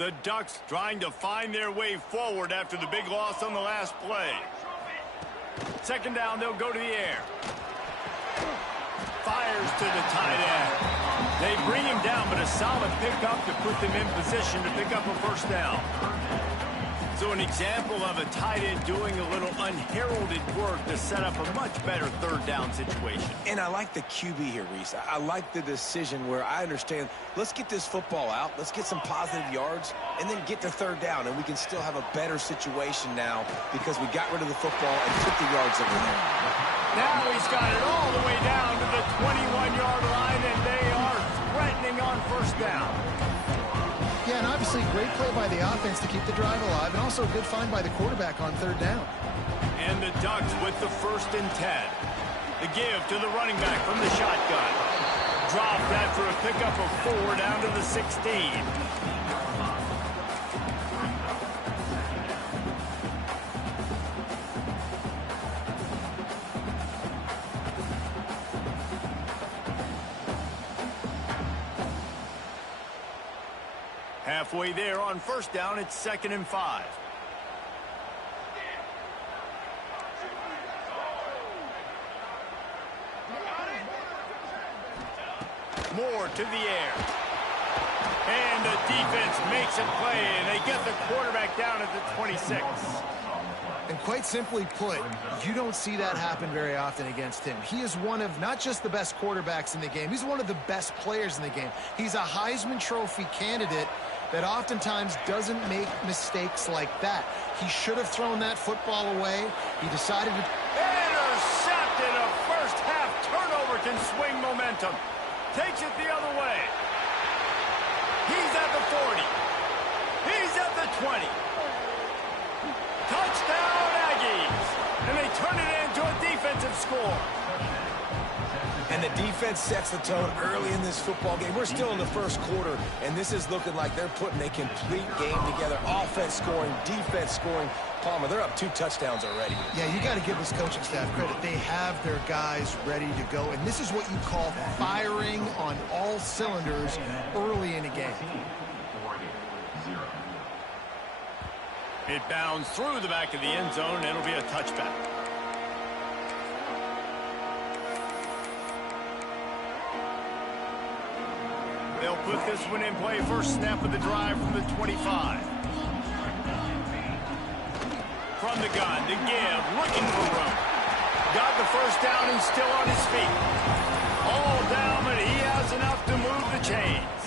The Ducks trying to find their way forward after the big loss on the last play. Second down, they'll go to the air. Fires to the tight end. They bring him down, but a solid pickup to put them in position to pick up a first down. So an example of a tight end doing a little unheralded work to set up a much better third down situation. And I like the QB here, Reese. I like the decision where I understand, let's get this football out, let's get some positive yards, and then get to third down, and we can still have a better situation now because we got rid of the football and took the yards over there. Now he's got it all the way down to the 21-yard line, and they are threatening on first down. Yeah, and obviously great play by the offense to keep the drive alive, and also a good find by the quarterback on third down. And the Ducks with the 1st and 10. The give to the running back from the shotgun. Drop that for a pickup of 4 down to the 16. Halfway there on first down, it's 2nd and 5. Moore to the air. And the defense makes a play, and they get the quarterback down at the 26. And quite simply put, you don't see that happen very often against him. He is one of not just the best quarterbacks in the game, he's one of the best players in the game. He's a Heisman Trophy candidate that oftentimes doesn't make mistakes like that. He should have thrown that football away. He decided to... Intercepted! A first-half turnover can swing momentum. Takes it the other way. He's at the 40. He's at the 20. Touchdown, Aggies! And they turn it into a defensive score. And the defense sets the tone early in this football game. We're still in the first quarter, and this is looking like they're putting a complete game together. Offense scoring, defense scoring. Palmer, they're up 2 touchdowns already. Yeah, you got to give this coaching staff credit. They have their guys ready to go, and this is what you call firing on all cylinders early in a game. It bounds through the back of the end zone, and it'll be a touchback. They'll put this one in play. First snap of the drive from the 25. From the gun, to give, looking for room. Got the first down and still on his feet. All down, but he has enough to move the chains.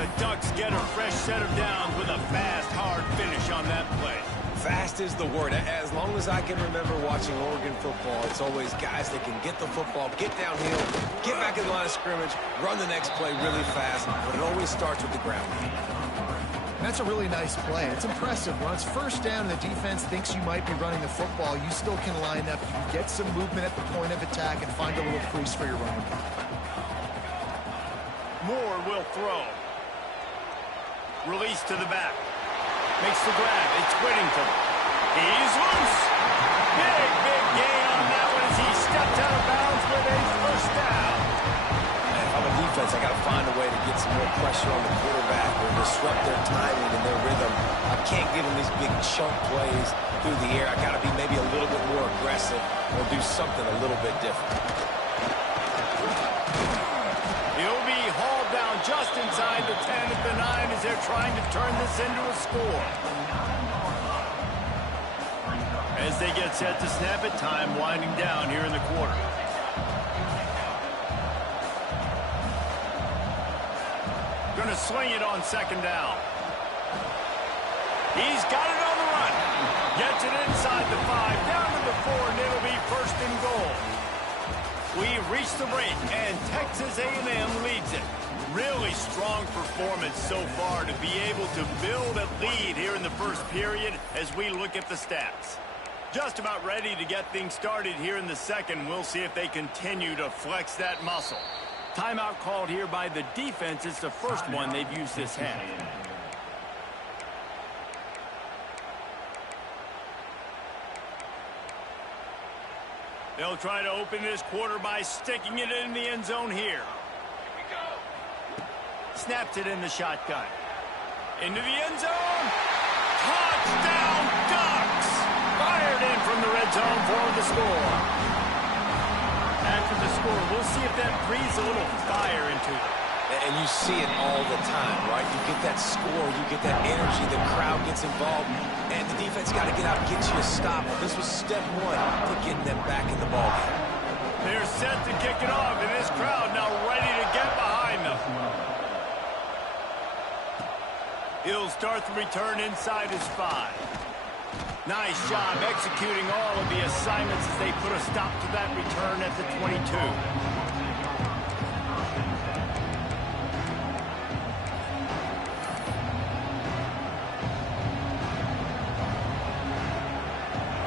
The Ducks get a fresh set of downs with a fast, hard finish on that play. Fast is the word. As long as I can remember watching Oregon football, it's always guys that can get the football, get downhill, get back in the line of scrimmage, run the next play really fast, but it always starts with the ground game. That's a really nice play. It's impressive. When it's first down and the defense thinks you might be running the football, you still can line up. You can get some movement at the point of attack and find a little crease for your running back. Moore will throw. Release to the back. Makes the grab. It's Whittington. He's loose. Big gain on that one as he stepped out of bounds with a first down. And if I'm a defense, I got to find a way to get some more pressure on the quarterback or disrupt their timing and their rhythm. I can't give them these big chunk plays through the air. I got to be maybe a little bit more aggressive or do something a little bit different. He'll be hauled down just inside the 10 at the 9 as they're trying to turn this into a score. As they get set to snap it, time winding down here in the quarter. Going to swing it on second down. He's got it on the run. Gets it inside the 5, down to the 4, and it'll be first and goal. We've reached the break, and Texas A&M leads it. Really strong performance so far to be able to build a lead here in the first period as we look at the stats. Just about ready to get things started here in the second. We'll see if they continue to flex that muscle. Timeout called here by the defense. It's the first one they've used this half. They'll try to open this quarter by sticking it in the end zone here. Snaps it in the shotgun. Into the end zone. Touchdown Ducks! Fired in from the red zone for the score. After the score, we'll see if that breathes a little fire into them. And you see it all the time, right? You get that score, you get that energy, the crowd gets involved, and the defense got to get out and get you a stop. This was step one to getting them back in the ballgame. They're set to kick it off, and this crowd now ready to get behind them. He'll start the return inside his 5. Nice job executing all of the assignments as they put a stop to that return at the 22.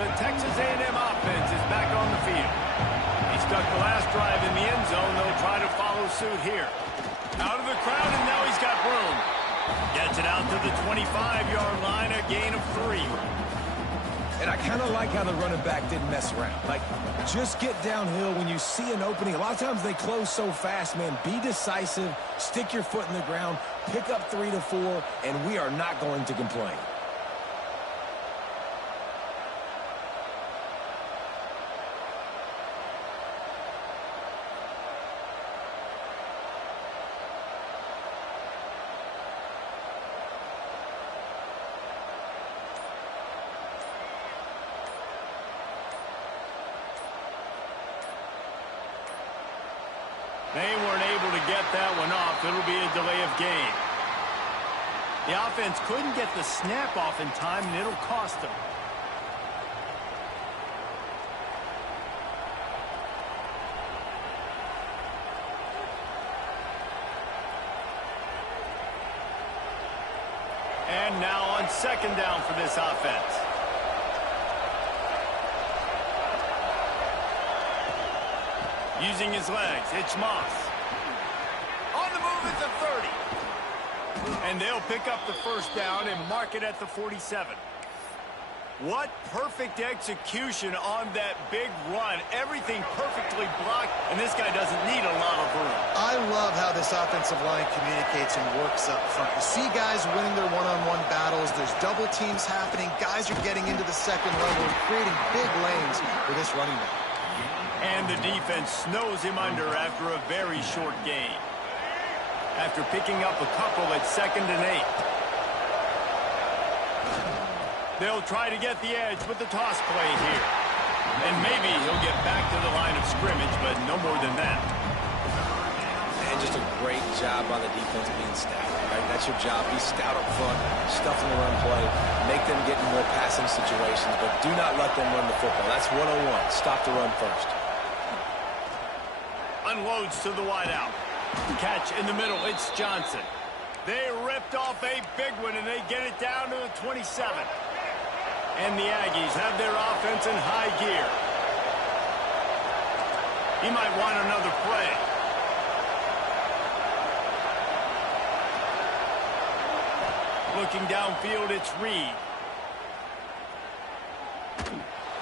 The Texas A&M offense is back on the field. He stuck the last drive in the end zone. They'll try to follow suit here. Out of the crowd, and now he's got room. Gets it out to the 25-yard line, a gain of 3. And I kind of like how the running back didn't mess around. Like, just get downhill when you see an opening. A lot of times they close so fast, man. Be decisive, stick your foot in the ground, pick up 3 to 4, and we are not going to complain. They weren't able to get that one off. It'll be a delay of game. The offense couldn't get the snap off in time, and it'll cost them. And now on second down for this offense. Using his legs, it's Moss. On the move at the 30. And they'll pick up the first down and mark it at the 47. What perfect execution on that big run. Everything perfectly blocked, and this guy doesn't need a lot of room. I love how this offensive line communicates and works up front. You see guys winning their one-on-one battles. There's double teams happening. Guys are getting into the second level and creating big lanes for this running back. And the defense snows him under after a very short gain. After picking up a couple at 2nd and 8. They'll try to get the edge with the toss play here. And maybe he'll get back to the line of scrimmage, but no more than that. And just a great job by the defense being stout, right? That's your job. Be stout up front, stuff in the run play, make them get in more passing situations, but do not let them run the football. That's 101. Stop the run first. Unloads to the wideout. Catch in the middle. It's Johnson. They ripped off a big one, and they get it down to the 27. And the Aggies have their offense in high gear. He might want another play. Looking downfield, it's Reed.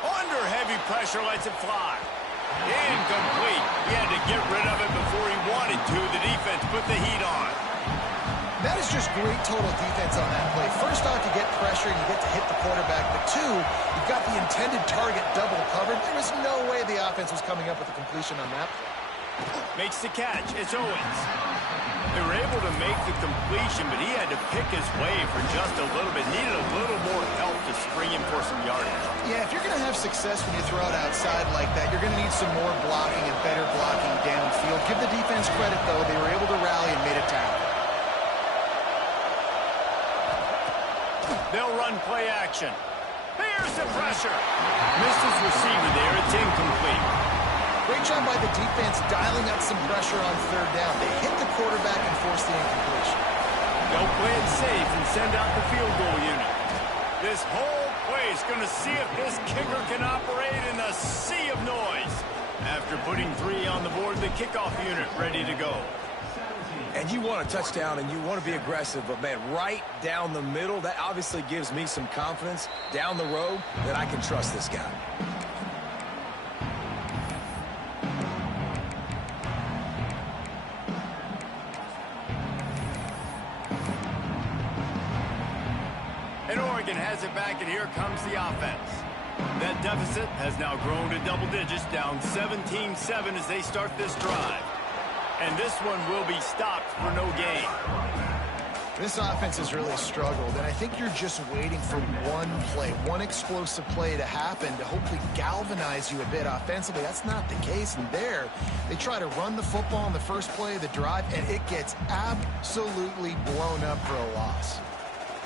Under heavy pressure, lets it fly. Incomplete. He had to get rid of it before he wanted to. The defense put the heat on. That is just great total defense on that play. First off, you get pressure and you get to hit the quarterback. But two, you've got the intended target double covered. There was no way the offense was coming up with a completion on that. Makes the catch. It's Owens. They were able to make the completion, but he had to pick his way for just a little bit. Needed a little more help to spring him for some yardage. Yeah, if you're going to have success when you throw it outside like that, you're going to need some more blocking and better blocking downfield. Give the defense credit, though. They were able to rally and made a tackle. They'll run play action. Here's the pressure. Missed his receiver there. It's incomplete. Great job by the defense dialing up some pressure on third down. They hit the quarterback and forced the incompletion. They'll play it safe and send out the field goal unit. This whole play is going to see if this kicker can operate in a sea of noise. After putting 3 on the board, the kickoff unit ready to go. And you want a touchdown and you want to be aggressive, but man, right down the middle, that obviously gives me some confidence down the road that I can trust this guy. Oregon has it back, and here comes the offense. That deficit has now grown to double digits, down 17-7 as they start this drive. And this one will be stopped for no gain. This offense has really struggled, and I think you're just waiting for one play, one explosive play to happen to hopefully galvanize you a bit offensively. That's not the case, and there, they try to run the football in the first play of the drive, and it gets absolutely blown up for a loss.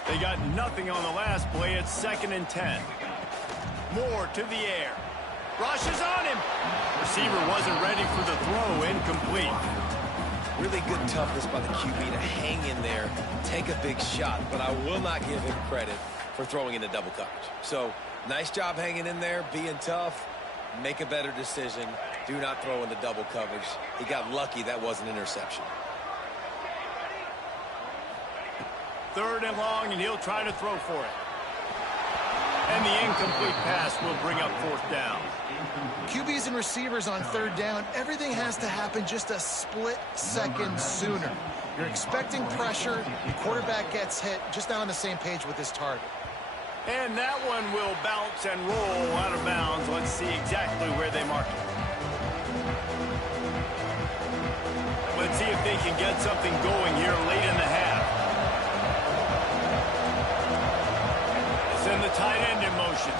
They got nothing on the last play. It's 2nd and 10. Moore to the air. Rushes on him. Receiver wasn't ready for the throw. Incomplete. Really good toughness by the QB to hang in there, take a big shot, but I will not give him credit for throwing into double coverage. So, nice job hanging in there, being tough, make a better decision. Do not throw into double coverage. He got lucky that was an interception. 3rd and long, and he'll try to throw for it. And the incomplete pass will bring up 4th down. QBs and receivers on 3rd down, everything has to happen just a split second sooner. You're expecting pressure, the quarterback gets hit, just not on the same page with his target. And that one will bounce and roll out of bounds. Let's see exactly where they mark it. Let's see if they can get something going here late in the half. Send the tight end in motion.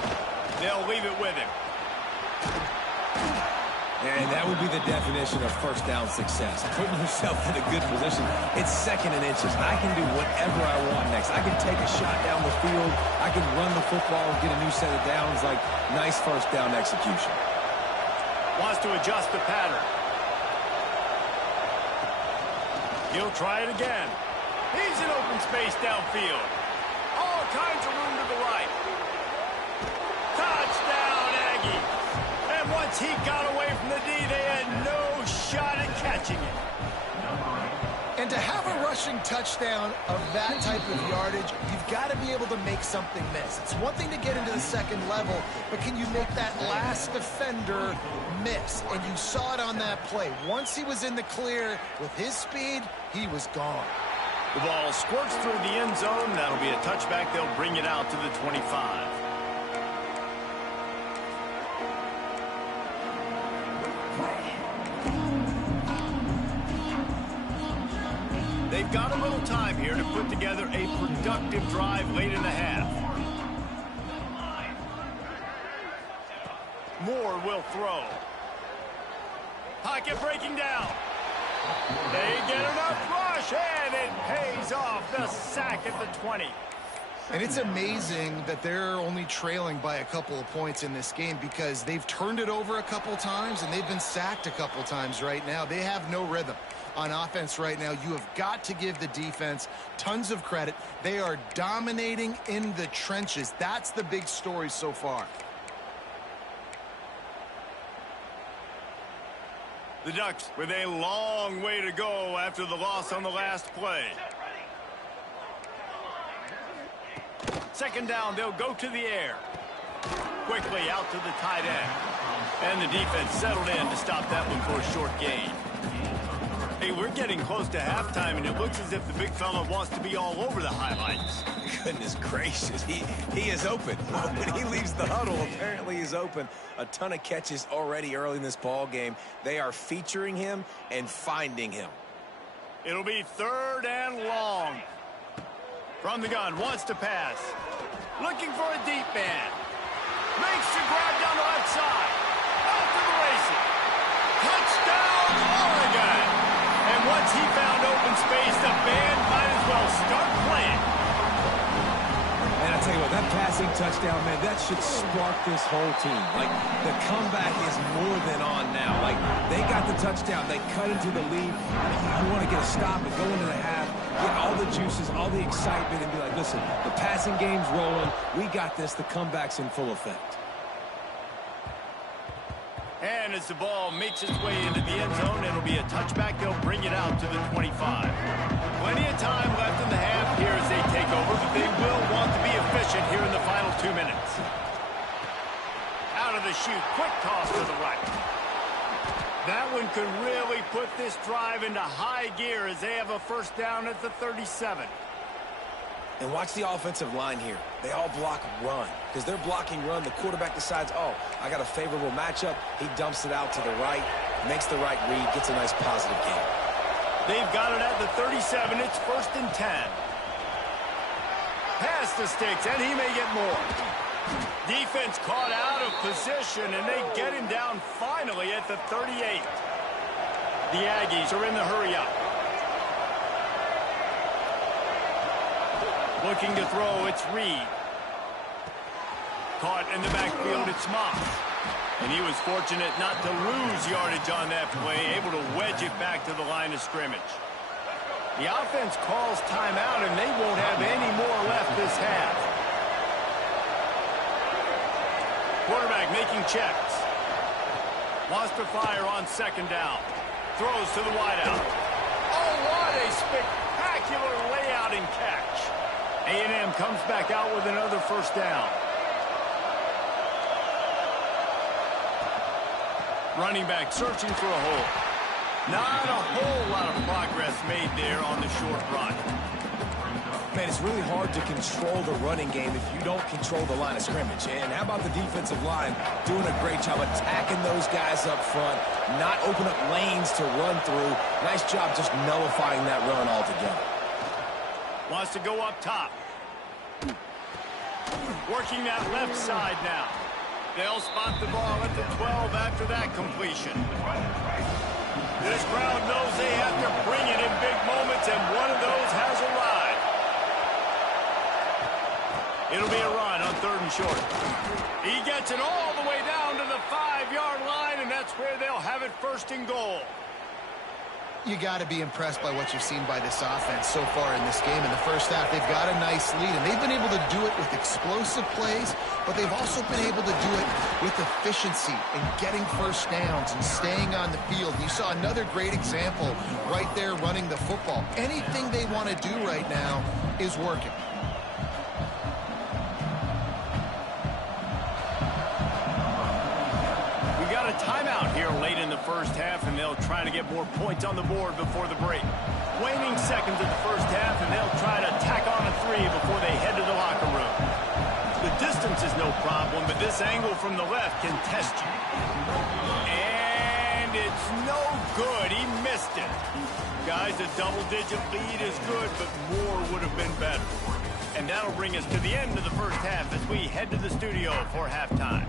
They'll leave it with him. And that would be the definition of first down success. Putting yourself in a good position. It's 2nd and inches. I can do whatever I want next. I can take a shot down the field. I can run the football and get a new set of downs. Like, nice first down execution. Wants to adjust the pattern. He'll try it again. He's in open space downfield. All kinds of room to the right. Touchdown, Aggie. And once he got away from the D, they had no shot at catching it. And to have a rushing touchdown of that type of yardage, you've got to be able to make something miss. It's one thing to get into the 2nd level, but can you make that last defender miss? And you saw it on that play. Once he was in the clear with his speed, he was gone. The ball squirts through the end zone. That'll be a touchback. They'll bring it out to the 25. They've got a little time here to put together a productive drive late in the half. Moore will throw. Pocket breaking down. They get enough rush, and it pays off. The sack at the 20. And it's amazing that they're only trailing by a couple of points in this game because they've turned it over a couple times and they've been sacked a couple times right now. They have no rhythm on offense right now. You have got to give the defense tons of credit. They are dominating in the trenches. That's the big story so far. The Ducks with a long way to go after the loss on the last play. 2nd down, they'll go to the air. Quickly out to the tight end. And the defense settled in to stop that one for a short gain. Hey, we're getting close to halftime, and it looks as if the big fella wants to be all over the highlights. Goodness gracious, he is open. When he leaves the huddle, apparently he's open. A ton of catches already early in this ball game. They are featuring him and finding him. It'll be 3rd and long. From the gun, wants to pass. Looking for a deep man. Makes the grab down the left side. Off to the races. Touchdown, Oregon. And once he found open space, the band might as well start playing. And I tell you what, that passing touchdown, man, that should spark this whole team. Like, the comeback is more than on now. Like, they got the touchdown. They cut into the lead. You want to get a stop and go into the half, get all the juices, all the excitement, and be like, listen, the passing game's rolling. We got this. The comeback's in full effect. And as the ball makes its way into the end zone, it'll be a touchback. They'll bring it out to the 25. Plenty of time left in the half here as they take over, but they will want to be efficient here in the final 2 minutes. Out of the chute, quick toss to the right. That one could really put this drive into high gear as they have a first down at the 37. And watch the offensive line here. They all block run. Because they're blocking run, the quarterback decides, oh, I got a favorable matchup. He dumps it out to the right, makes the right read, gets a nice positive gain. They've got it at the 37. It's 1st and 10. Pass the sticks, and he may get more. Defense caught out of position, and they get him down finally at the 38. The Aggies are in the hurry-up. Looking to throw, it's Reed. Caught in the backfield, it's Moss. And he was fortunate not to lose yardage on that play, able to wedge it back to the line of scrimmage. The offense calls timeout, and they won't have any more left this half. Quarterback making checks. Wants to fire on 2nd down. Throws to the wideout. Oh, what a spectacular layout and catch. A&M comes back out with another 1st down. Running back searching for a hole. Not a whole lot of progress made there on the short run. Man, it's really hard to control the running game if you don't control the line of scrimmage. And how about the defensive line doing a great job attacking those guys up front, not open up lanes to run through. Nice job just nullifying that run altogether. Wants to go up top. Working that left side now. They'll spot the ball at the 12 after that completion. This crowd knows they have to bring it in big moments, and one of those has arrived. It'll be a run on 3rd and short. He gets it all the way down to the 5-yard line, and that's where they'll have it 1st and goal. You got to be impressed by what you've seen by this offense so far in this game. In the first half, they've got a nice lead, and they've been able to do it with explosive plays, but they've also been able to do it with efficiency and getting 1st downs and staying on the field. You saw another great example right there running the football. Anything they want to do right now is working. Timeout here late in the first half, and they'll try to get more points on the board before the break. Waning seconds of the first half, and they'll try to tack on a 3 before they head to the locker room. The distance is no problem, but this angle from the left can test you. And it's no good. He missed it. Guys, a double-digit lead is good, but more would have been better. And that'll bring us to the end of the first half as we head to the studio for halftime.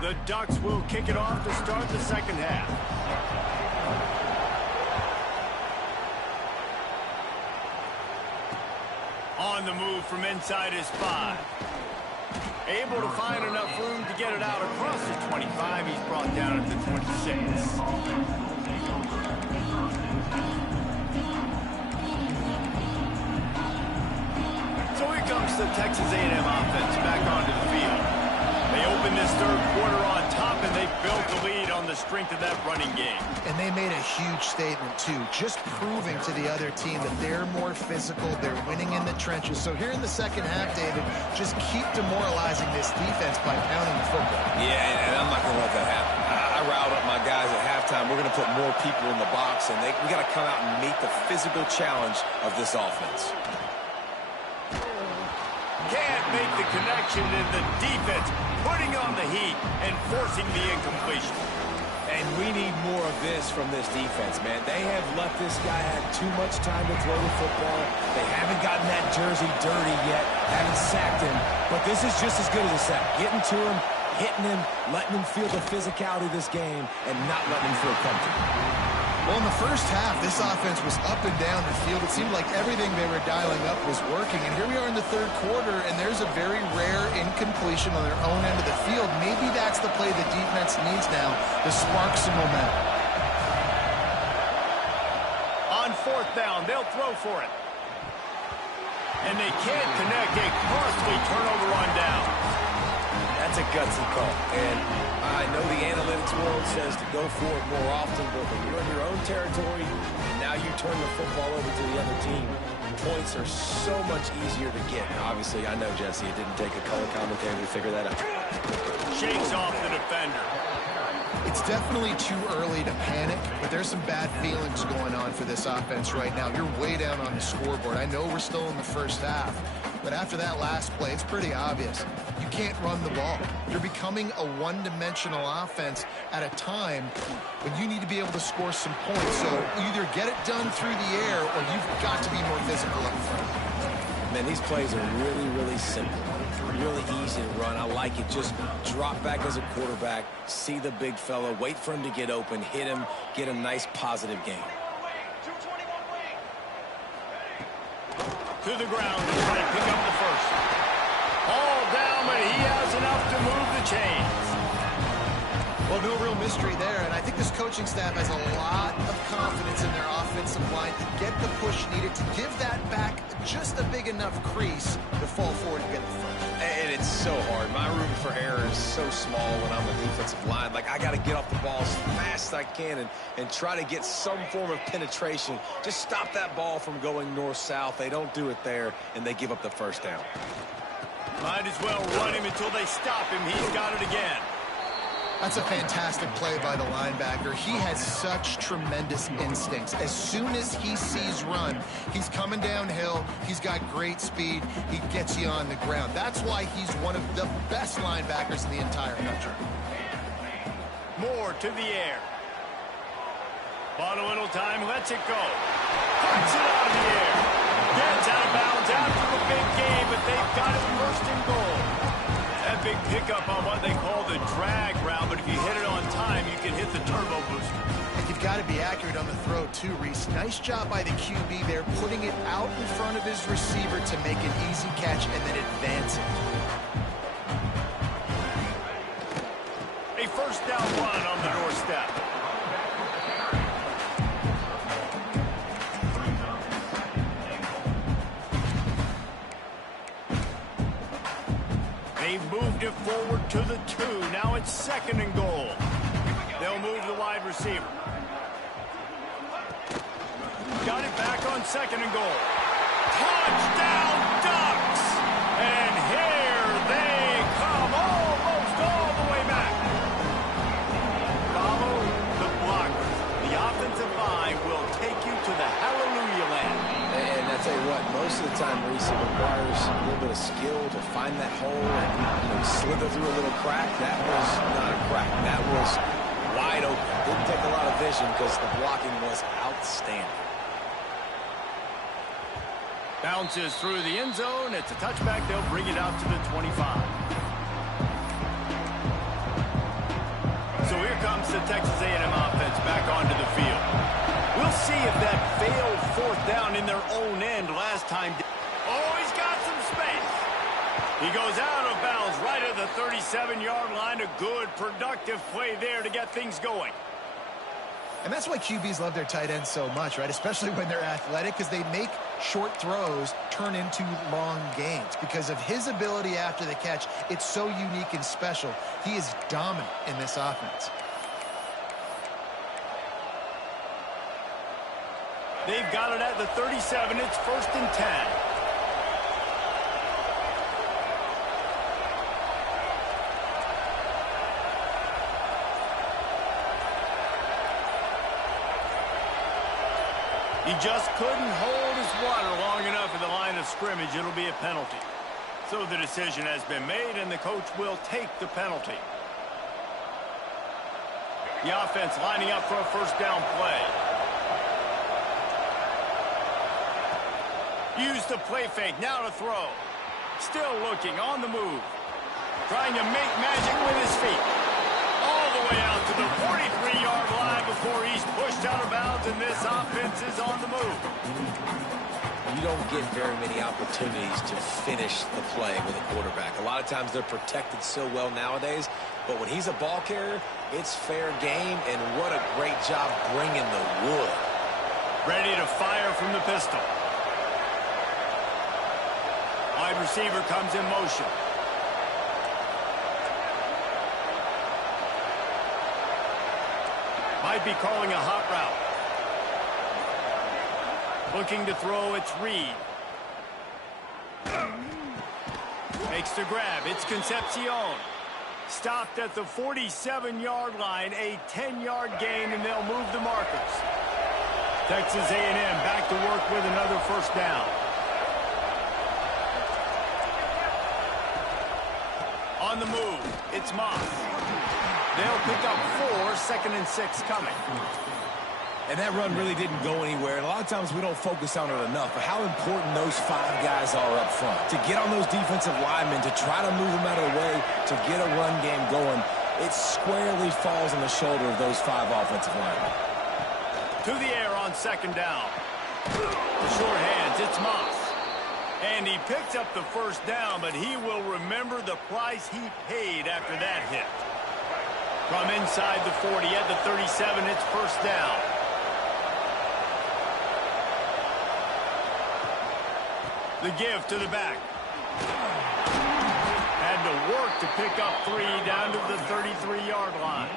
The Ducks will kick it off to start the 2nd half. On the move from inside his 5. Able to find enough room to get it out across the 25. He's brought down at the 26. So here comes the Texas A&M offense back onto the field. They opened this 3rd quarter on top, and they built the lead on the strength of that running game. And they made a huge statement, too, just proving to the other team that they're more physical, they're winning in the trenches. So here in the 2nd half, David, just keep demoralizing this defense by pounding the football. Yeah, and I'm not going to let that happen. I riled up my guys at halftime. We're going to put more people in the box, and we got to come out and meet the physical challenge of this offense. Can't make the connection in the defense, putting on the heat and forcing the incompletion. And we need more of this from this defense, man. They have let this guy have too much time to throw the football. They haven't gotten that jersey dirty yet, haven't sacked him. But this is just as good as a sack. Getting to him, hitting him, letting him feel the physicality of this game, and not letting him feel comfortable. Well, in the first half, this offense was up and down the field. It seemed like everything they were dialing up was working. And here we are in the 3rd quarter, and there's a very rare incompletion on their own end of the field. Maybe that's the play the defense needs now to spark some momentum. On 4th down, they'll throw for it. And they can't connect. A costly turnover on down. That's a gutsy call. And I know the analytics world says to go for it more often, but when you're in your own territory, and now you turn the football over to the other team, points are so much easier to get. Now, obviously, I know, Jesse, it didn't take a color commentator to figure that out. Shakes off the defender. It's definitely too early to panic, but there's some bad feelings going on for this offense right now. You're way down on the scoreboard. I know we're still in the first half, but after that last play, it's pretty obvious. You can't run the ball. You're becoming a one-dimensional offense at a time when you need to be able to score some points. So either get it done through the air or you've got to be more physical up front. Man, these plays are really, really simple. Really easy to run. I like it. Just drop back as a quarterback, see the big fella, wait for him to get open, hit him, get a nice positive gain. To the ground to try to pick up the first. All down, but he has enough to move the chains. Well, no real mystery there, and I think this coaching staff has a lot of confidence in their offensive line to get the push needed to give that back just a big enough crease to fall forward and get the first. And it's so hard. My room for error is so small when I'm a defensive line. Like, I got to get off the ball as fast as I can and try to get some form of penetration. Just stop that ball from going north-south. They don't do it there, and they give up the first down. Might as well run him until they stop him. He's got it again. That's a fantastic play by the linebacker. He has such tremendous instincts. As soon as he sees run, he's coming downhill. He's got great speed. He gets you on the ground. That's why he's one of the best linebackers in the entire country. Moore to the air. Bought a little time, lets it go. Puts it out of the air. Gets out of bounds after the big game, but they've got it first and goal. That big pickup on what they call the drag route, but if you hit it on time, you can hit the turbo booster. And you've got to be accurate on the throw, too, Reese. Nice job by the QB there, putting it out in front of his receiver to make an easy catch and then advance it. A first down run on the doorstep. They've moved it forward to the 2. Now it's second and goal. They'll move the wide receiver. Got it back on second and goal. Touchdown, Ducks! And here they come, almost all the way back. Follow the blockers. The offensive line will take you to the hallelujah land. And I tell you what, most of the time, Reese, it requires a little bit of skill to find that hole and slither through a little crack. That was not a crack. That was wide open. Didn't take a lot of vision because the blocking was outstanding. Bounces through the end zone. It's a touchback. They'll bring it out to the 25. So here comes the Texas A&M offense back onto the field. We'll see if that failed fourth down in their own end last time. Oh, he's got some space. He goes out of bounds right at the 37-yard line. A good, productive play there to get things going. And that's why QBs love their tight ends so much, right? Especially when they're athletic, because they make short throws turn into long gains. Because of his ability after the catch, it's so unique and special. He is dominant in this offense. They've got it at the 37. It's first and 10. He just couldn't hold his water long enough at the line of scrimmage. It'll be a penalty. So the decision has been made, and the coach will take the penalty. The offense lining up for a first down play. Use the play fake, now to throw. Still looking, on the move. Trying to make magic with his feet. All the way out to the 43-yard line before he's pushed out of bounds, and this offense is on the move. You don't get very many opportunities to finish the play with a quarterback. A lot of times they're protected so well nowadays, but when he's a ball carrier, it's fair game, and what a great job bringing the wood. Ready to fire from the pistol. Wide receiver comes in motion. Might be calling a hot route. Looking to throw, it's Reed. Makes the grab, it's Concepcion. Stopped at the 47-yard line, a 10-yard gain, and they'll move the markers. Texas A&M back to work with another first down. On the move, it's Moss. They'll pick up 4, 2nd and 6 coming. And that run really didn't go anywhere. And a lot of times we don't focus on it enough, but how important those 5 guys are up front. To get on those defensive linemen, to try to move them out of the way, to get a run game going, it squarely falls on the shoulder of those 5 offensive linemen. To the air on 2nd down. The short hands, it's Moss. And he picks up the first down, but he will remember the price he paid after that hit. From inside the 40 at the 37, it's first down. The give to the back. Had to work to pick up 3 down to the 33-yard line.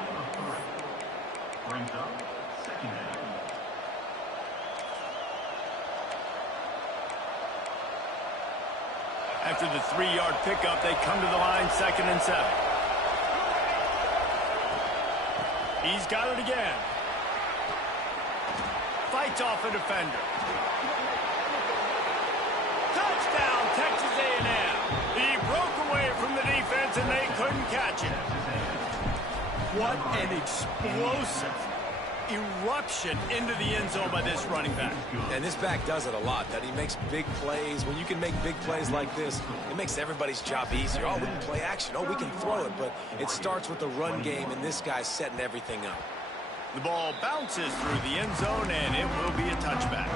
After the 3-yard pickup, they come to the line, 2nd and 7. He's got it again. Fights off a defender. Touchdown, Texas A&M. He broke away from the defense, and they couldn't catch it. What an explosive eruption into the end zone by this running back. And this back does it a lot, that he makes big plays. When you can make big plays like this, it makes everybody's job easier. Oh, we can play action. Oh, we can throw it. But it starts with the run game, and this guy's setting everything up. The ball bounces through the end zone, and it will be a touchback.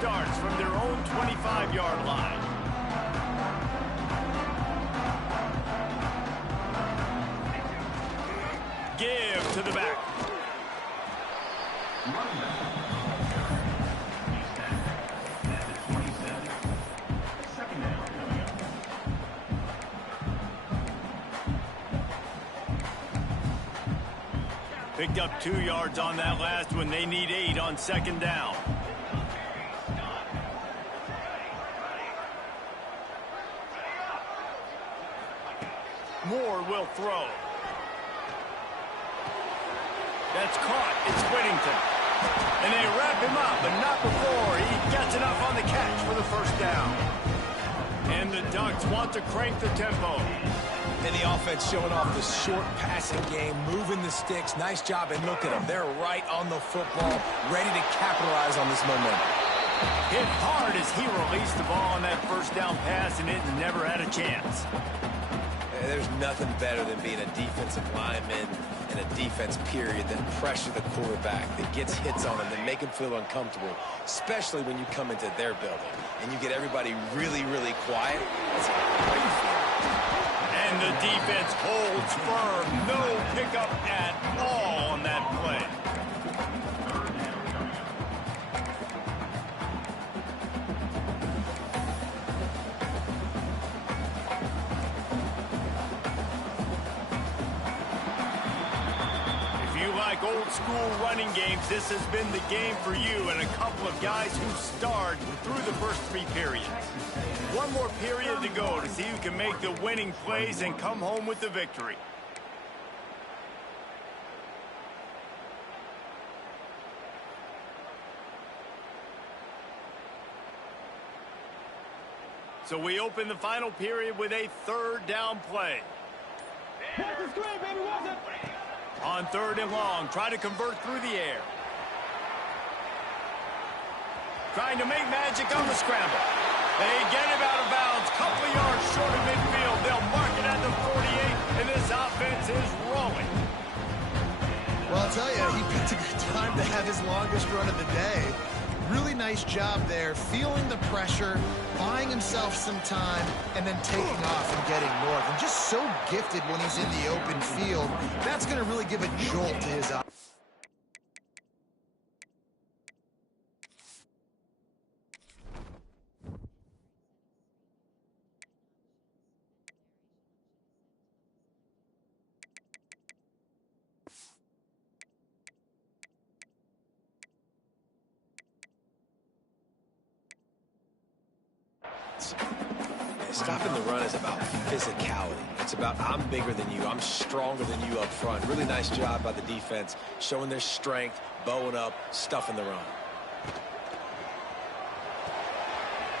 Starts from their own 25-yard line. Give to the back. Picked up 2 yards on that last one. They need 8 on 2nd down. Moore will throw. That's caught. It's Whittington. And they wrap him up, but not before he gets enough on the catch for the first down. And the Ducks want to crank the tempo. And the offense showing off the short passing game, moving the sticks. Nice job, and look at them. They're right on the football, ready to capitalize on this momentum. Hit hard as he released the ball on that first down pass, and it never had a chance. There's nothing better than being a defensive lineman in a defense period than pressure the quarterback that gets hits on him, that make him feel uncomfortable, especially when you come into their building and you get everybody really, really quiet. That's a great feeling. And the defense holds firm. No pickup at all on that play. Old school running games, this has been the game for you and a couple of guys who starred through the first 3 periods. One more period to go to see who can make the winning plays and come home with the victory. So we open the final period with a 3rd down play. On 3rd and long, try to convert through the air. Trying to make magic on the scramble. They get him out of bounds, couple of yards short of midfield. They'll mark it at the 48, and this offense is rolling. Well, I'll tell you, he picked a good time to have his longest run of the day. Really nice job there, feeling the pressure, buying himself some time, and then taking off and getting north. And just so gifted when he's in the open field. That's going to really give a jolt to his eye. yards. Stopping the run is about physicality. It's about I'm bigger than you. I'm stronger than you up front. Really nice job by the defense, showing their strength, bowing up, stuffing the run.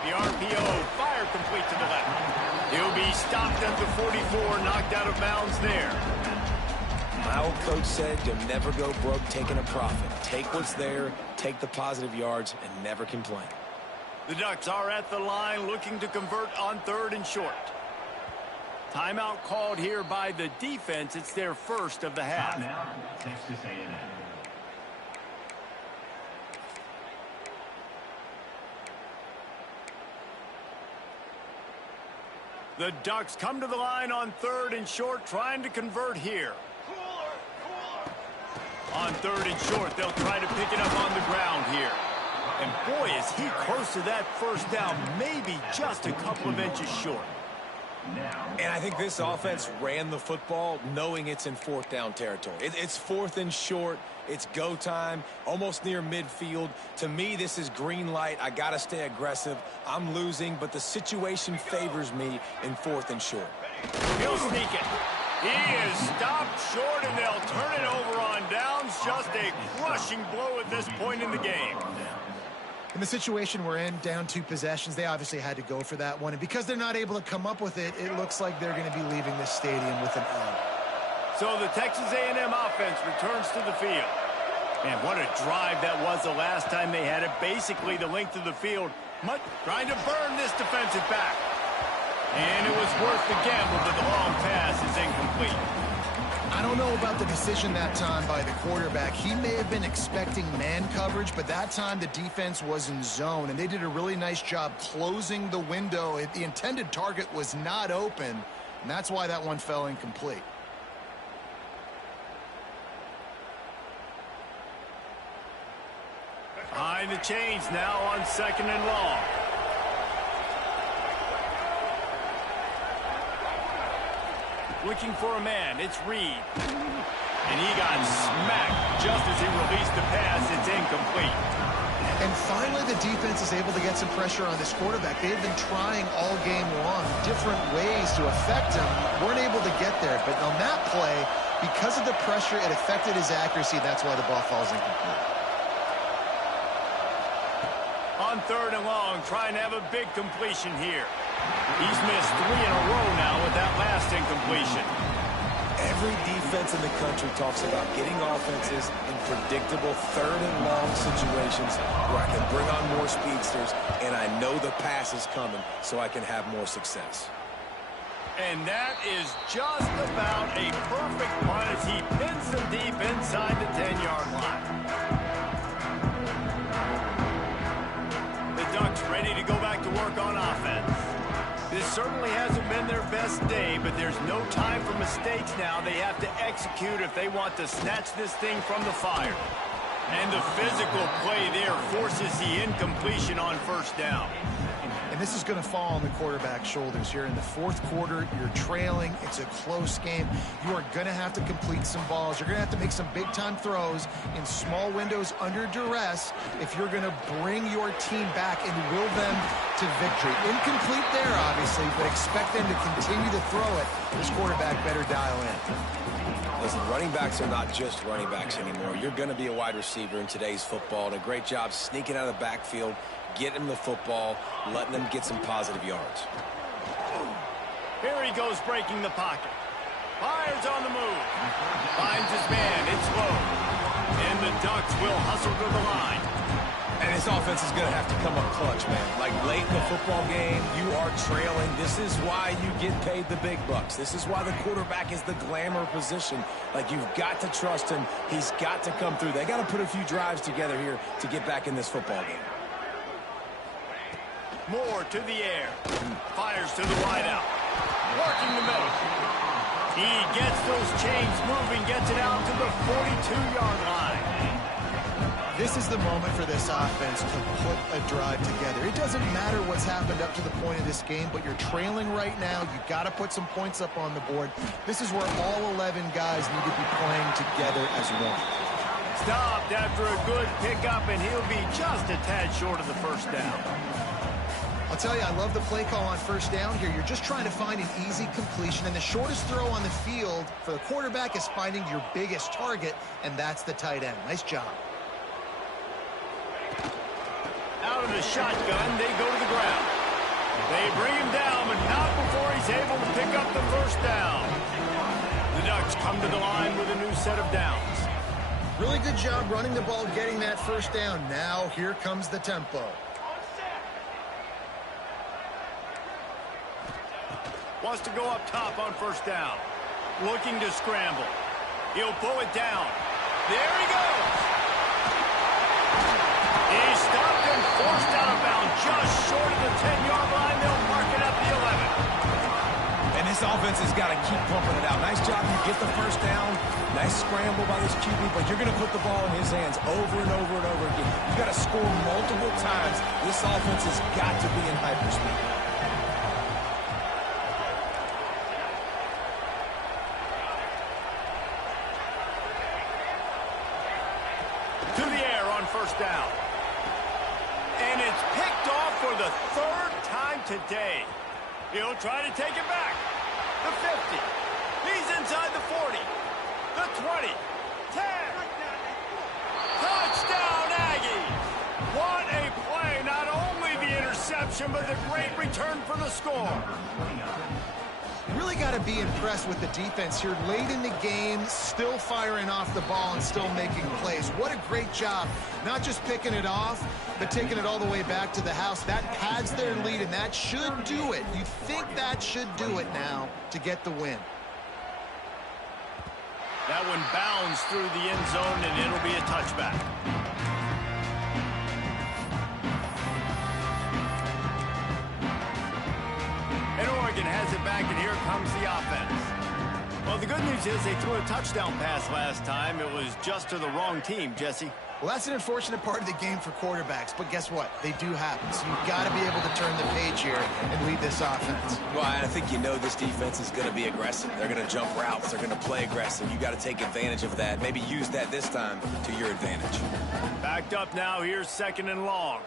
The RPO, fire complete to the left. He'll be stopped at the 44, knocked out of bounds there. My old coach said you'll never go broke taking a profit. Take what's there, take the positive yards, and never complain. The Ducks are at the line looking to convert on 3rd and short. Timeout called here by the defense. It's their first of the half. Texas A&M. The Ducks come to the line on 3rd and short, trying to convert here. On 3rd and short, they'll try to pick it up on the ground here. And boy, is he close to that first down, maybe just a couple of inches short. And I think this offense ran the football knowing it's in 4th down territory. It's 4th and short. It's go time, almost near midfield. To me, this is green light. I got to stay aggressive. I'm losing, but the situation favors me in 4th and short. He'll sneak it. He is stopped short, and they'll turn it over on downs. Just a crushing blow at this point in the game. In the situation we're in, down 2 possessions, they obviously had to go for that one. And because they're not able to come up with it, it looks like they're going to be leaving this stadium with an L. So the Texas A&M offense returns to the field. And what a drive that was the last time they had it. Basically the length of the field. Trying to burn this defensive back. And it was worth the gamble, but the long pass is incomplete. I don't know about the decision that time by the quarterback. He may have been expecting man coverage, but that time the defense was in zone, and they did a really nice job closing the window. The intended target was not open, and that's why that one fell incomplete. Behind the chains now on 2nd and long. Looking for a man, it's Reed. And he got smacked just as he released the pass. It's incomplete. And finally, the defense is able to get some pressure on this quarterback. They've been trying all game long different ways to affect him. Weren't able to get there. But on that play, because of the pressure, it affected his accuracy. That's why the ball falls incomplete. On 3rd and long, trying to have a big completion here. He's missed 3 in a row now with that last incompletion. Every defense in the country talks about getting offenses in predictable 3rd and long situations where I can bring on more speedsters and I know the pass is coming so I can have more success. And that is just about a perfect punt as he pins them deep inside the 10-yard line. The Ducks ready to go back to work on offense. This certainly hasn't been their best day, but there's no time for mistakes now. They have to execute if they want to snatch this thing from the fire. And the physical play there forces the incompletion on 1st down. And this is going to fall on the quarterback's shoulders here. In the 4th quarter, you're trailing. It's a close game. You are going to have to complete some balls. You're going to have to make some big-time throws in small windows under duress if you're going to bring your team back and will them to victory. Incomplete there, obviously, but expect them to continue to throw it. This quarterback better dial in. Listen, running backs are not just running backs anymore. You're going to be a wide receiver in today's football, and a great job sneaking out of the backfield, getting them the football, letting them get some positive yards. Here he goes breaking the pocket. Fires on the move. Finds his man. It's low. And the Ducks will hustle to the line. And this offense is going to have to come up clutch, man. Like late in the football game, you are trailing. This is why you get paid the big bucks. This is why the quarterback is the glamour position. Like, you've got to trust him. He's got to come through. They got to put a few drives together here to get back in this football game. Moore to the air. Fires to the wideout. Working the middle. He gets those chains moving, gets it out to the 42-yard line. This is the moment for this offense to put a drive together. It doesn't matter what's happened up to the point of this game, but you're trailing right now. You've got to put some points up on the board. This is where all 11 guys need to be playing together as one. Stopped after a good pickup, and he'll be just a tad short of the 1st down. I'll tell you, I love the play call on first down here. You're just trying to find an easy completion, and the shortest throw on the field for the quarterback is finding your biggest target, and that's the tight end. Nice job. Out of the shotgun, they go to the ground. They bring him down, but not before he's able to pick up the first down. The Ducks come to the line with a new set of downs. Really good job running the ball, getting that first down. Now here comes the tempo. Wants to go up top on first down. Looking to scramble. He'll pull it down. There he goes. He's stopped and forced out of bounds just short of the 10-yard line. They'll mark it at the 11. And this offense has got to keep pumping it out. Nice job. You get the first down. Nice scramble by this QB, but you're going to put the ball in his hands over and over and over again. You got to score multiple times. This offense has got to be in hyperspeed. To the air on first down. And it's picked off for the third time today. He'll try to take it back. The 50. He's inside the 40. The 20. 10. Touchdown, Aggie. What a play. Not only the interception, but the great return for the score. Really got to be impressed with the defense here. Late in the game, still firing off the ball and still making plays. What a great job. Not just picking it off, but taking it all the way back to the house. That pads their lead, and that should do it. You think that should do it now to get the win. That one bounds through the end zone, and it'll be a touchback. And Oregon has it back, and here comes the offense. Well, the good news is they threw a touchdown pass last time. It was just to the wrong team, Jesse. Well, that's an unfortunate part of the game for quarterbacks, but guess what? They do happen. So you've got to be able to turn the page here and lead this offense. Well, I think you know this defense is going to be aggressive. They're going to jump routes. They're going to play aggressive. You got to take advantage of that. Maybe use that this time to your advantage. Backed up now. Here's second and long.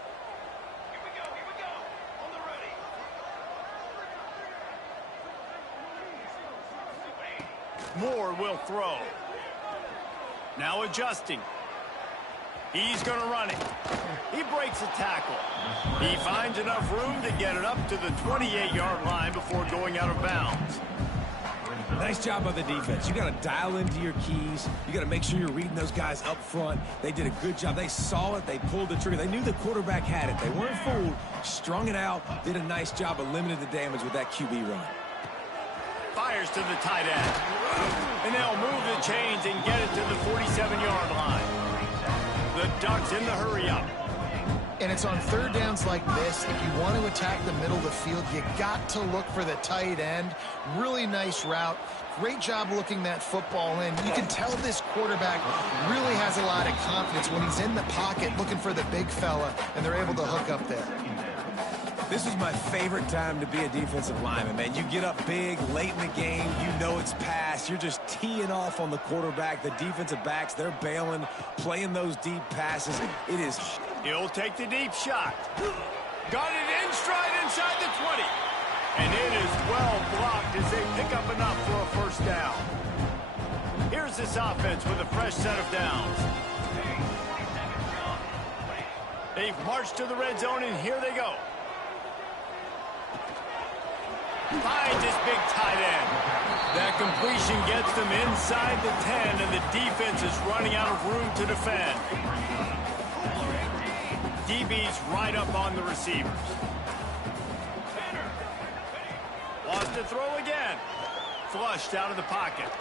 Moore will throw. Now adjusting. He's going to run it. He breaks a tackle. He finds enough room to get it up to the 28-yard line before going out of bounds. Nice job by the defense. You got to dial into your keys. You got to make sure you're reading those guys up front. They did a good job. They saw it. They pulled the trigger. They knew the quarterback had it. They weren't fooled. Strung it out. Did a nice job of limiting the damage with that QB run. Fires to the tight end. And they'll move the chains and get it to the 47-yard line. The Ducks in the hurry-up. And it's on third downs like this. If you want to attack the middle of the field, you got to look for the tight end. Really nice route. Great job looking that football in. You can tell this quarterback really has a lot of confidence when he's in the pocket looking for the big fella, and they're able to hook up there. This is my favorite time to be a defensive lineman, man. You get up big, late in the game, you know it's past. You're just teeing off on the quarterback. The defensive backs, they're bailing, playing those deep passes. It is... He'll take the deep shot. Got it in stride inside the 20. And it is well blocked as they pick up enough for a first down. Here's this offense with a fresh set of downs. They've marched to the red zone, and here they go. Finds his big tight end. That completion gets them inside the 10, and the defense is running out of room to defend. DB's right up on the receivers. Wants to throw again. Flushed out of the pocket.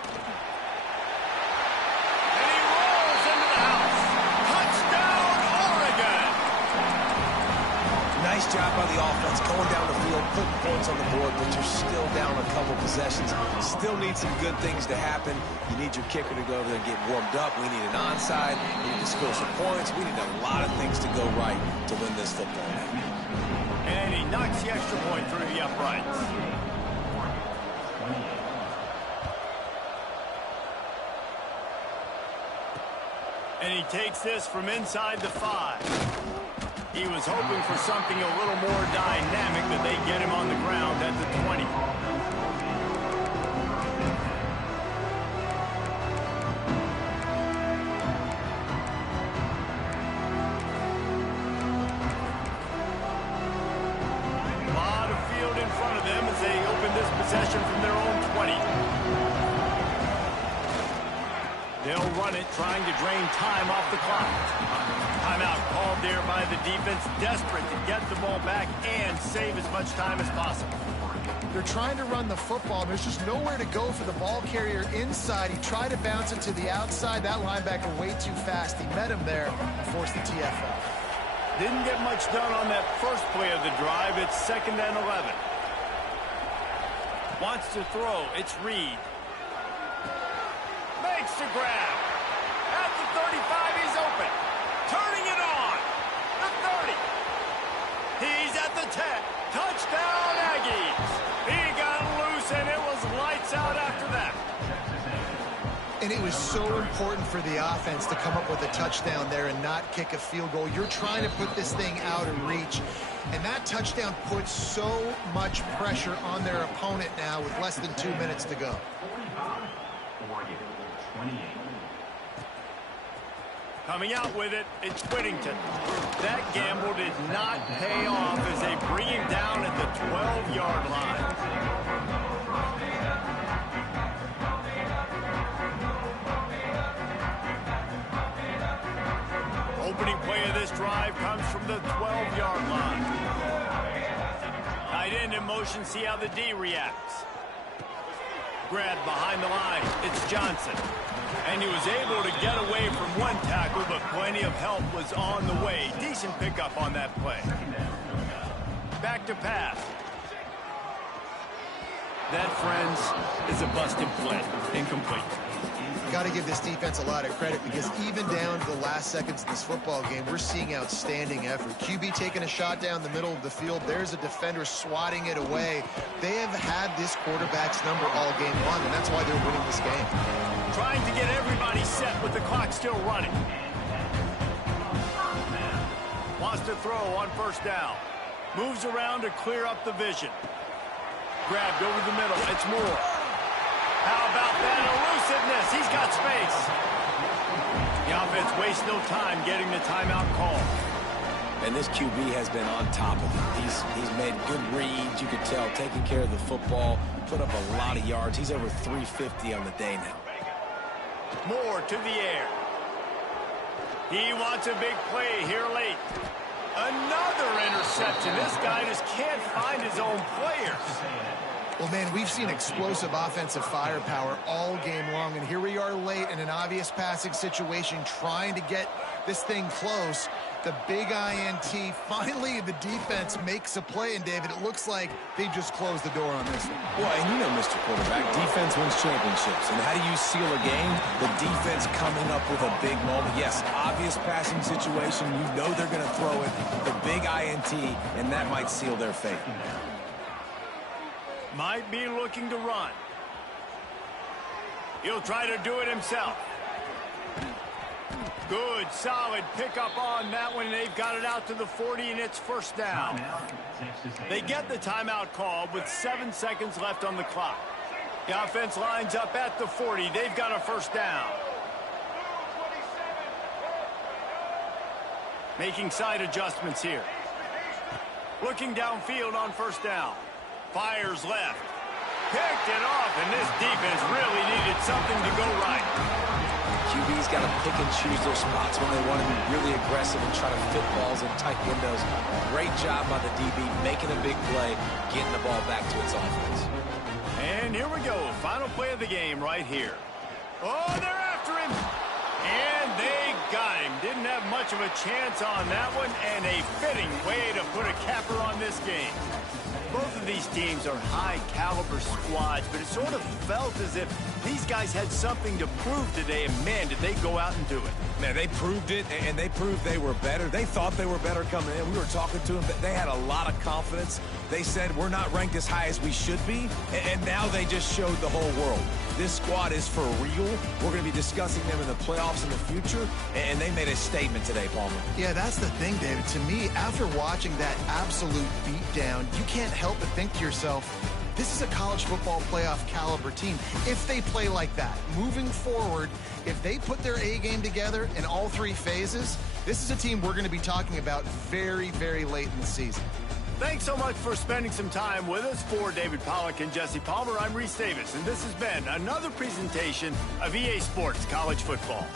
And he rolls into the house. Touchdown, Oregon! Nice job by the offense going down the field, putting points on the board, but you're still down a couple possessions. Still need some good things to happen. You need your kicker to go over there and get warmed up. We need an onside. We need to score some points. We need a lot of things to go right to win this football game. And he knocks the extra point through the uprights. And he takes this from inside the 5. He was hoping for something a little more dynamic, but they get him on the ground at the 20. A lot of field in front of them as they open this possession from their own 20. They'll run it, trying to drain time off the clock. Timeout called there by the defense, desperate to get the ball back and save as much time as possible. They're trying to run the football. There's just nowhere to go for the ball carrier inside. He tried to bounce it to the outside. That linebacker way too fast. He met him there and forced the TFL. Didn't get much done on that first play of the drive. It's 2nd and 11. Wants to throw. It's Reed. Makes the grab. At the 35, he's open. Turning it on. The 30. He's at the 10. Touchdown, Aggies. He got loose, and it was lights out after that. And it was so important for the offense to come up with a touchdown there and not kick a field goal. You're trying to put this thing out of reach. And that touchdown puts so much pressure on their opponent now with less than 2 minutes to go. Coming out with it, it's Whittington. That gamble did not pay off as they bring him down at the 12-yard line. Opening play of this drive comes from the 12-yard line. Tight end in motion, see how the D reacts. Grab behind the line, it's Johnson. And he was able to get away from one tackle, but plenty of help was on the way. Decent pickup on that play. Back to pass. That, friends, is a busted play. Incomplete. Got to give this defense a lot of credit because even down to the last seconds of this football game, we're seeing outstanding effort. QB taking a shot down the middle of the field. There's a defender swatting it away. They have had this quarterback's number all game long, and that's why they're winning this game. Trying to get everybody set with the clock still running. Wants to throw on 1st down. Moves around to clear up the vision. Grabbed over the middle. It's Moore. How about that elusiveness? He's got space. The offense wastes no time getting the timeout call. And this QB has been on top of it. He's made good reads, you could tell, taking care of the football, put up a lot of yards. He's over 350 on the day now. Moore to the air. He wants a big play here late. Another interception. This guy just can't find his own players. Well, man, we've seen explosive offensive firepower all game long, and here we are late in an obvious passing situation trying to get this thing close. The big INT, finally the defense makes a play, and David, it looks like they just closed the door on this one. Well, and you know, Mr. Quarterback, defense wins championships. And how do you seal a game? The defense coming up with a big moment. Yes, obvious passing situation. You know they're going to throw it. The big INT, and that might seal their fate. Might be looking to run. He'll try to do it himself. Good, solid pickup on that one. They've got it out to the 40, and it's 1st down. They get the timeout called with 7 seconds left on the clock. The offense lines up at the 40. They've got a 1st down. Making side adjustments here. Looking downfield on 1st down. Fires left. Picked it off, and this defense really needed something to go right. QB's got to pick and choose their spots when they want to be really aggressive and try to fit balls in tight windows. Great job by the DB, making a big play, getting the ball back to its offense. And here we go. Final play of the game right here. Oh, they're after him. And they got him. Didn't have much of a chance on that one, and a fitting way to put a capper on this game. Both of these teams are high-caliber squads, but it sort of felt as if these guys had something to prove today, and man, did they go out and do it. Man, they proved it, and they proved they were better. They thought they were better coming in. We were talking to them. They had a lot of confidence. They said, we're not ranked as high as we should be, and now they just showed the whole world. This squad is for real. We're going to be discussing them in the playoffs in the future, and they made a statement today, Palmer. Yeah, that's the thing, David. To me, after watching that absolute beatdown, you can't help but think to yourself, this is a college football playoff caliber team. If they play like that, moving forward, if they put their A game together in all three phases, this is a team we're going to be talking about very, very late in the season. Thanks so much for spending some time with us. For David Pollack and Jesse Palmer, I'm Reese Davis, and this has been another presentation of EA Sports College Football.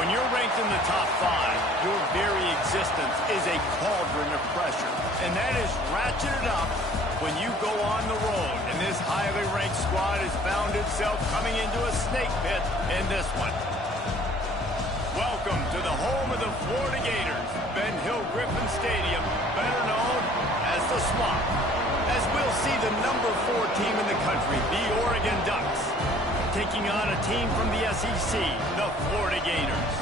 When you're ranked in the top 5, your very existence is a cauldron of pressure. And that is ratcheted up when you go on the road. And this highly ranked squad has found itself coming into a snake pit in this one. Welcome to the home of the Florida Gators, Ben Hill Griffin Stadium, better known as the Swamp, as we'll see the number 4 team in the country, the Oregon Ducks, taking on a team from the SEC, the Florida Gators.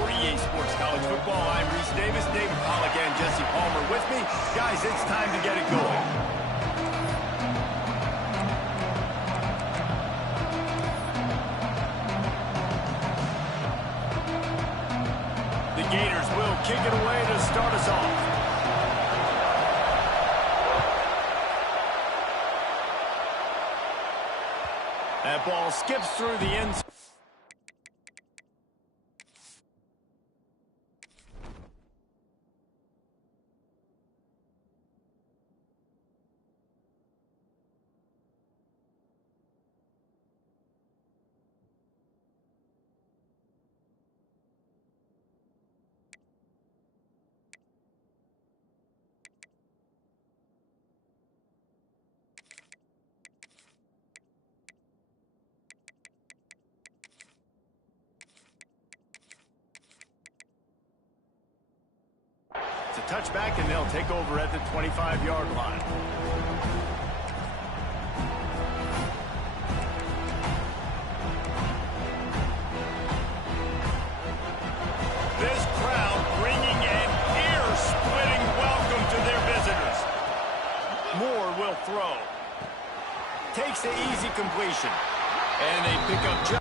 For EA Sports College Football, I'm Reese Davis, David Pollack, and Jesse Palmer with me. Guys, it's time to get it going. The Gators will kick it away to start us off. That ball skips through the end zone. It's a touchback, and they'll take over at the 25-yard line. takes the easy completion. And they pick up just...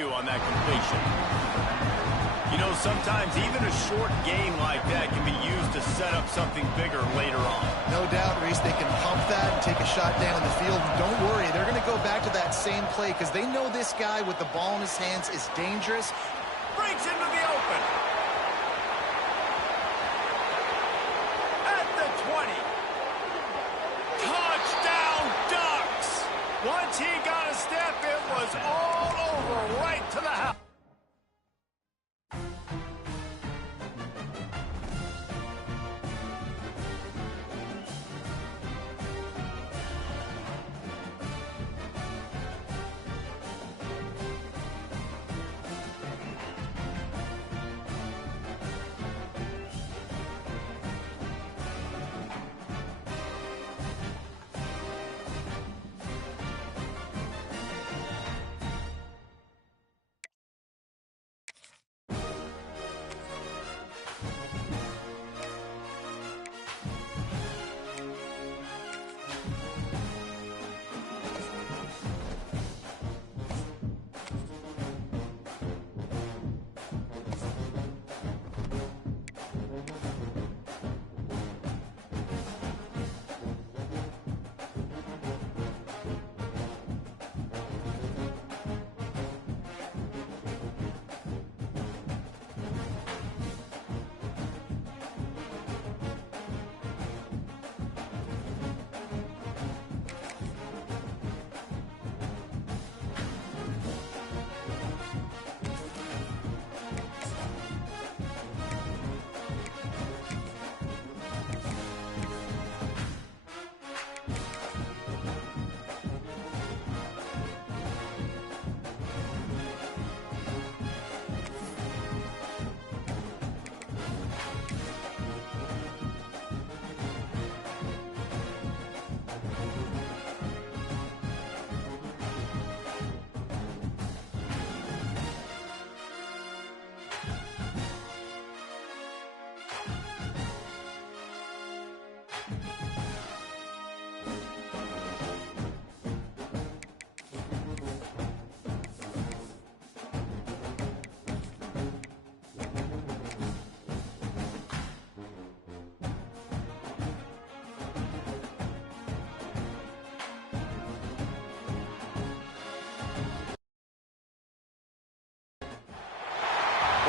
on that completion. You know, sometimes even a short game like that can be used to set up something bigger later on. No doubt, Reese, they can pump that and take a shot down in the field. And don't worry, they're going to go back to that same play because they know this guy with the ball in his hands is dangerous. Breaks into the open. At the 20. Touchdown Ducks! Once he got a step, it was all over right to the house.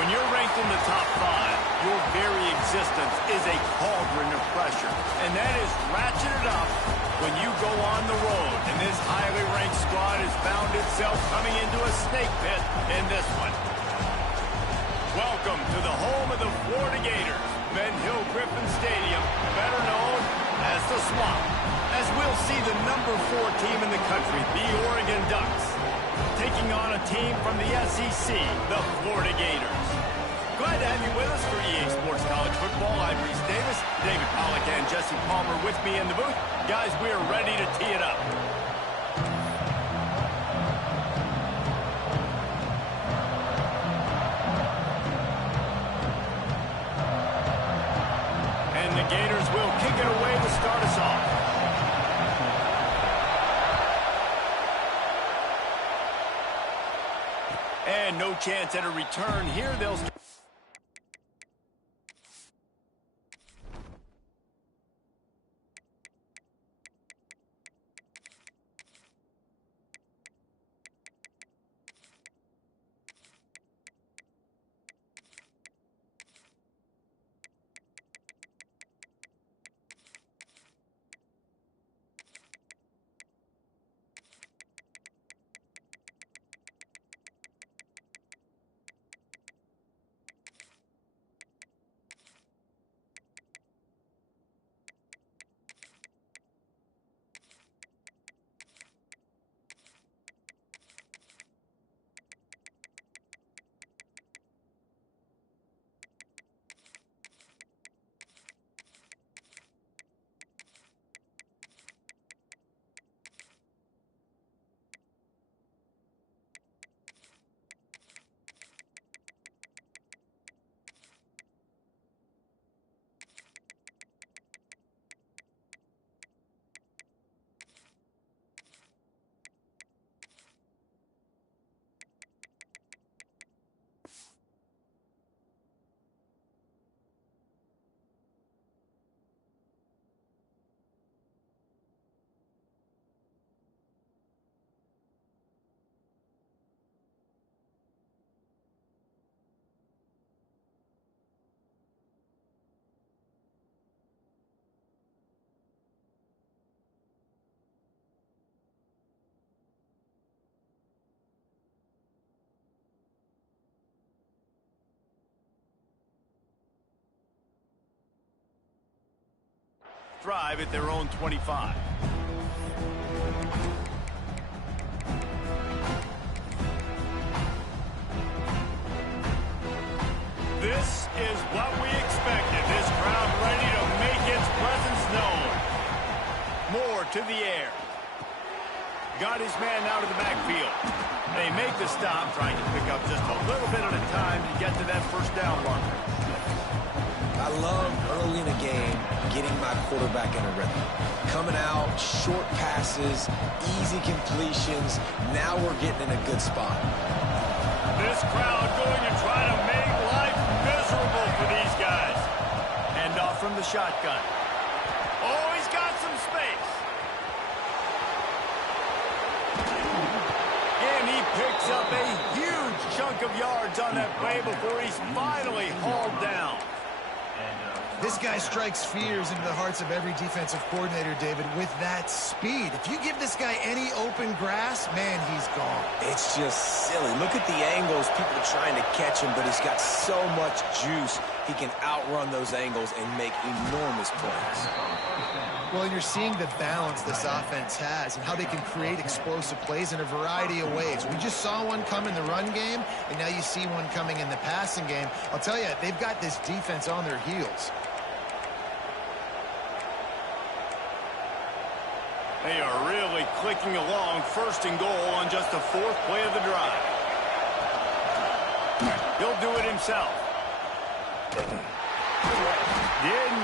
When you're ranked in the top 5, your very existence is a cauldron of pressure. And that is ratcheted up when you go on the road. And this highly ranked squad has found itself coming into a snake pit in this one. Welcome to the home of the Florida Gators, Ben Hill Griffin Stadium, better known as the Swamp, as we'll see the number 4 team in the country, the Oregon Ducks, taking on a team from the SEC, the Florida Gators. Glad to have you with us for EA Sports College Football. I'm Reese Davis, David Pollack and Jesse Palmer with me in the booth. Guys, we are ready to tee it up. And the Gators will kick it away to start us off. And no chance at a return here. They'll start. drive at their own 25. This is what we expected. This crowd ready to make its presence known. Moore to the air. Got his man out of the backfield. They make the stop, trying to pick up just a little bit at a time to get to that first down marker. I love early in a game getting my quarterback in a rhythm. Coming out, short passes, easy completions. Now we're getting in a good spot. This crowd going to try to make life miserable for these guys. Hand off from the shotgun. Oh, he's got some space. And he picks up a huge chunk of yards on that play before he's finally hauled down. This guy strikes fears into the hearts of every defensive coordinator, David, with that speed. If you give this guy any open grass, man, he's gone. It's just silly. Look at the angles. People are trying to catch him, but he's got so much juice. He can outrun those angles and make enormous plays. Well, and you're seeing the balance this offense has and how they can create explosive plays in a variety of ways. We just saw one come in the run game, and now you see one coming in the passing game. I'll tell you, they've got this defense on their heels. They are really clicking along, first and goal on just the fourth play of the drive. He'll do it himself. Didn't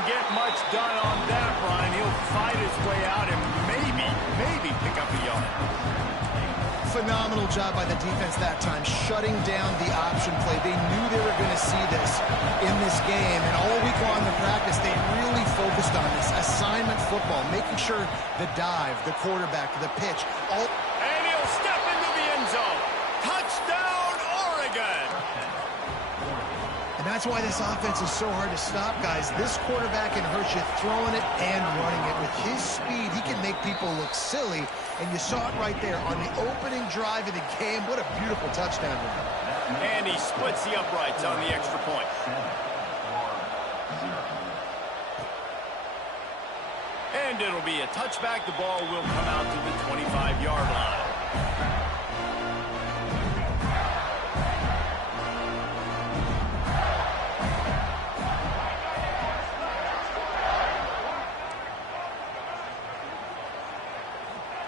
get much done on that run. He'll fight his way out and maybe pick up a yard. Phenomenal job by the defense that time, shutting down the option play. They knew they were going to see this in this game, and all week long in practice, they really focused on this assignment football, making sure the dive, the quarterback, the pitch, all... And he'll step into the end zone. Touchdown, Oregon! And that's why this offense is so hard to stop, guys. This quarterback can hurt you throwing it and running it. With his speed, he can make people look silly. And you saw it right there on the opening drive of the game. What a beautiful touchdown run. And he splits the uprights on the extra point. And it'll be a touchback. The ball will come out to the 25-yard line.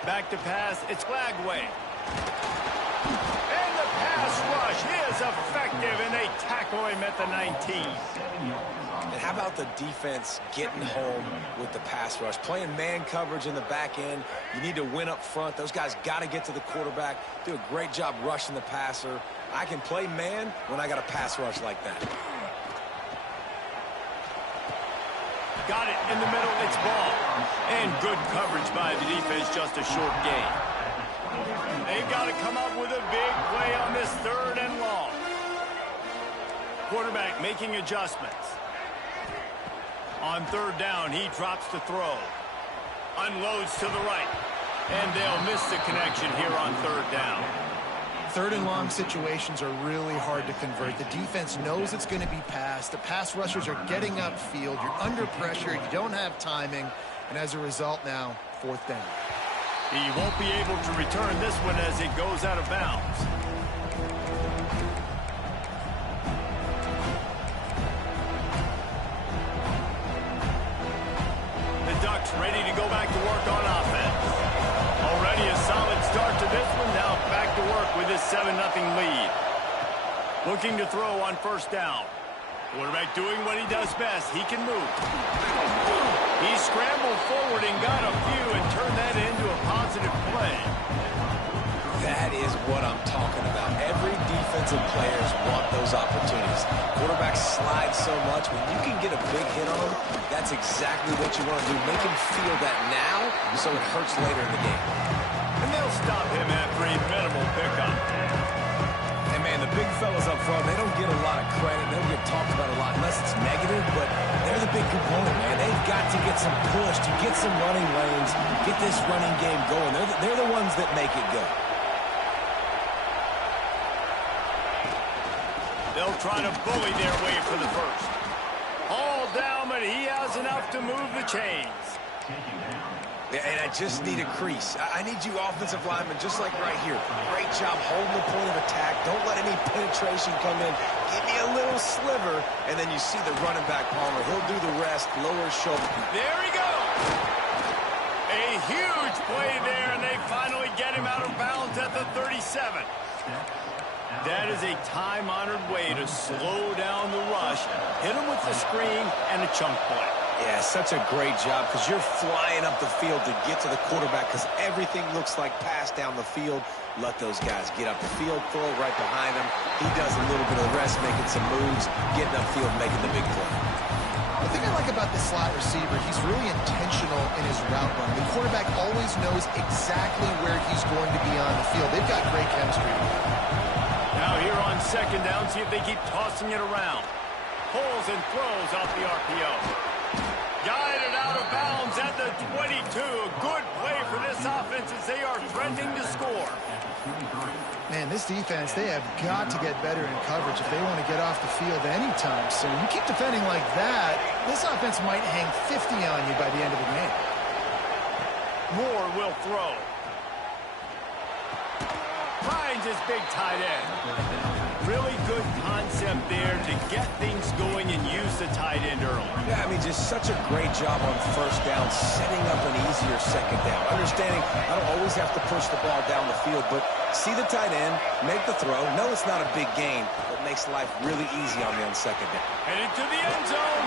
Back to pass, it's Lagway. And the pass rush is effective, and they tackle him at the 19. And how about the defense getting home with the pass rush? Playing man coverage in the back end. You need to win up front. Those guys got to get to the quarterback, do a great job rushing the passer. I can play man when I got a pass rush like that. Got it in the middle, it's ball. And good coverage by the defense, just a short gain. They've got to come up with a big play on this third and long. Quarterback making adjustments. On third down, he drops to throw. Unloads to the right. And they'll miss the connection here on third down. Third and long situations are really hard to convert. The defense knows it's going to be passed. The pass rushers are getting upfield. You're under pressure. You don't have timing. And as a result now, fourth down. He won't be able to return this one as it goes out of bounds. The Ducks ready to go back to work on offense. Already a solid start to this one. Now back to work with his 7-0 lead. Looking to throw on first down. Quarterback doing what he does best. He can move. He scrambled forward and got a few and turned that into a positive play. That is what I'm talking about. Every defensive players want those opportunities. Quarterbacks slide so much. When you can get a big hit on them, that's exactly what you want to do. Make him feel that now so it hurts later in the game. And they'll stop him after a minimal pickup. And, man, the big fellas up front, they don't get a lot of credit. They don't get talked about a lot unless it's negative, but they're the big component, man. They've got to get some push, to get some running lanes, get this running game going. They're the ones that make it go. They'll try to bully their way for the first. All down, but he has enough to move the chains. Yeah, and I just need a crease. I need you offensive linemen, just like right here. Great job holding the point of attack. Don't let any penetration come in. Give me a little sliver, and then you see the running back, Palmer. He'll do the rest, lower his shoulder. There he goes. A huge play there, and they finally get him out of bounds at the 37. That is a time-honored way to slow down the rush, hit him with the screen, and a chunk play. Yeah, such a great job because you're flying up the field to get to the quarterback because everything looks like pass down the field. Let those guys get up the field, throw it right behind him. He does a little bit of the rest, making some moves, getting upfield, making the big play. The thing I like about the slot receiver, he's really intentional in his route run. The quarterback always knows exactly where he's going to be on the field. They've got great chemistry. Now here on second down, see if they keep tossing it around. Pulls and throws off the RPO. Guided out of bounds at the 22. Good play for this offense as they are threatening to score. Man, this defense, they have got to get better in coverage if they want to get off the field anytime soon. You keep defending like that, this offense might hang 50 on you by the end of the game. Moore will throw. Finds his big tight end. Really good concept there to get things going and use the tight end early. Yeah, I mean, just such a great job on first down, setting up an easier second down. Understanding I don't always have to push the ball down the field, but see the tight end, make the throw. No, it's not a big gain, but makes life really easy on me on second down. Headed to the end zone,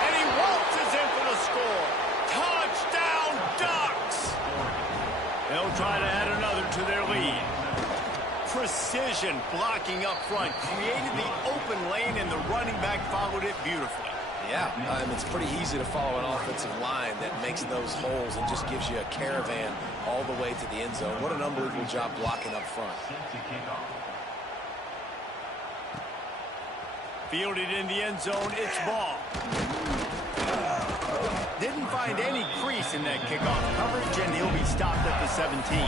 and he waltzes in for the score. Touchdown, Ducks! They'll try to add another to their lead. Precision blocking up front, created the open lane, and the running back followed it beautifully. Yeah, it's pretty easy to follow an offensive line that makes those holes and just gives you a caravan all the way to the end zone. What an unbelievable job blocking up front. Fielded in the end zone, it's ball. Didn't find any crease in that kickoff coverage, and he'll be stopped at the 17.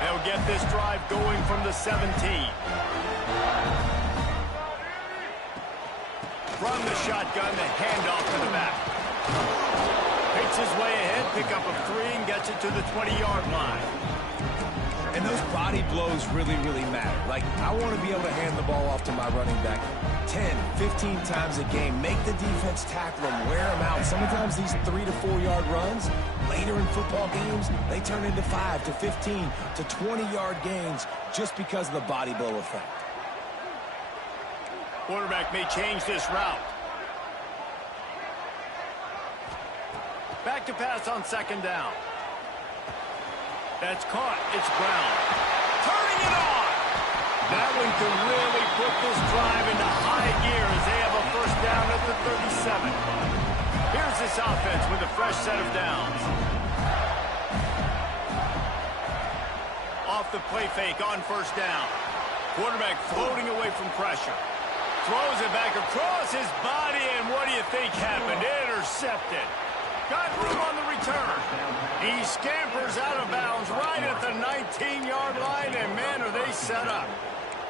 They'll get this drive going from the 17. From the shotgun, the handoff to the back. Picks his way ahead, pick up a 3, and gets it to the 20-yard line. And those body blows really, really matter. Like, I want to be able to hand the ball off to my running back 10, 15 times a game. Make the defense tackle them, wear them out. Sometimes these 3 to 4 yard runs, later in football games, they turn into 5 to 15 to 20-yard gains just because of the body blow effect. Quarterback may change this route. Back to pass on second down. That's caught. It's Brown. Turning it on. That one could really put this drive into high gear as they have a first down at the 37. Here's this offense with a fresh set of downs. Off the play fake on first down. Quarterback floating away from pressure. Throws it back across his body, and what do you think happened? Intercepted. Got room on the return. He scampers out of bounds right at the 19-yard line, and man, are they set up.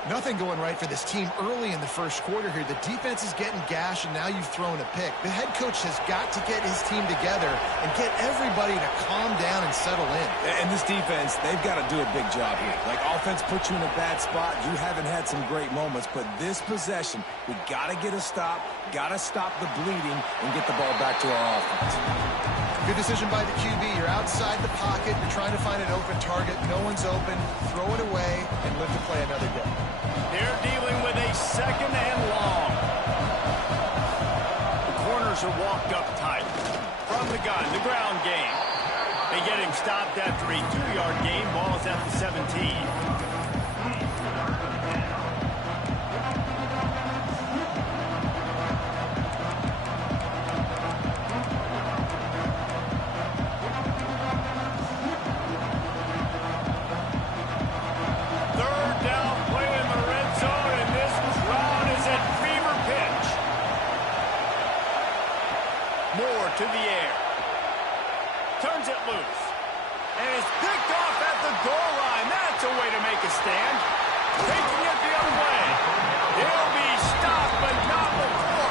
Nothing going right for this team early in the first quarter here. The defense is getting gashed, and now you've thrown a pick. The head coach has got to get his team together and get everybody to calm down and settle in. And this defense, they've got to do a big job here. Like, offense puts you in a bad spot. You haven't had some great moments, but this possession, we got to get a stop, got to stop the bleeding, and get the ball back to our offense. Good decision by the QB. You're outside the pocket. You're trying to find an open target. No one's open. Throw it away and live to play another day. They're dealing with a second and long. The corners are walked up tight. From the gun, the ground game. They get him stopped after a 2-yard gain. Ball's at the 17. To the air. Turns it loose. And it's picked off at the goal line. That's a way to make a stand. Taking it the other way. He'll be stopped, but not before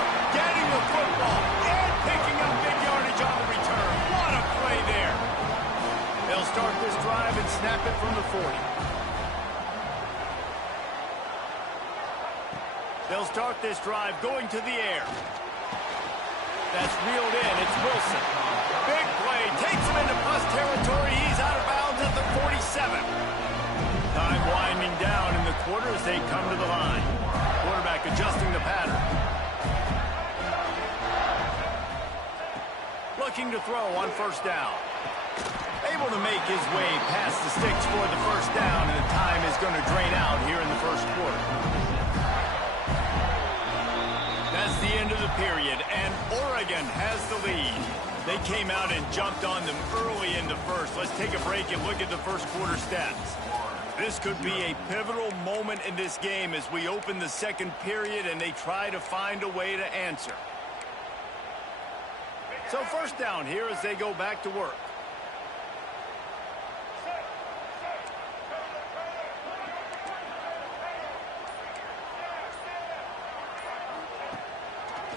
They'll start this drive going to the air. That's reeled in. It's Wilson. Big play. Takes him into plus territory. He's out of bounds at the 47. Time winding down in the quarter as they come to the line. Quarterback adjusting the pattern. Looking to throw on first down. Able to make his way past the sticks for the first down, and the time is going to drain out here in the first quarter. That's the end of the period, and Oregon has the lead. They came out and jumped on them early in the first. Let's take a break and look at the first quarter stats. This could be a pivotal moment in this game as we open the second period and they try to find a way to answer. So first down here as they go back to work.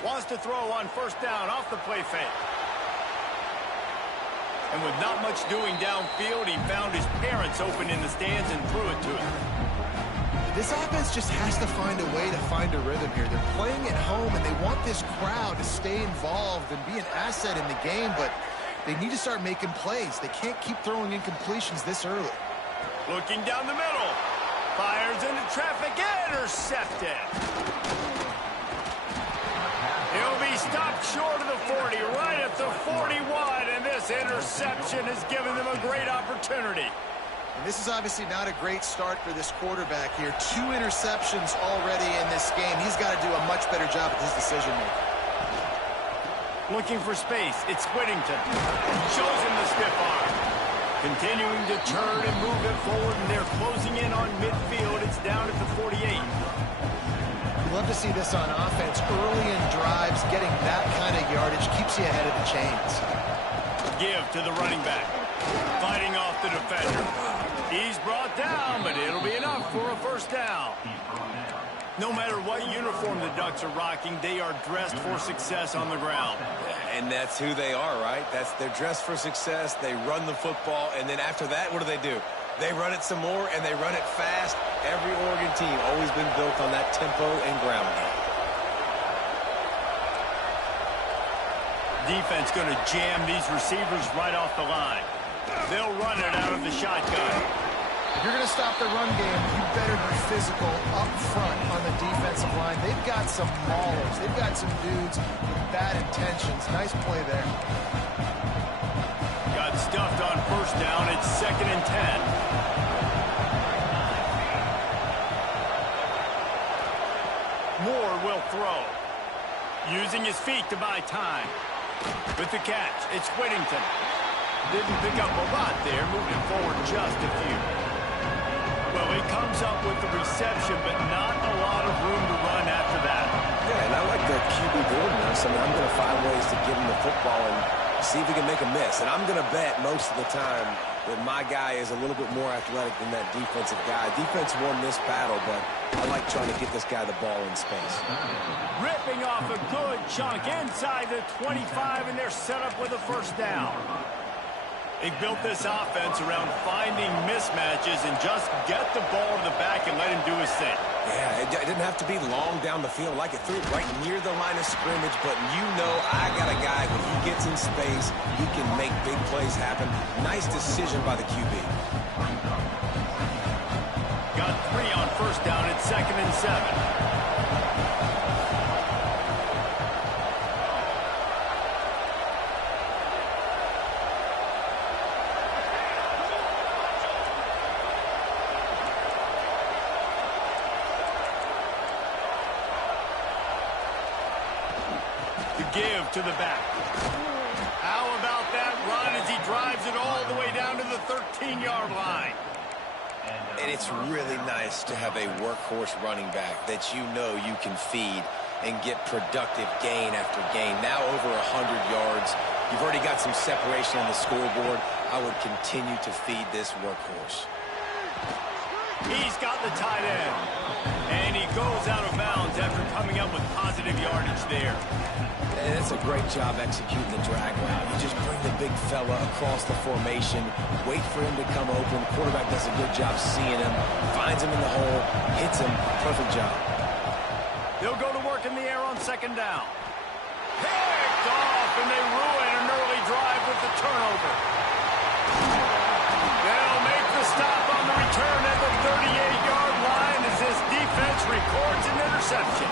Wants to throw on first down off the play fake. And with not much doing downfield, he found his parents open in the stands and threw it to him. This offense just has to find a way to find a rhythm here. They're playing at home, and they want this crowd to stay involved and be an asset in the game, but they need to start making plays. They can't keep throwing incompletions this early. Looking down the middle. Fires into traffic. Intercepted. He'll be stopped short of the 40, right at the 41, and this interception has given them a great opportunity. And this is obviously not a great start for this quarterback here. 2 interceptions already in this game. He's got to do a much better job at his decision-making. Looking for space. It's Whittington. Shows him the stiff arm. Continuing to turn and move it forward, and they're closing in on midfield. It's down at the 48. Love to see this on offense. Early in drives, getting that kind of yardage keeps you ahead of the chains. Give to the running back. Fighting off the defender. He's brought down, but it'll be enough for a first down. No matter what uniform the Ducks are rocking, they are dressed for success on the ground. And that's who they are, right? They're dressed for success. They run the football, and then after that, what do? They run it some more, and they run it fast. Every Oregon team always been built on that tempo and ground game. Defense going to jam these receivers right off the line. They'll run it out of the shotgun. If you're going to stop the run game, you better be physical up front on the defensive line. They've got some maulers. They've got some dudes with bad intentions. Nice play there. Got stuffed on first down. It's 2nd and 10. Moore will throw. Using his feet to buy time. With the catch, it's Whittington. Didn't pick up a lot there, moving forward just a few. Well, he comes up with the reception, but not a lot of room to run after that. Yeah, and I like the QB doing this. I mean, I'm going to find ways to give him the football and see if he can make a miss. And I'm going to bet most of the time that my guy is a little bit more athletic than that defensive guy. Defense won this battle, but I like trying to get this guy the ball in space. Ripping off a good chunk inside the 25, and they're set up with a first down. They built this offense around finding mismatches and just get the ball to the back and let him do his thing. Yeah, it didn't have to be long down the field. Like it threw it right near the line of scrimmage, but you know I got a guy when he gets in space, he can make big plays happen. Nice decision by the QB. Got 3 on first down at 2nd and 7. Give to the back. How about that run as he drives it all the way down to the 13-yard line? And it's really nice to have a workhorse running back that you know you can feed and get productive gain after gain. Now over 100 yards. You've already got some separation on the scoreboard. I would continue to feed this workhorse. He's got the tight end. And he goes out of bounds after coming up with positive yardage there. And it's a great job executing the drag route. You just bring the big fella across the formation, wait for him to come open. The quarterback does a good job seeing him, finds him in the hole, hits him. Perfect job. They'll second down. Picked off, and they ruin an early drive with the turnover. They'll make the stop on the return at the 38-yard line as this defense records an interception.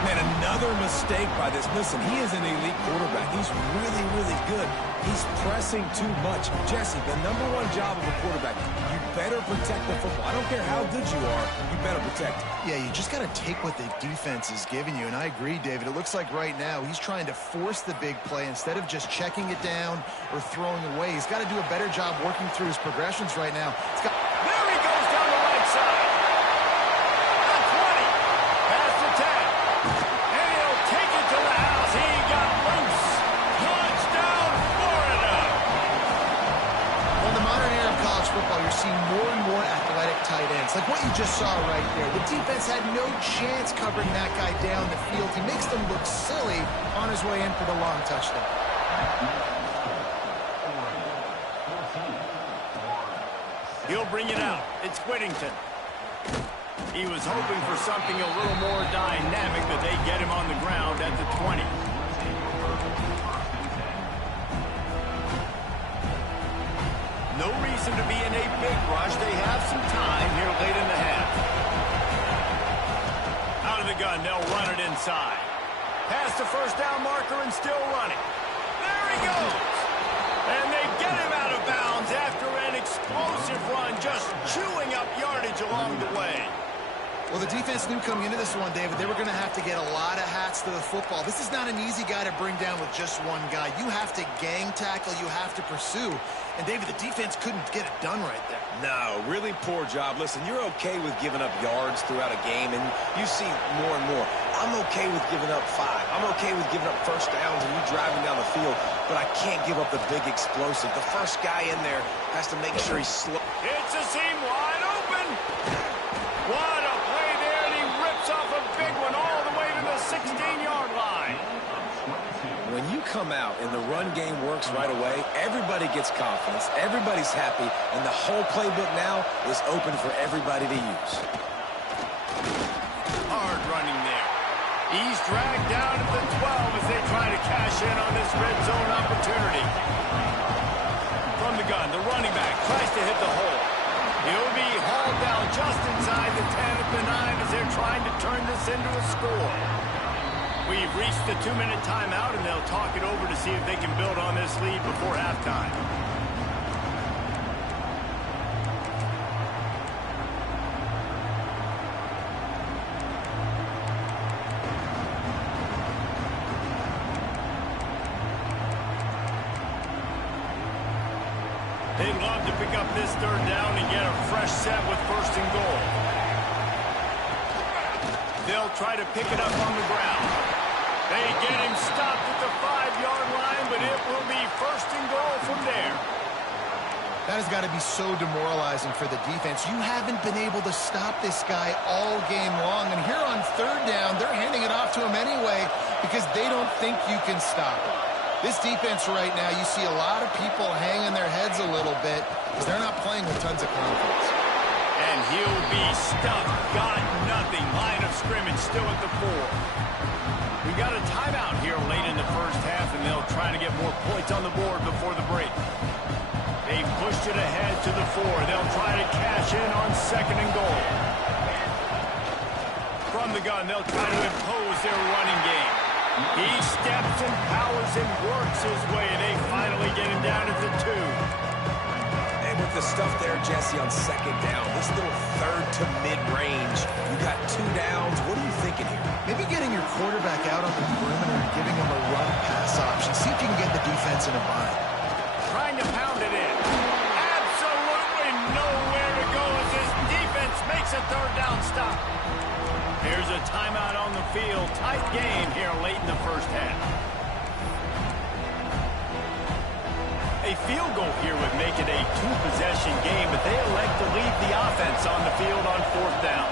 Man, another mistake by this. Listen, he is an elite quarterback. He's really, really good. He's pressing too much. Jesse, the number one job of a quarterback, you better protect the football. I don't care how good you are, you better protect it. Yeah, you just got to take what the defense is giving you, and I agree, David. It looks like right now he's trying to force the big play instead of just checking it down or throwing away. He's got to do a better job working through his progressions right now. There he goes down the right side. The 20, past the 10, and he'll take it to the house. He got loose. Touchdown, Florida. Well, in the modern era of college football, you're seeing more and more athletic tight ends, like what you just saw right there. The defense had no chance covering that guy down the field. He makes them look silly on his way in for the long touchdown. He'll bring it out. It's Whittington. He was hoping for something a little more dynamic, but they get him on the ground at the 20. No reason to be in a big rush. They have some time here late in the half. Out of the gun, they'll run it inside. Past the first down marker and still running. There he goes. And they get him out of bounds after an explosive run, just chewing up yardage along the way. Well, the defense knew coming into this one, David, they were going to have to get a lot of hats to the football. This is not an easy guy to bring down with just one guy. You have to gang tackle, you have to pursue. And, David, the defense couldn't get it done right there. No, really poor job. Listen, you're okay with giving up yards throughout a game, and you see more and more. I'm okay with giving up 5. I'm okay with giving up first downs and you driving down the field, but I can't give up the big explosive. The first guy in there has to make sure he's slow. It's a seam wide open. What a play there, and he rips off a big one all the way to the 16-yard line. When you come out and the run game works right away, everybody gets confidence, everybody's happy, and the whole playbook now is open for everybody to use. Hard running there. He's dragged down at the 12 as they try to cash in on this red zone opportunity. From the gun, the running back tries to hit the hole. He'll be hauled down just inside the 10 at the 9 as they're trying to turn this into a score. We've reached the 2-minute timeout, and they'll talk it over to see if they can build on this lead before halftime. They'd love to pick up this third down and get a fresh set with first and goal. They'll try to pick it up on the ground. They get him stopped at the 5-yard line, but it will be first and goal from there. That has got to be so demoralizing for the defense. You haven't been able to stop this guy all game long, and here on third down, they're handing it off to him anyway because they don't think you can stop him. This defense right now, you see a lot of people hanging their heads a little bit because they're not playing with tons of confidence. And he'll be stuffed. Got nothing. Line of scrimmage still at the 4. We got a timeout here late in the first half, and they'll try to get more points on the board before the break. They pushed it ahead to the 4. They'll try to cash in on second and goal. From the gun, they'll try to impose their running game. He steps and powers and works his way, and they finally get him down at the 2. And with the stuff there, Jesse, on second down, this little third to mid-range, you got 2 downs. What are you thinking here? Maybe getting your quarterback out on the perimeter and giving him a run-pass option. See if you can get the defense in a bind. Trying to pound it in. Absolutely nowhere to go as this defense makes a third down stop. Here's a timeout on the field. Tight game here late in the first half. A field goal here would make it a 2-possession game, but they elect to leave the offense on the field on fourth down.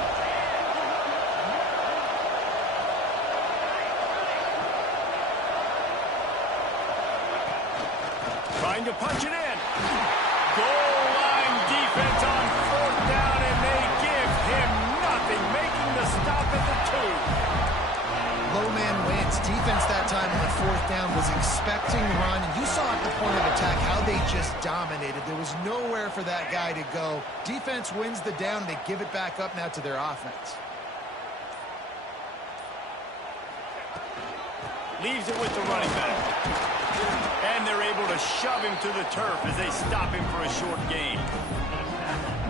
Trying to punch it in. Goal line defense on fourth down, and they give him nothing, making the stop at the 2. Low man Giants defense that time on 4th down was expecting run, and you saw at the point of attack how they just dominated. There was nowhere for that guy to go. Defense wins the down. They give it back up now to their offense. Leaves it with the running back. And they're able to shove him to the turf as they stop him for a short gain.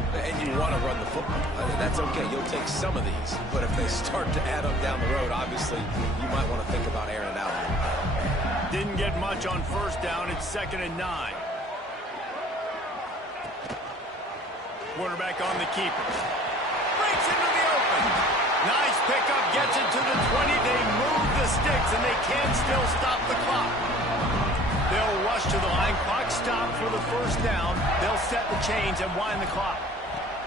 And you want to run the football. That's okay. You'll take some of these. But if they start to add up down the road, obviously, you might want to think about airing it out. Didn't get much on 1st down. It's 2nd and 9. Quarterback on the keeper. Breaks into the open. Nice pickup. Gets it to the 20. They move the sticks, and they can still stop the clock. They'll rush to the line. Clock stopped for the 1st down. They'll set the chains and wind the clock.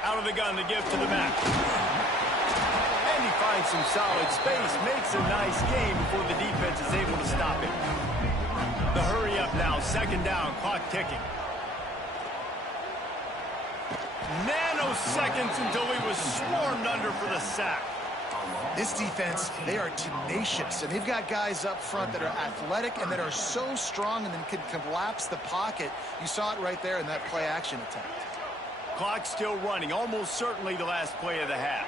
Out of the gun to give to the back. And he finds some solid space. Makes a nice game before the defense is able to stop him. The hurry up now. 2nd down. Clock ticking. Nanoseconds until he was swarmed under for the sack. This defense, they are tenacious, and they've got guys up front that are athletic and that are so strong and then can collapse the pocket. You saw it right there in that play-action attempt. Clock still running, almost certainly the last play of the half.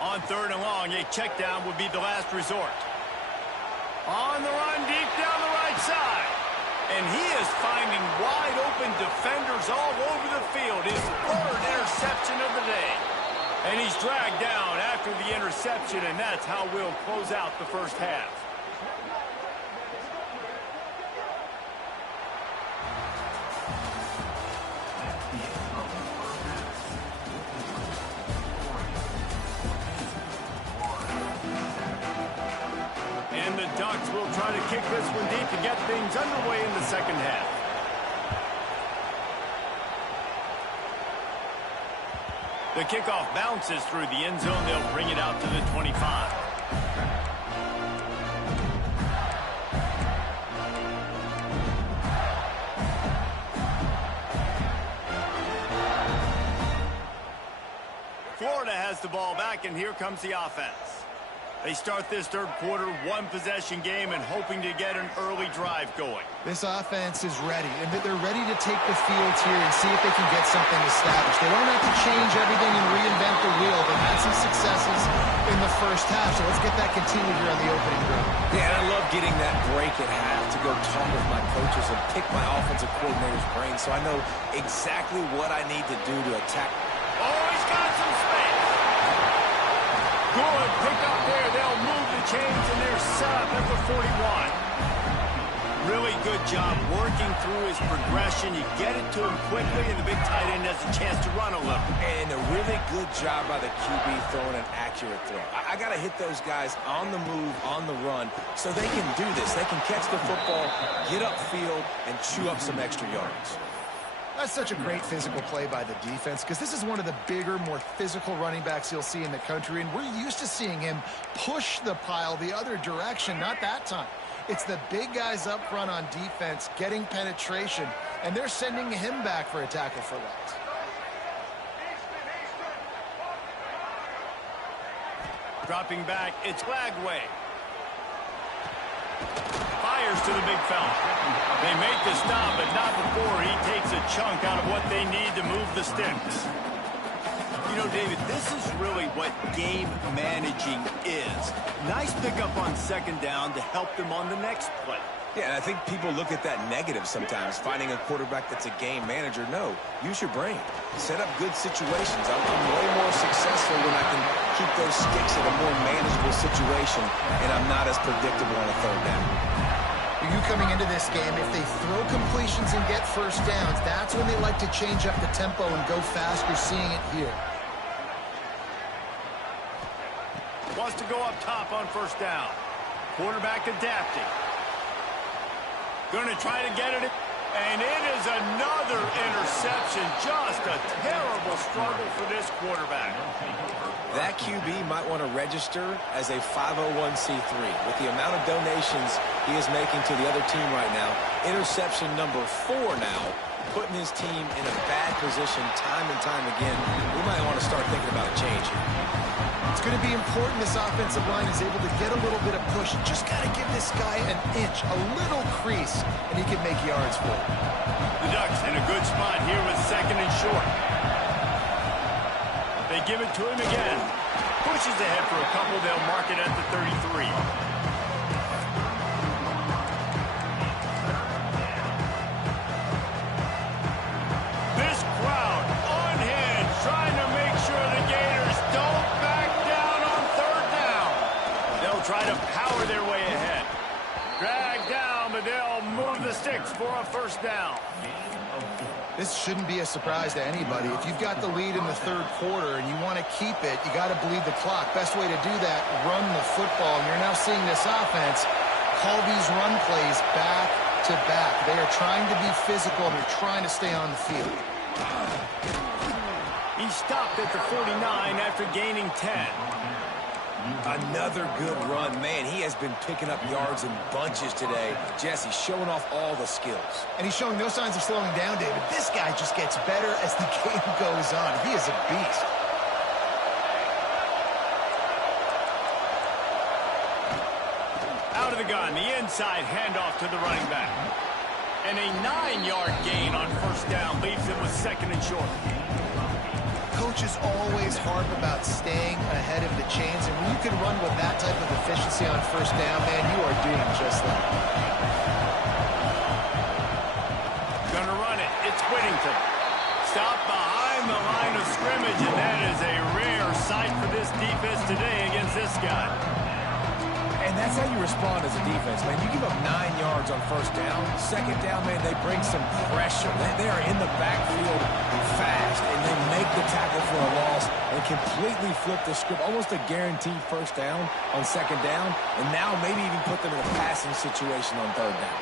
On 3rd and long, a check down would be the last resort. On the run, deep down the right side. And he is finding wide open defenders all over the field. His 3rd interception of the day. And he's dragged down after the interception, and that's how we'll close out the 1st half. And the Ducks will try to kick this one deep to get things underway in the 2nd half. The kickoff bounces through the end zone. They'll bring it out to the 25. Florida has the ball back, and here comes the offense. They start this 3rd quarter, 1-possession game, and hoping to get an early drive going. This offense is ready, and they're ready to take the field here and see if they can get something established. They don't have to change everything and reinvent the wheel. They've had some successes in the 1st half, so let's get that continued here on the opening drive. Yeah, and I love getting that break at half to go talk with my coaches and pick my offensive coordinator's brain so I know exactly what I need to do to attack. Oh, he's got some space. Good pick up there. They'll move the chains, and they're set up at the 41. Really good job working through his progression. You get it to him quickly, and the big tight end has a chance to run a little. And a really good job by the QB throwing an accurate throw. I got to hit those guys on the move, on the run, so they can do this. They can catch the football, get upfield, and chew up some extra yards. That's such a great physical play by the defense because this is one of the bigger, more physical running backs you'll see in the country, and we're used to seeing him push the pile the other direction. Not that time. It's the big guys up front on defense getting penetration, and they're sending him back for a tackle for loss. Dropping back, it's Lagway. Fires to the big fella. They make the stop, but not before he takes a chunk out of what they need to move the sticks. You know, David, this is really what game managing is. Nice pickup on 2nd down to help them on the next play. Yeah, and I think people look at that negative sometimes, finding a quarterback that's a game manager. No, use your brain. Set up good situations. I'm way more successful when I can keep those sticks in a more manageable situation, and I'm not as predictable on a 3rd down. You coming into this game, if they throw completions and get 1st downs, that's when they like to change up the tempo and go fast. You're seeing it here. Wants to go up top on 1st down. Quarterback adapting. Going to try to get it. And it is another interception. Just a terrible struggle for this quarterback. That QB might want to register as a 501c3. With the amount of donations he is making to the other team right now, interception number 4 now putting his team in a bad position time and time again. We might want to start thinking about a change here. It's going to be important this offensive line is able to get a little bit of push. Just got to give this guy an inch, a little crease, and he can make yards for it. The Ducks in a good spot here with second and short. They give it to him again. Pushes ahead for a couple. They'll mark it at the 33. This crowd on hand trying to make sure the Gators don't back down on third down. They'll try to power their way ahead. Drag down, but they'll move the sticks for a first down. This shouldn't be a surprise to anybody. If you've got the lead in the third quarter and you want to keep it, you got to bleed the clock. Best way to do that, run the football. And you're now seeing this offense call these run plays back to back. They are trying to be physical and they're trying to stay on the field. He stopped at the 49 after gaining 10. Another good run. Man, he has been picking up yards in bunches today. Jesse showing off all the skills. And he's showing no signs of slowing down, David. This guy just gets better as the game goes on. He is a beast. Out of the gun, the inside handoff to the running back. And a 9-yard gain on first down leaves him with second and short. Coaches always harp about staying ahead of the chains, and when you can run with that type of efficiency on first down, man, you are doing just that. Gonna run it. It's Whittington. Stop behind the line of scrimmage, and that is a rare sight for this defense today against this guy. And that's how you respond as a defense, man. You give up 9 yards on first down. Second down, man, they bring some pressure. They are in the backfield fast, and they make the tackle for a loss and completely flip the script. Almost a guaranteed first down on second down, and now maybe even put them in a passing situation on third down.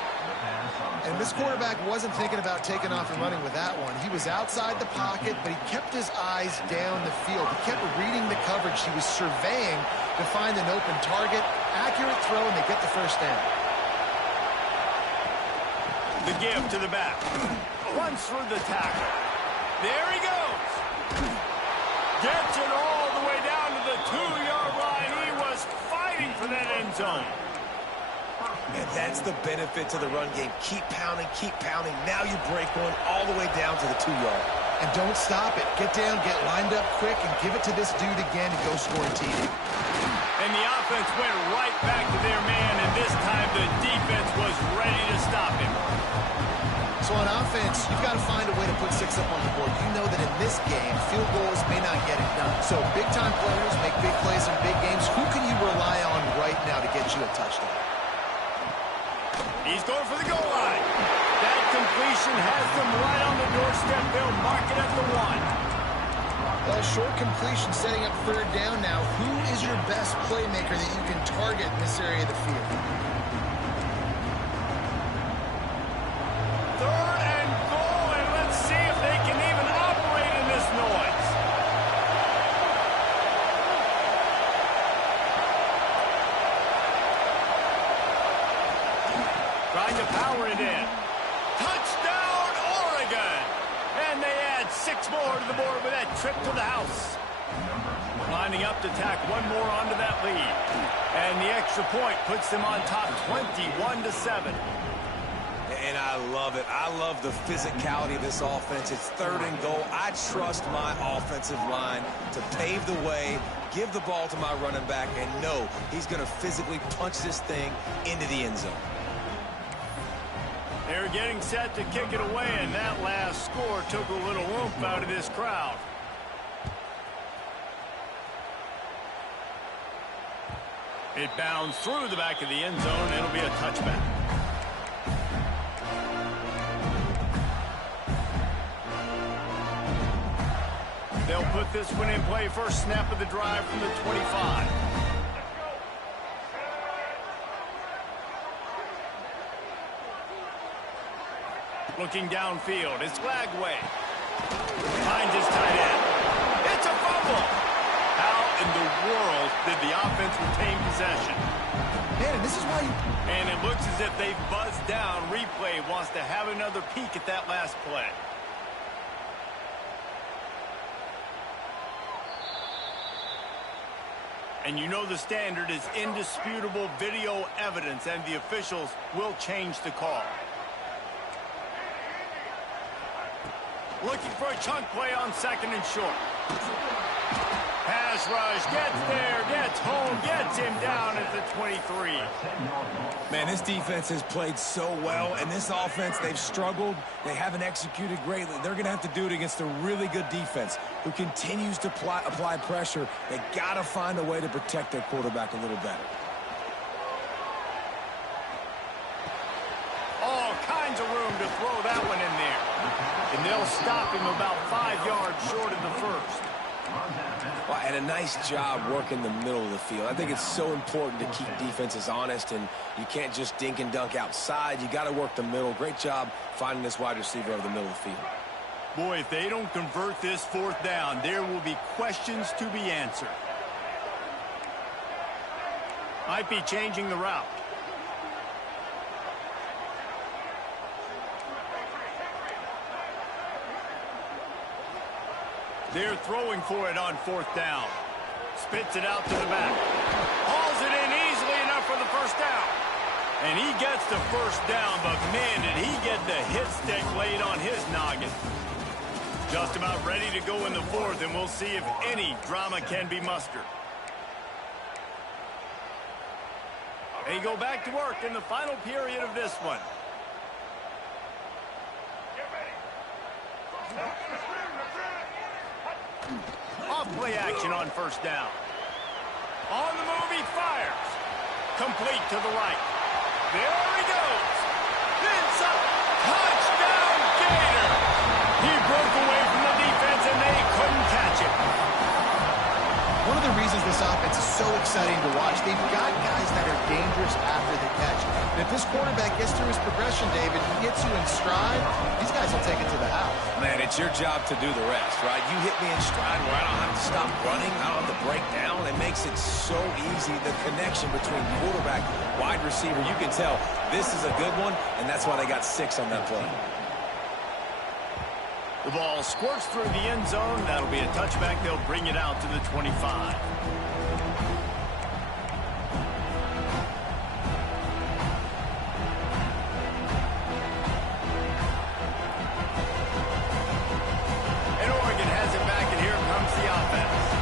And this quarterback wasn't thinking about taking off and running with that one. He was outside the pocket, but he kept his eyes down the field. He kept reading the coverage. He was surveying to find an open target. Accurate throw, and they get the first down. The give to the back. Runs through the tackle. There he goes. Gets it all the way down to the 2-yard line. He was fighting for that end zone. And that's the benefit to the run game. Keep pounding, keep pounding. Now you break one all the way down to the 2-yard. And don't stop it. Get down, get lined up quick, and give it to this dude again and go score a TD. And the offense went right back to their man, and this time the defense was ready to stop him. So on offense, you've got to find a way to put 6 up on the board. You know that in this game, field goals may not get it done. So big-time players make big plays in big games. Who can you rely on right now to get you a touchdown? He's going for the goal line. That completion has them right on the doorstep. They'll mark it at the 1. Well, short completion setting up third down now. Who is your best playmaker that you can target in this area of the field? Third and goal, and let's see if they can even operate in this noise. Trying to power it in. Touchdown, Oregon! And they add 6 more to the board with that trip to the house. Lining up to tack one more onto that lead. And the extra point puts them on top 21-7. And I love it. I love the physicality of this offense. It's third and goal. I trust my offensive line to pave the way, give the ball to my running back, and know he's going to physically punch this thing into the end zone. They're getting set to kick it away, and that last score took a little oomph out of this crowd. It bounds through the back of the end zone. It'll be a touchback. They'll put this one in play. First snap of the drive from the 25. Looking downfield, it's Lagway. Finds his tight end. It's a fumble. How in the world did the offense retain possession? Man, and this is why you... And it looks as if they've buzzed down. Replay wants chance to have another peek at that last play. And you know the standard is indisputable video evidence, and the officials will change the call. Looking for a chunk play on second and short. Pass rush, gets there, gets home, gets him down at the 23. Man, this defense has played so well, and this offense, they've struggled. They haven't executed greatly. They're going to have to do it against a really good defense who continues to apply pressure. They got to find a way to protect their quarterback a little better. All kinds of room to throw that one in there. And they'll stop him about 5 yards short of the first. Well, and a nice job working the middle of the field. I think it's so important to keep defenses honest, and you can't just dink and dunk outside. You got to work the middle. Great job finding this wide receiver over the middle of the field. Boy, if they don't convert this fourth down, there will be questions to be answered. Might be changing the route. They're throwing for it on fourth down. Spits it out to the back. Hauls it in easily enough for the first down. And he gets the first down, but man, did he get the hit stick laid on his noggin. Just about ready to go in the fourth, and we'll see if any drama can be mustered. They go back to work in the final period of this one. Off-play action on first down. On the move, he fires. Complete to the right. There he goes. It's up. Touchdown, Gator. He broke away from the defense, and they couldn't catch it. One of the reasons this offense is so exciting to watch, they've got guys that are dangerous after the catch. And if this quarterback gets through his progression, David, he gets you in stride, these guys will take it to the house. Man, it's your job to do the rest, right? You hit me in stride where I don't have to stop running. I don't have to break down. It makes it so easy. The connection between quarterback, wide receiver, you can tell this is a good one, and that's why they got 6 on that play. The ball squirts through the end zone. That'll be a touchback. They'll bring it out to the 25. And Oregon has it back, and here comes the offense.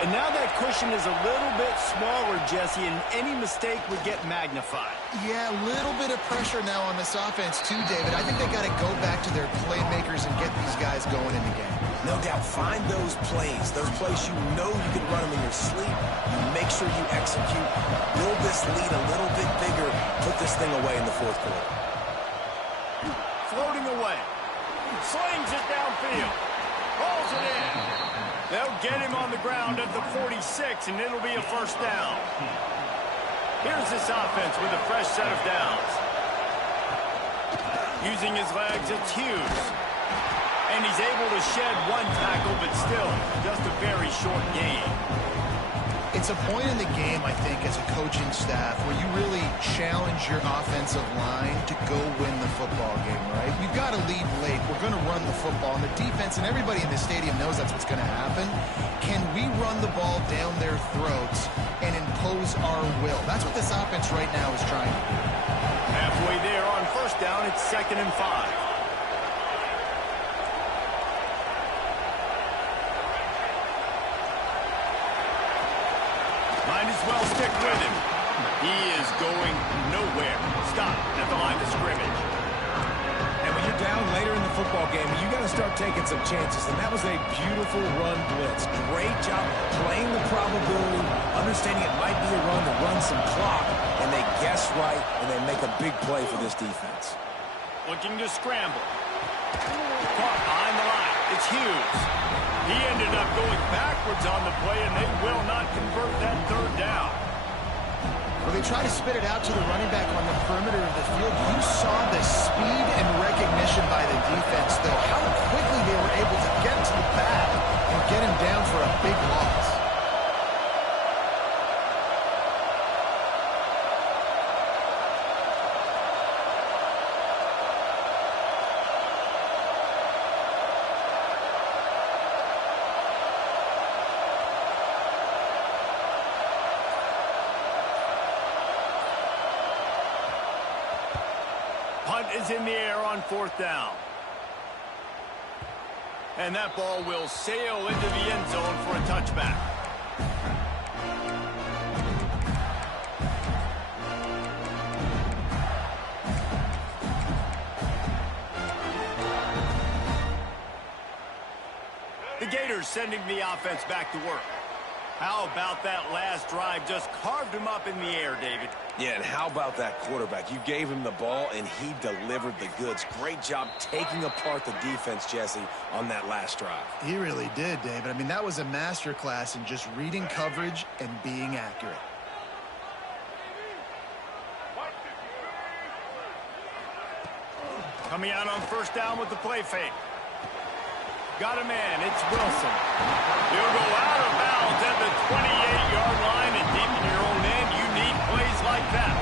And now that cushion is a little bit smaller, Jesse, and any mistake would get magnified. Yeah, a little bit of pressure now on this offense too, David. I think they got to go back to their playmakers and get these guys going in the game. No doubt, find those plays you know you can run them in your sleep. You make sure you execute. Build this lead a little bit bigger. Put this thing away in the fourth quarter. Floating away. Slings it downfield. Rolls it in. They'll get him on the ground at the 46, and it'll be a first down. Here's this offense with a fresh set of downs. Using his legs, it's Hughes. And he's able to shed one tackle, but still, just a very short gain. It's a point in the game, I think, as a coaching staff, where you really challenge your offensive line to go win the football game, right? We've got to lead late. We're going to run the football. And the defense and everybody in the stadium knows that's what's going to happen. Can we run the ball down their throats and impose our will? That's what this offense right now is trying to do. Halfway there on first down, it's 2nd and 5. Might as well stick with him. He is going nowhere. Stop at the line of scrimmage. And when you're down later in the football game, you got to start taking some chances. And that was a beautiful run blitz. Great job playing the probability, understanding it might be a run to run some clock. And they guess right, and they make a big play for this defense. Looking to scramble. Caught behind the line. It's Hughes. He ended up going backwards on the play, and they will not convert that third down. Well, they try to spit it out to the running back on the perimeter of the field. You saw the speed and recognition by the defense, though. How quickly they were able to get to the bag and get him down for a big loss. is in the air on 4th down. And that ball will sail into the end zone for a touchback. The Gators sending the offense back to work. How about that last drive? Just carved him up in the air, David. Yeah, and how about that quarterback? You gave him the ball, and he delivered the goods. Great job taking apart the defense, Jesse, on that last drive. He really did, David. I mean, that was a masterclass in just reading coverage and being accurate. Coming out on 1st down with the play fake. Got a man. It's Wilson. He'll go out of bounds at the 28-yard line, and deep in your own end, you need plays like that.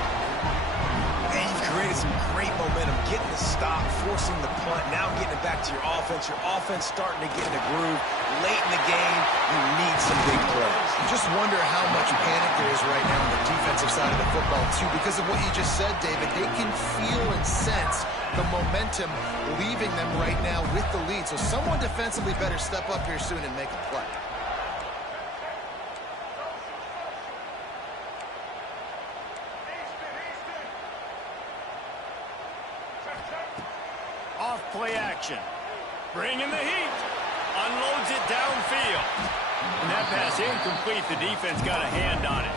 And you've created some great momentum, getting the stop, forcing the punt, now getting it back to your offense. Your offense starting to get in a groove. Late in the game, you need some big plays. You just wonder how much panic there is right now on the defensive side of the football, too, because of what you just said, David. They can feel and sense the momentum leaving them right now with the lead. So someone defensively better step up here soon and make a play. Off play action. Bringing the heat. Unloads it downfield. And that pass incomplete. The defense got a hand on it.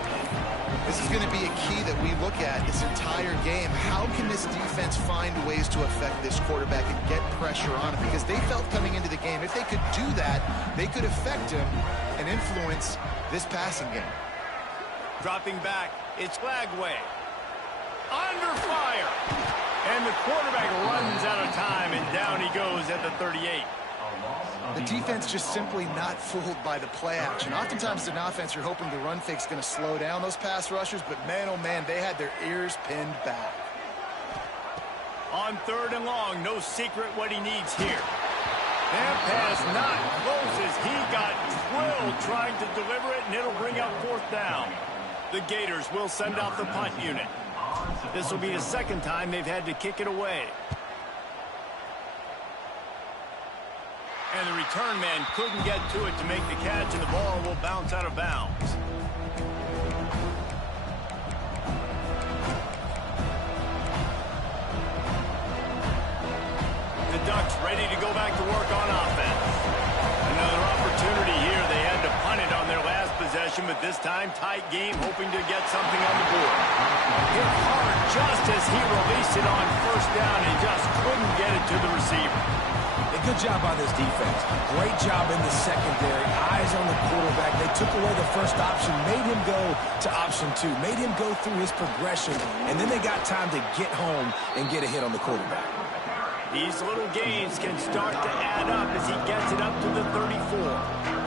This is going to be a key that we look at this entire game. How can this defense find ways to affect this quarterback and get pressure on him? Because they felt coming into the game, if they could do that, they could affect him and influence this passing game. Dropping back, it's Lagway. Under fire. And the quarterback runs out of time, and down he goes at the 38. The defense just simply not fooled by the play action. Oftentimes, as an offense, you're hoping the run fake's going to slow down those pass rushers, but man, oh man, they had their ears pinned back. On 3rd and long, no secret what he needs here. That pass not close as he got drilled trying to deliver it, and it'll bring up 4th down. The Gators will send out the punt unit. This will be the 2nd time they've had to kick it away. And the return man couldn't get to it to make the catch, and the ball will bounce out of bounds. The Ducks ready to go back to work on offense. Another opportunity here. They had to punt it on their last possession, but this time tight game, hoping to get something on the board. Hit hard just as he released it on 1st down and just couldn't get it to the receiver. Good job by this defense. Great job in the secondary. Eyes on the quarterback. They took away the first option, made him go to option 2, made him go through his progression, and then they got time to get home and get a hit on the quarterback. These little gains can start to add up as he gets it up to the 34.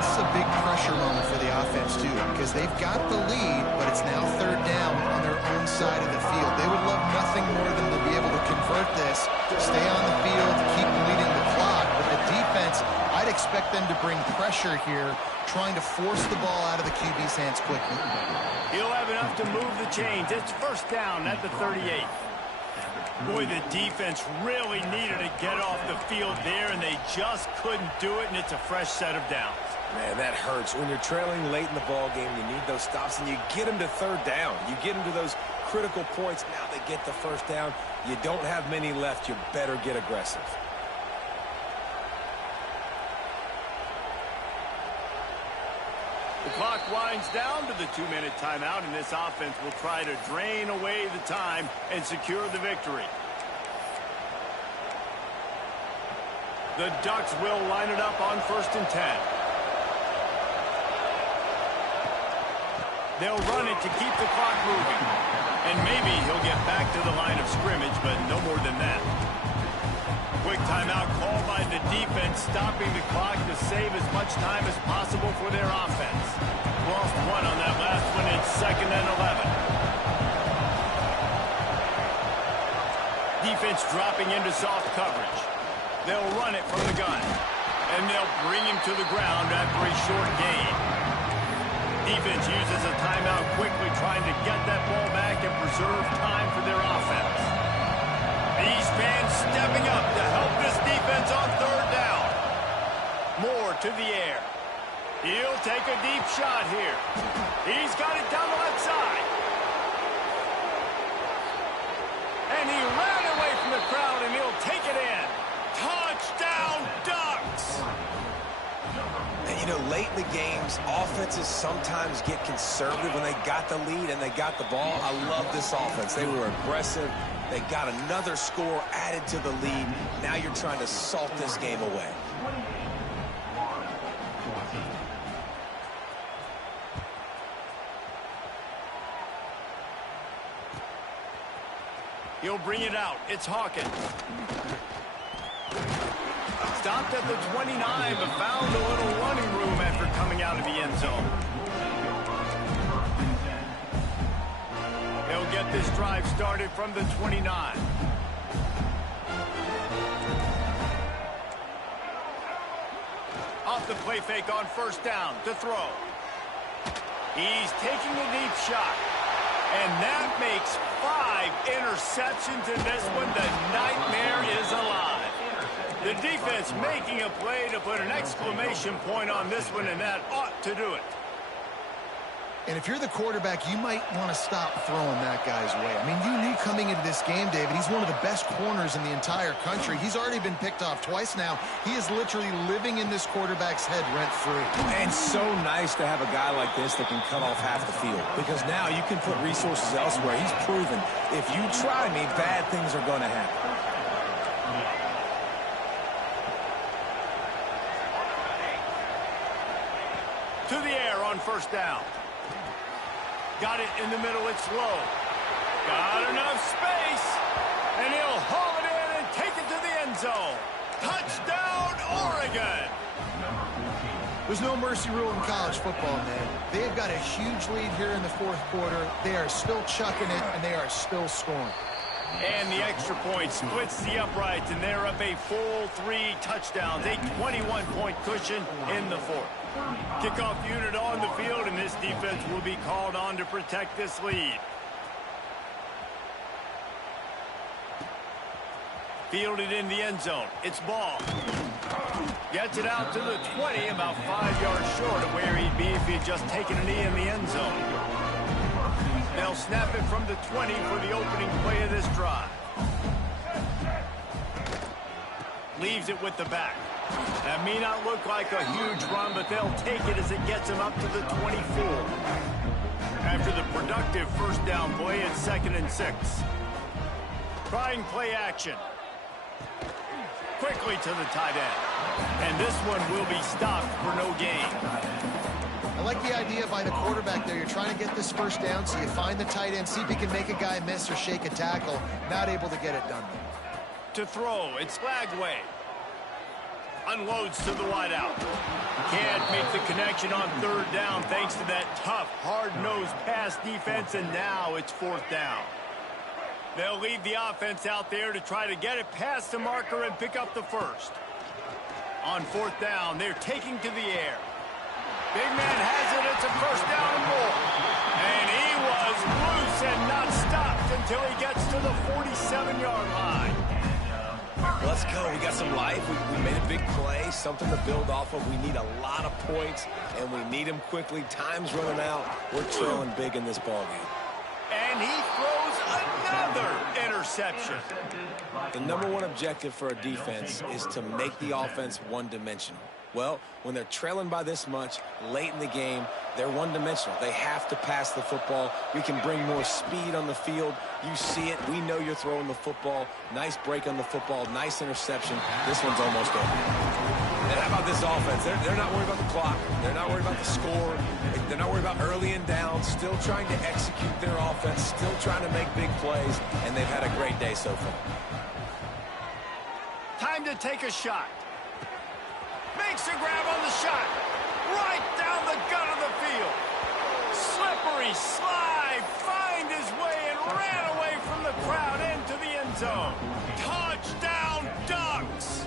This is a big pressure moment for the offense, too, because they've got the lead, but it's now 3rd down on their own side of the field. They would love nothing more than to be able to convert this, stay on the field, keep leading the clock. But the defense, I'd expect them to bring pressure here, trying to force the ball out of the QB's hands quickly. He'll have enough to move the chains. It's 1st down at the 38. Boy, the defense really needed to get off the field there, and they just couldn't do it, and it's a fresh set of downs. Man, that hurts. When you're trailing late in the ball game, you need those stops, and you get them to 3rd down. You get them to those critical points. Now they get the 1st down. You don't have many left. You better get aggressive. The clock winds down to the 2-minute timeout, and this offense will try to drain away the time and secure the victory. The Ducks will line it up on 1st and 10. They'll run it to keep the clock moving. And maybe he'll get back to the line of scrimmage, but no more than that. Quick timeout called by the defense, stopping the clock to save as much time as possible for their offense. Lost one on that last one. It's 2nd and 11. Defense dropping into soft coverage. They'll run it from the gun. And they'll bring him to the ground after a short gain. Defense uses a timeout quickly, trying to get that ball back and preserve time for their offense. stepping up to help this defense on third down. Moore to the air. He'll take a deep shot here. He's got it down the left side. And he ran away from the crowd, and he'll take it in. Touchdown, Ducks! And, you know, late in the games, offenses sometimes get conservative when they got the lead and they got the ball. I love this offense. They were aggressive. They got another score added to the lead. Now you're trying to salt this game away. He'll bring it out. It's Hawkins. Stopped at the 29, but found a little running room after coming out of the end zone. He'll get this drive started from the 29. Off the play fake on first down to throw. He's taking a deep shot. And that makes 5 interceptions in this one. The nightmare is alive. The defense making a play to put an exclamation point on this one, and that ought to do it. And if you're the quarterback, you might want to stop throwing that guy's way. I mean, you knew coming into this game, David, he's one of the best corners in the entire country. He's already been picked off twice now. He is literally living in this quarterback's head rent-free. And so nice to have a guy like this that can cut off half the field, because now you can put resources elsewhere. He's proven if you try me, bad things are going to happen. To the air on first down. Got it in the middle, it's low. Got enough space, and he'll haul it in and take it to the end zone. Touchdown, Oregon! There's no mercy rule in college football, man. They've got a huge lead here in the fourth quarter. They are still chucking it, and they are still scoring. And the extra point splits the uprights, and they're up a full 3 touchdowns, a 21-point cushion in the fourth. Kickoff unit on the field, and this defense will be called on to protect this lead. Fielded in the end zone. It's ball. Gets it out to the 20, about 5 yards short of where he'd be if he'd just taken a knee in the end zone. They'll snap it from the 20 for the opening play of this drive. Leaves it with the back. That may not look like a huge run, but they'll take it as it gets him up to the 24. After the productive first down play, it's 2nd and 6. Trying play action. Quickly to the tight end. And this one will be stopped for no gain. I like the idea by the quarterback there. You're trying to get this first down, so you find the tight end, see if he can make a guy miss or shake a tackle. Not able to get it done. To throw, it's Lagway. Unloads to the wideout. Can't make the connection on third down thanks to that tough, hard-nosed pass defense, and now it's 4th down. They'll leave the offense out there to try to get it past the marker and pick up the first. On 4th down, they're taking to the air. Big man has it. It's a first down and more. And he was loose and not stopped until he gets to the 47-yard line. Let's go. We got some life. We made a big play, something to build off of. We need a lot of points, and we need them quickly. Time's running out. We're trailing big in this ballgame. And he throws another interception. The #1 objective for a defense is to make the offense one-dimensional. Well, when they're trailing by this much late in the game, they're one-dimensional. They have to pass the football. We can bring more speed on the field. You see it. We know you're throwing the football. Nice break on the football. Nice interception. This one's almost over. And how about this offense? They're not worried about the clock. They're not worried about the score. They're not worried about early and down. Still trying to execute their offense. Still trying to make big plays. And they've had a great day so far. Time to take a shot. Makes a grab on the shot. Right down the gut of the field. Slippery slide. Find his way and ran away from the crowd into the end zone. Touchdown, Ducks.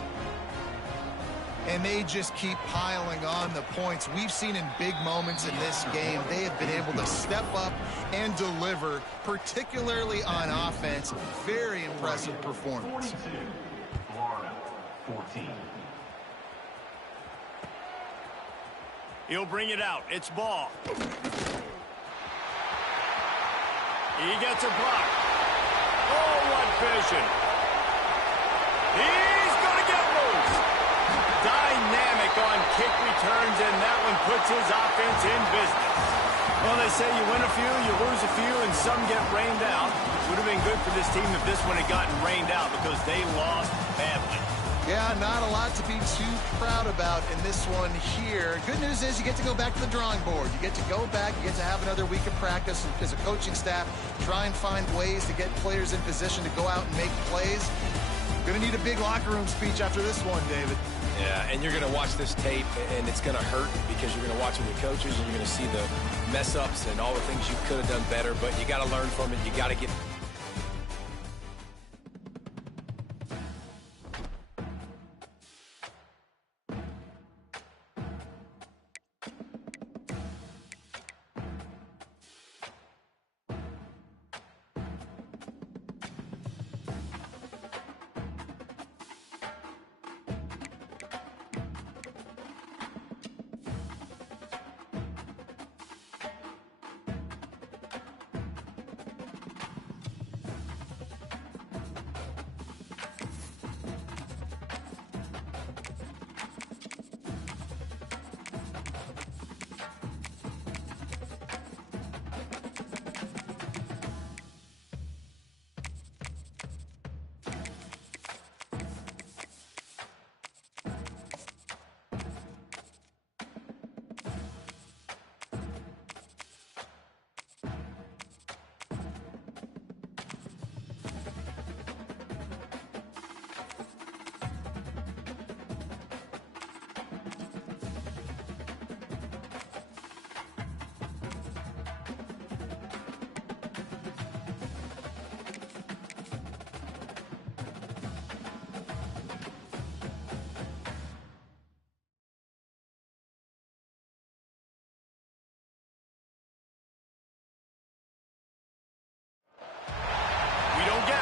and they just keep piling on the points. We've seen in big moments in this game, they have been able to step up and deliver, particularly on offense. Very impressive performance. 42, Florida, 14. He'll bring it out. It's ball. He gets a block. Oh, what vision. He's going to get loose. Dynamic on kick returns, and that one puts his offense in business. Well, they say you win a few, you lose a few, and some get rained out. Would have been good for this team if this one had gotten rained out because they lost badly. Yeah, not a lot to be too proud about in this one here. Good news is you get to go back to the drawing board. You get to go back, you get to have another week of practice as a coaching staff, try and find ways to get players in position to go out and make plays. Going to need a big locker room speech after this one, David. Yeah, and you're going to watch this tape, and it's going to hurt because you're going to watch it with coaches, and you're going to see the mess-ups and all the things you could have done better, but you got to learn from it. You got to get...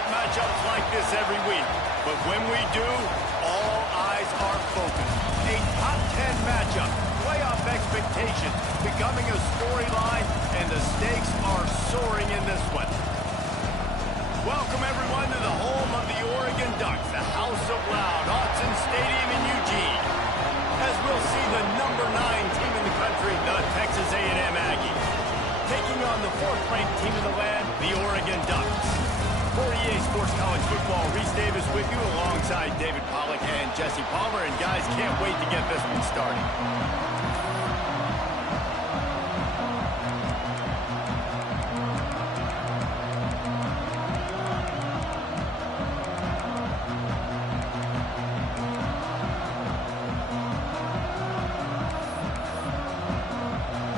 Matchups like this every week, but when we do, all eyes are focused. A top 10 matchup, playoff expectations becoming a storyline, and the stakes are soaring in this one. Welcome everyone to the home of the Oregon Ducks, the House of Loud, Autzen Stadium in Eugene. As we'll see the number 9 team in the country, the Texas A&M Aggies, taking on the 4th-ranked team in the land, the Oregon Ducks. For EA Sports College Football, Reese Davis with you alongside David Pollack and Jesse Palmer. And guys, can't wait to get this one started.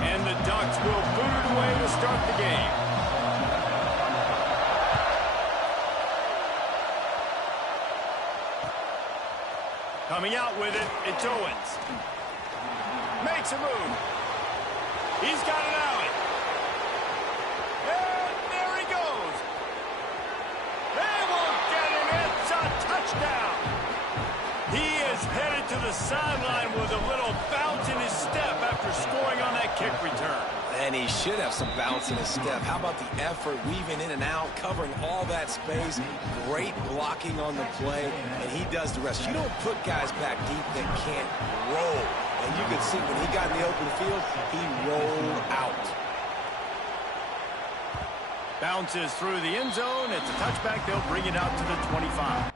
And the Ducks will boot it away to start the game. Coming out with it, it's Owens. Makes a move. He's got an alley. And there he goes. They won't get him. It's a touchdown. He is headed to the sideline with a little bounce in his step after scoring on that kick return. And he should have some bounce in his step. How about the effort, weaving in and out, covering all that space. Great blocking on the play, and he does the rest. You don't put guys back deep that can't roll. And you can see when he got in the open field, he rolled out. Bounces through the end zone. It's a touchback. They'll bring it out to the 25.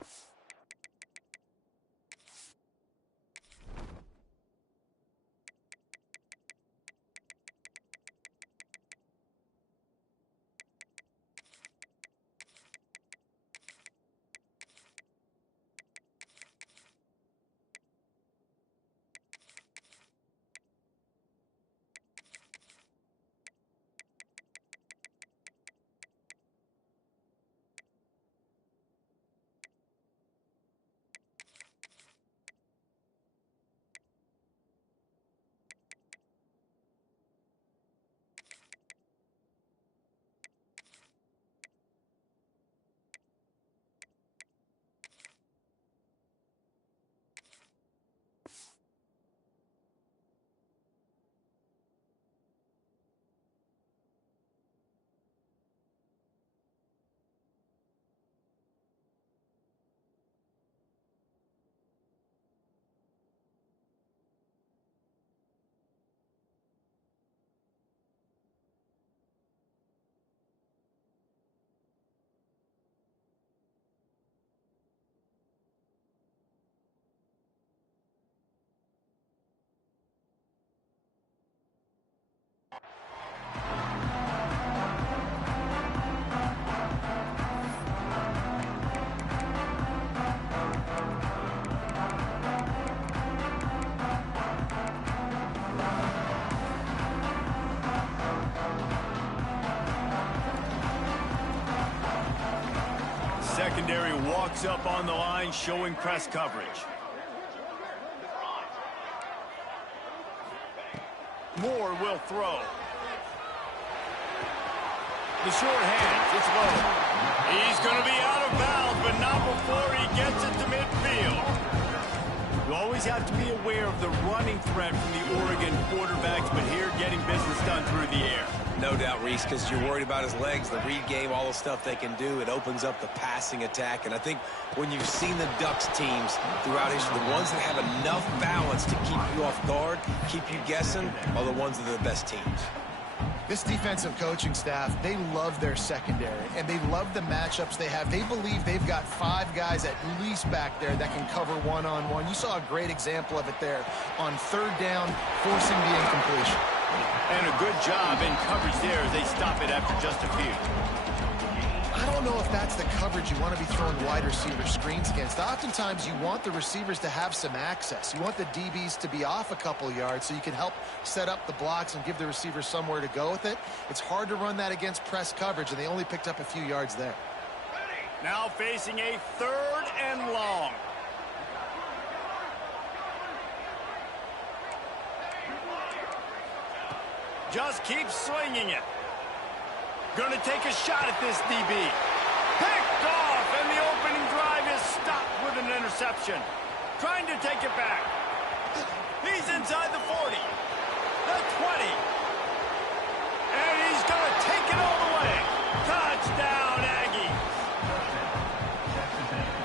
walks up on the line, showing press coverage. Moore will throw. The short hand, it's low. He's going to be out of bounds, but not before he gets it to midfield. You always have to be aware of the running threat from the Oregon quarterbacks, but here getting business done through the air. No doubt, Reese, because you're worried about his legs, the read game, all the stuff they can do. It opens up the passing attack. And I think when you've seen the Ducks teams throughout history, the ones that have enough balance to keep you off guard, keep you guessing, are the ones that are the best teams. This defensive coaching staff, they love their secondary, and they love the matchups they have. They believe they've got 5 guys at least back there that can cover one-on-one. You saw a great example of it there on 3rd down, forcing the incompletion. And a good job in coverage there as they stop it after just a few. I don't know if that's the coverage you want to be throwing wide receiver screens against. Oftentimes, you want the receivers to have some access. You want the DBs to be off a couple yards so you can help set up the blocks and give the receivers somewhere to go with it. It's hard to run that against press coverage, and they only picked up a few yards there. Now facing a 3rd and long. Just keep swinging it. Going to take a shot at this DB. Picked off, and the opening drive is stopped with an interception. Trying to take it back. He's inside the 40. The 20. And he's going to take it all the way. Touchdown, Aggies.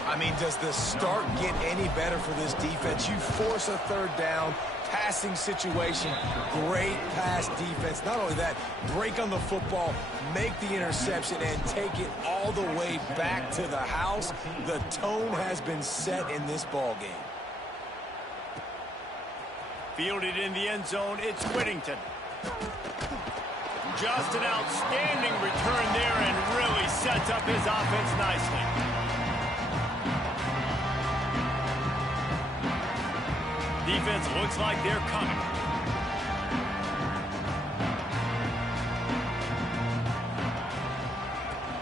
I mean, does the start get any better for this defense? You force a 3rd down, passing situation, great pass defense. Not only that, break on the football, make the interception, and take it all the way back to the house. The tone has been set in this ball game. Fielded in the end zone, it's Whittington. Just an outstanding return there and really sets up his offense nicely. Defense looks like they're coming.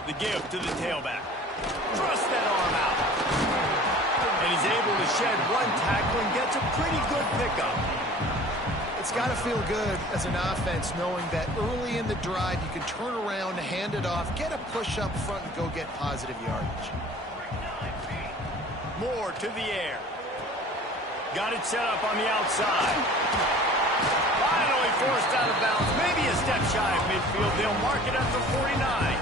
The give to the tailback. Thrust that arm out. And he's able to shed one tackle and gets a pretty good pickup. It's got to feel good as an offense knowing that early in the drive you can turn around, hand it off, get a push up front, and go get positive yardage. Moore to the air. Got it set up on the outside. Finally forced out of bounds. Maybe a step shy of midfield. They'll mark it at the 49.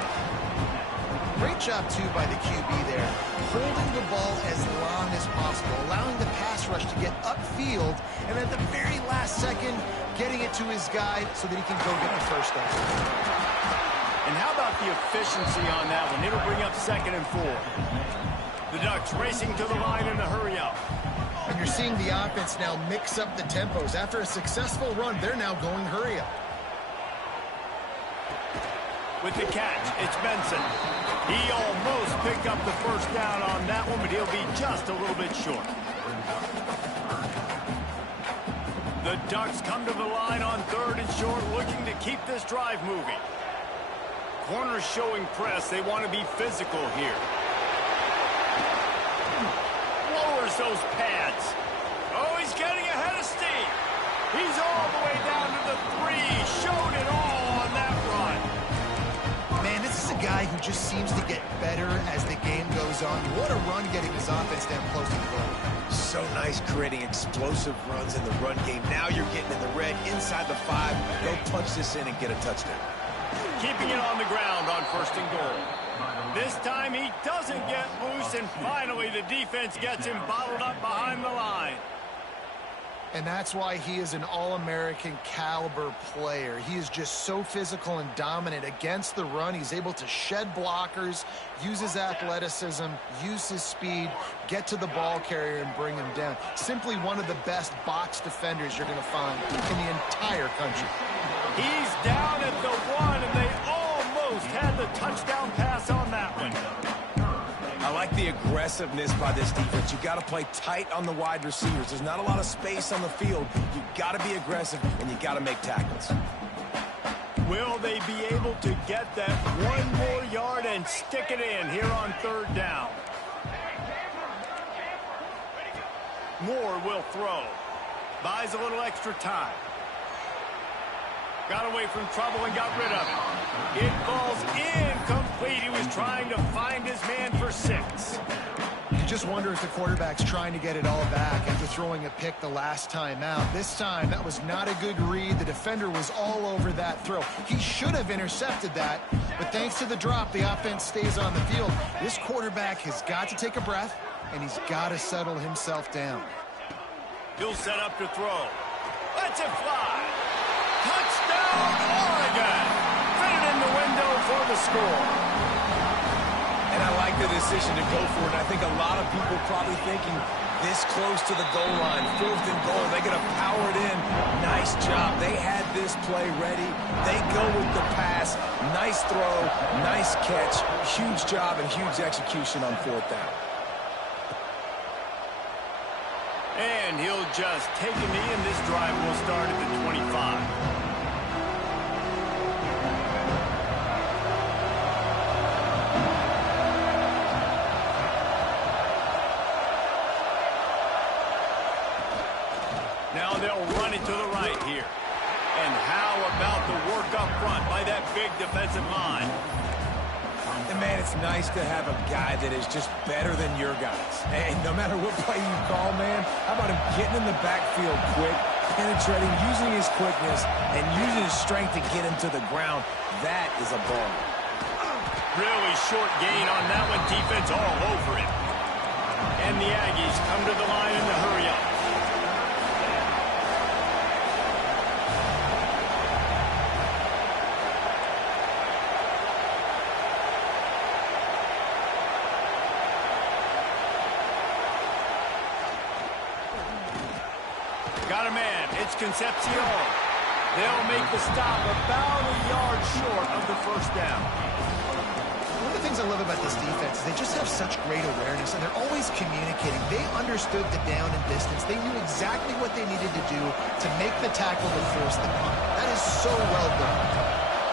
Great job, too, by the QB there. Holding the ball as long as possible, allowing the pass rush to get upfield, and at the very last second, getting it to his guy so that he can go get the first down. And how about the efficiency on that one? It'll bring up 2nd and 4. The Ducks racing to the line in a hurry up. And you're seeing the offense now mix up the tempos. After a successful run, they're now going hurry up. With the catch, it's Benson. He almost picked up the first down on that one, but he'll be just a little bit short. The Ducks come to the line on 3rd and short, looking to keep this drive moving. Corners showing press. They want to be physical here. Lowers those pads. Oh, he's getting ahead of steam. He's all the way down to the 3. Showed it all on that run. Man, this is a guy who just seems to get better as the game goes on. What a run getting his offense down close to the goal. So nice creating explosive runs in the run game. Now you're getting in the red inside the 5. Go punch this in and get a touchdown. Keeping it on the ground on 1st and goal. This time he doesn't get loose, and finally the defense gets him bottled up behind the line. And that's why he is an All-American caliber player. He is just so physical and dominant against the run. He's able to shed blockers, use his athleticism, use his speed, get to the ball carrier and bring him down. Simply one of the best box defenders you're going to find in the entire country. He's down at the 1, and they almost had the touchdown pass on that one. I like the aggressiveness by this defense. You got to play tight on the wide receivers. There's not a lot of space on the field. You got to be aggressive, and you got to make tackles. Will they be able to get that 1 more yard and stick it in here on 3rd down? Moore will throw. Buys a little extra time. Got away from trouble and got rid of it. It falls incomplete. He was trying to find his man for 6. You just wonder if the quarterback's trying to get it all back after throwing a pick the last time out. This time, that was not a good read. The defender was all over that throw. He should have intercepted that, but thanks to the drop, the offense stays on the field. This quarterback has got to take a breath, and he's got to settle himself down. He'll set up to throw. Let's it fly. Touchdown, Oregon. Fitted in the window for the score. And I like the decision to go for it. I think a lot of people probably thinking this close to the goal line, 4th and goal, they're going to power it in. Nice job. They had this play ready. They go with the pass. Nice throw, nice catch. Huge job and huge execution on 4th down. And he'll just take a knee, and this drive will start at the 25. Now they'll run it to the right here. And how about the work up front by that big defensive line? And, man, it's nice to have a guy that is just better than your guys. And no matter what play you call, man, how about him getting in the backfield quick, penetrating, using his quickness, and using his strength to get him to the ground. That is a ball. Really short gain on that one. Defense all over it. And the Aggies come to the line in the hurry up. Got a man. It's Concepcion. They'll make the stop about a yard short of the 1st down. One of the things I love about this defense is they just have such great awareness, and they're always communicating. They understood the down and distance. They knew exactly what they needed to do to make the tackle to force the punt. That is so well done.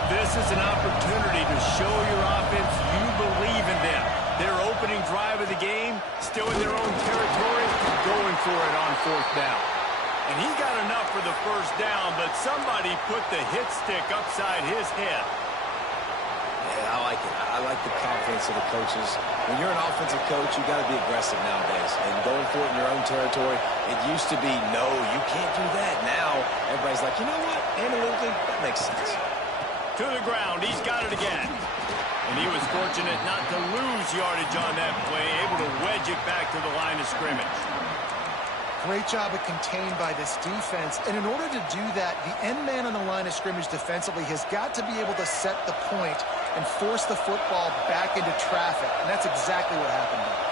This is an opportunity to show your offense you believe in them. Their opening drive of the game, still in their own territory, going for it on 4th down. And he got enough for the 1st down, but somebody put the hit stick upside his head. Yeah, I like it. I like the confidence of the coaches. When you're an offensive coach, you got to be aggressive nowadays. And going for it in your own territory, it used to be, no, you can't do that. Now, everybody's like, you know what? Analytically, that makes sense. To the ground, he's got it again. And he was fortunate not to lose yardage on that play, able to wedge it back to the line of scrimmage. Great job of contained by this defense. And in order to do that, the end man on the line of scrimmage defensively has got to be able to set the point and force the football back into traffic. And that's exactly what happened there.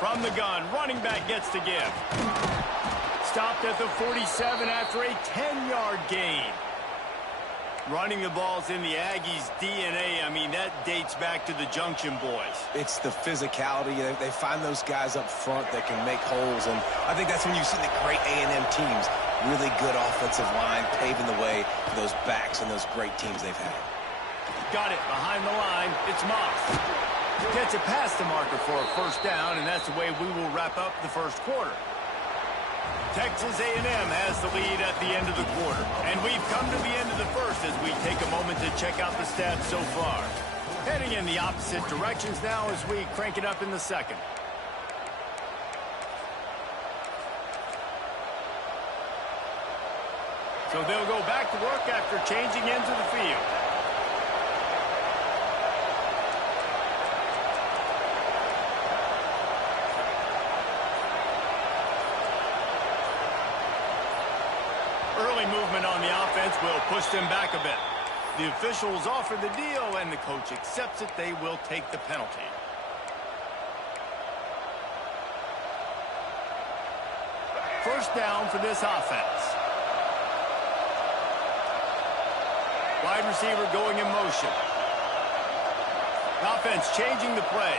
From the gun, running back gets to give. Stopped at the 47 after a 10-yard gain. Running the ball's in the Aggies' DNA. I mean, that dates back to the Junction Boys. It's the physicality. They find those guys up front that can make holes, and I think that's when you see the great A&M teams. Really good offensive line, paving the way for those backs and those great teams they've had. Got it behind the line. It's Moss. Gets it past the marker for a 1st down, and that's the way we will wrap up the 1st quarter. Texas A&M has the lead at the end of the quarter. And we've come to the end of the 1st as we take a moment to check out the stats so far. Heading in the opposite directions now as we crank it up in the 2nd. So they'll go back to work after changing into the field. Early movement on the offense will push them back a bit. The officials offer the deal, and the coach accepts it. They will take the penalty. First down for this offense. Wide receiver going in motion. Offense changing the play.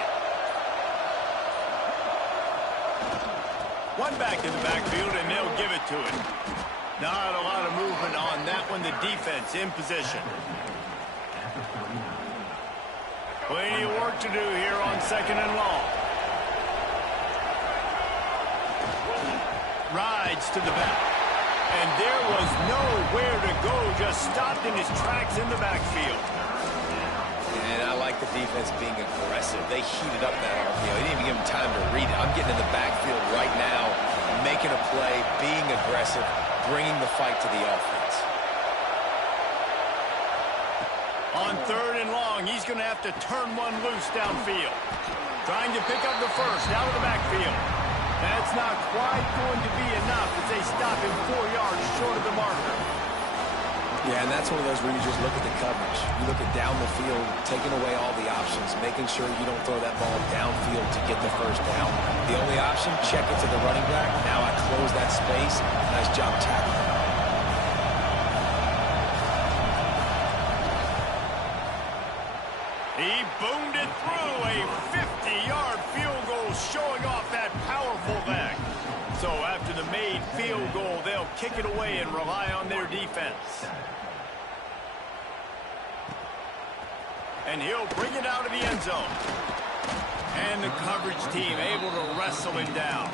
One back in the backfield, and they'll give it to him. Not a lot of movement on that one. The defense in position. Plenty of work to do here on 2nd and long. Rides to the back. And there was nowhere to go. Just stopped in his tracks in the backfield. And I like the defense being aggressive. They heated up that RPO. They didn't even give him time to read it. I'm getting in the backfield right now, making a play, being aggressive, bringing the fight to the offense. On 3rd and long, he's going to have to turn one loose downfield. Trying to pick up the first out of the backfield. That's not quite going to be enough as they stop him 4 yards short of the marker. Yeah, and that's one of those where you just look at the coverage. You look at down the field, taking away all the options, making sure you don't throw that ball downfield to get the first down. The only option, check it to the running back. Now I close that space. Nice job tackling. He boomed it through a 50-yard field goal, showing off that powerful leg. So after the made field goal, they'll kick it away and rely on their defense. And he'll bring it out of the end zone. And the coverage team able to wrestle him down.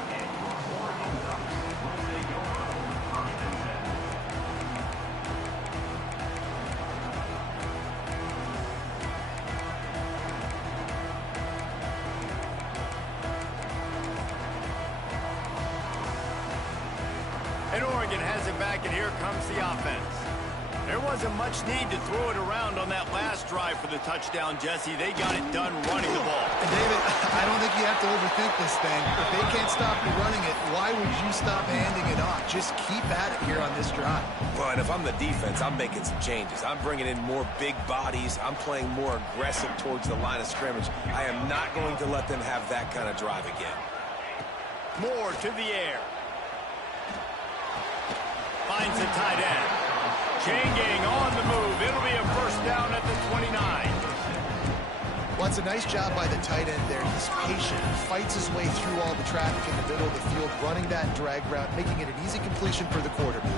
And Oregon has it back, and here comes the offense. There wasn't much need to throw it around on that last drive for the touchdown, Jesse. They got it done running the ball. And David, I don't think you have to overthink this thing. If they can't stop you running it, why would you stop handing it off? Just keep at it here on this drive. Well, and if I'm the defense, I'm making some changes. I'm bringing in more big bodies. I'm playing more aggressive towards the line of scrimmage. I am not going to let them have that kind of drive again. Moore to the air. Finds the tight end. Chain gang on the move. It'll be a first down at the 29. Well, it's a nice job by the tight end there. He's patient. He fights his way through all the traffic in the middle of the field, running that drag route, making it an easy completion for the quarterback.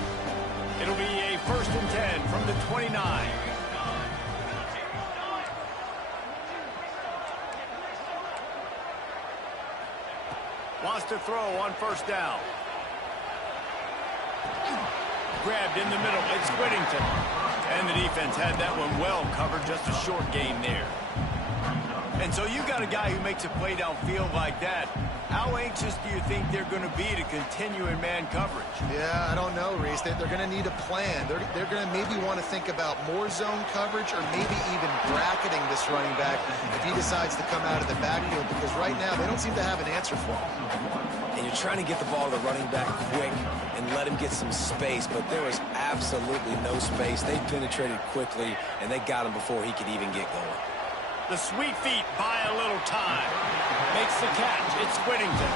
It'll be a 1st and 10 from the 29. Wants to throw on 1st down. Grabbed in the middle. It's Whittington. And the defense had that one well covered. Just a short gain there. And so you got a guy who makes a play downfield like that. How anxious do you think they're going to be to continue in man coverage? Yeah, I don't know, Reese. They're going to need a plan. They're going to maybe want to think about more zone coverage or maybe even bracketing this running back if he decides to come out of the backfield, because right now they don't seem to have an answer for him. And you're trying to get the ball to the running back quick and let him get some space, but there was absolutely no space. They penetrated quickly, and they got him before he could even get going. The sweet feet buy a little time. Makes the catch. It's Whittington.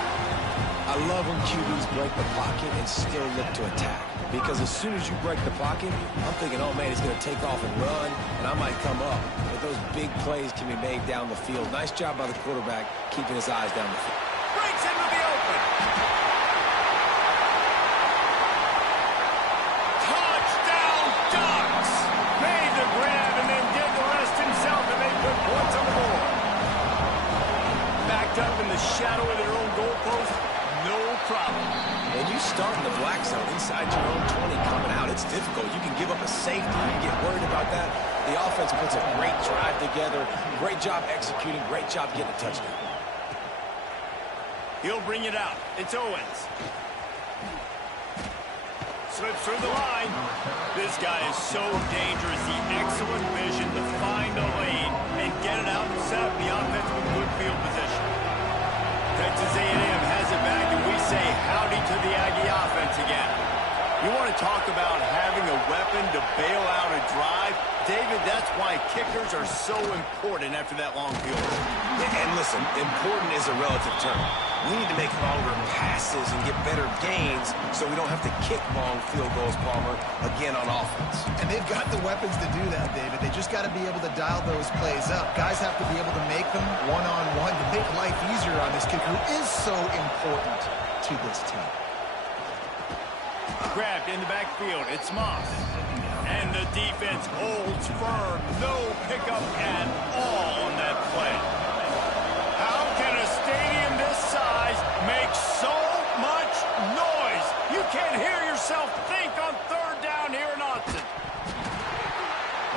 I love when QBs break the pocket and still look to attack. Because as soon as you break the pocket, I'm thinking, oh, man, he's going to take off and run, and I might come up. But those big plays can be made down the field. Nice job by the quarterback keeping his eyes down the field. Breaks into the open. Touchdown, Ducks. Made the grab and then did the rest himself, and they put points on the board. Backed up in the shadow of their own goalpost, no problem. When you start in the black zone inside your own 20 coming out, it's difficult. You can give up a safety. You can get worried about that. The offense puts a great drive together. Great job executing. Great job getting a touchdown. He'll bring it out. It's Owens. Slips through the line. This guy is so dangerous. The excellent vision to find a lane and get it out and set up the offense with good field position. Texas A&M has it back, and we say howdy to the Aggie offense again. You want to talk about having a weapon to bail out a drive? David, that's why kickers are so important after that long field. And listen, important is a relative term. We need to make longer passes and get better gains so we don't have to kick long field goals, Palmer, again on offense. And they've got the weapons to do that, David. They just got to be able to dial those plays up. Guys have to be able to make them one-on-one to make life easier on this kicker who is so important to this team. Grabbed in the backfield. It's Moss. And the defense holds firm. No pickup at all on that play. How can a stadium this size make so much noise? You can't hear yourself think on third down here in Austin.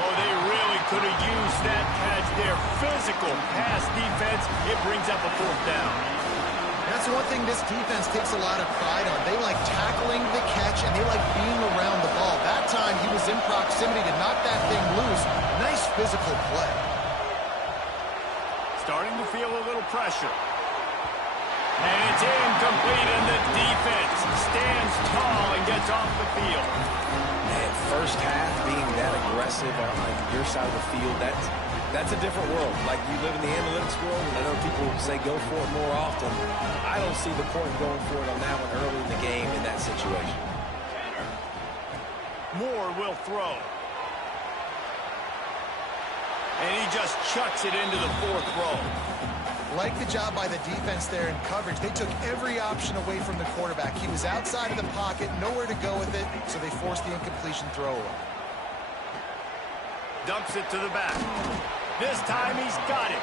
Oh, they really could have used that catch there. Physical pass defense. It brings up a fourth down. That's one thing this defense takes a lot of pride on. They like tackling the catch, and they like being around the ball. That time, he was in proximity to knock that thing loose. Nice physical play. Starting to feel a little pressure. And it's incomplete, and the defense stands tall and gets off the field. Man, first half being that aggressive on your side of the field, that's a different world. Like, you live in the analytics world, and I know people say go for it more often. I don't see the point going for it on that one early in the game in that situation. Moore will throw. And he just chucks it into the fourth row. Like the job by the defense there in coverage. They took every option away from the quarterback. He was outside of the pocket, nowhere to go with it, so they forced the incompletion throw away. Dumps it to the back. This time he's got it.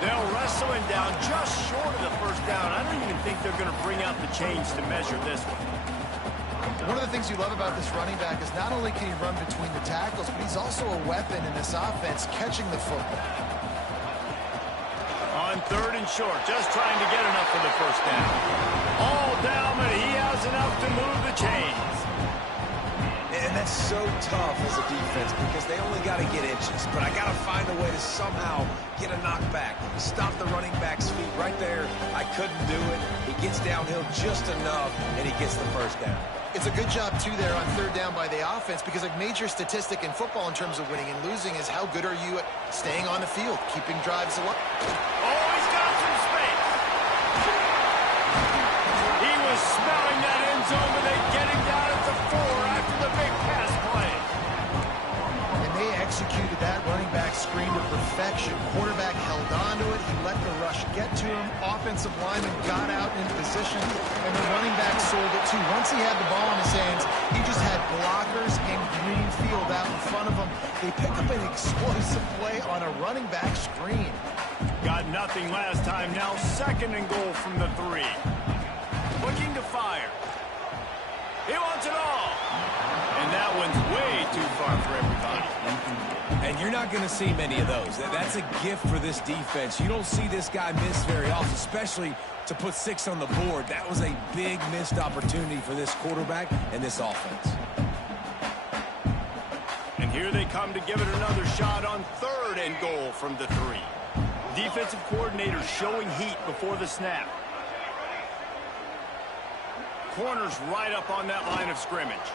They'll wrestle him down just short of the first down. I don't even think they're going to bring out the chains to measure this one. One of the things you love about this running back is not only can he run between the tackles, but he's also a weapon in this offense, catching the football. On third and short, just trying to get enough for the first down. All down, but he has enough to move the chains. And that's so tough as a defense because they only got to get inches. But I got to find a way to somehow get a knockback. Stop the running back's feet right there. I couldn't do it. He gets downhill just enough, and he gets the first down. It's a good job, too, there on third down by the offense because a major statistic in football in terms of winning and losing is how good are you at staying on the field, keeping drives alive. Oh, he's got some space. He was smelling that end zone, but they get him down at the 4 after the big pass play. And they executed that running back screen to perfection. Quarterback held on to it. He let the rush get to him. Offensive lineman got out in position, and the running back sold it too. Once he had the ball in his hands, he just had blockers and green field out in front of him. They pick up an explosive play on a running back screen. Got nothing last time. Now second and goal from the 3. Looking to fire. He wants it all. And that one's way too far for everybody. And you're not going to see many of those. That's a gift for this defense. You don't see this guy miss very often, especially to put 6 on the board. That was a big missed opportunity for this quarterback and this offense. And here they come to give it another shot on third and goal from the 3. Defensive coordinator showing heat before the snap. Corners right up on that line of scrimmage.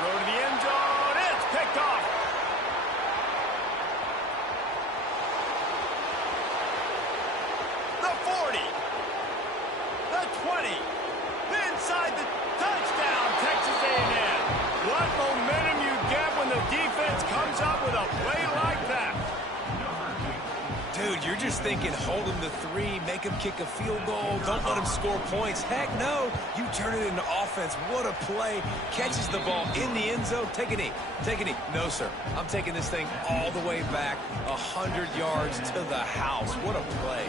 Throw to the end zone. It's picked off. The 40. The 20. Inside the touchdown, Texas A&M. What momentum you get when the defense comes up with a play like that. Dude, you're just thinking hold him to 3, make him kick a field goal, don't let him score points. Heck no, you turn it into offense. What a play. Catches the ball in the end zone. Take a knee. Take a knee. No, sir. I'm taking this thing all the way back 100 yards to the house. What a play.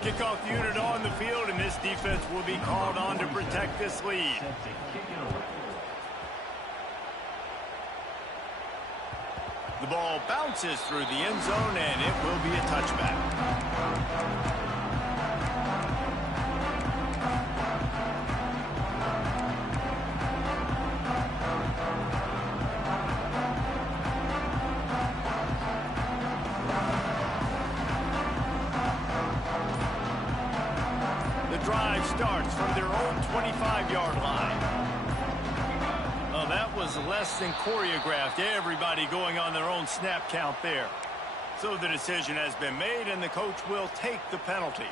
Kickoff unit on the field, and this defense will be called on to protect this lead. The ball bounces through the end zone, and it will be a touchback. The drive starts from their own 25-yard line. Well, that was less than choreographed. Everybody going on their own snap count there. So the decision has been made, and the coach will take the penalty.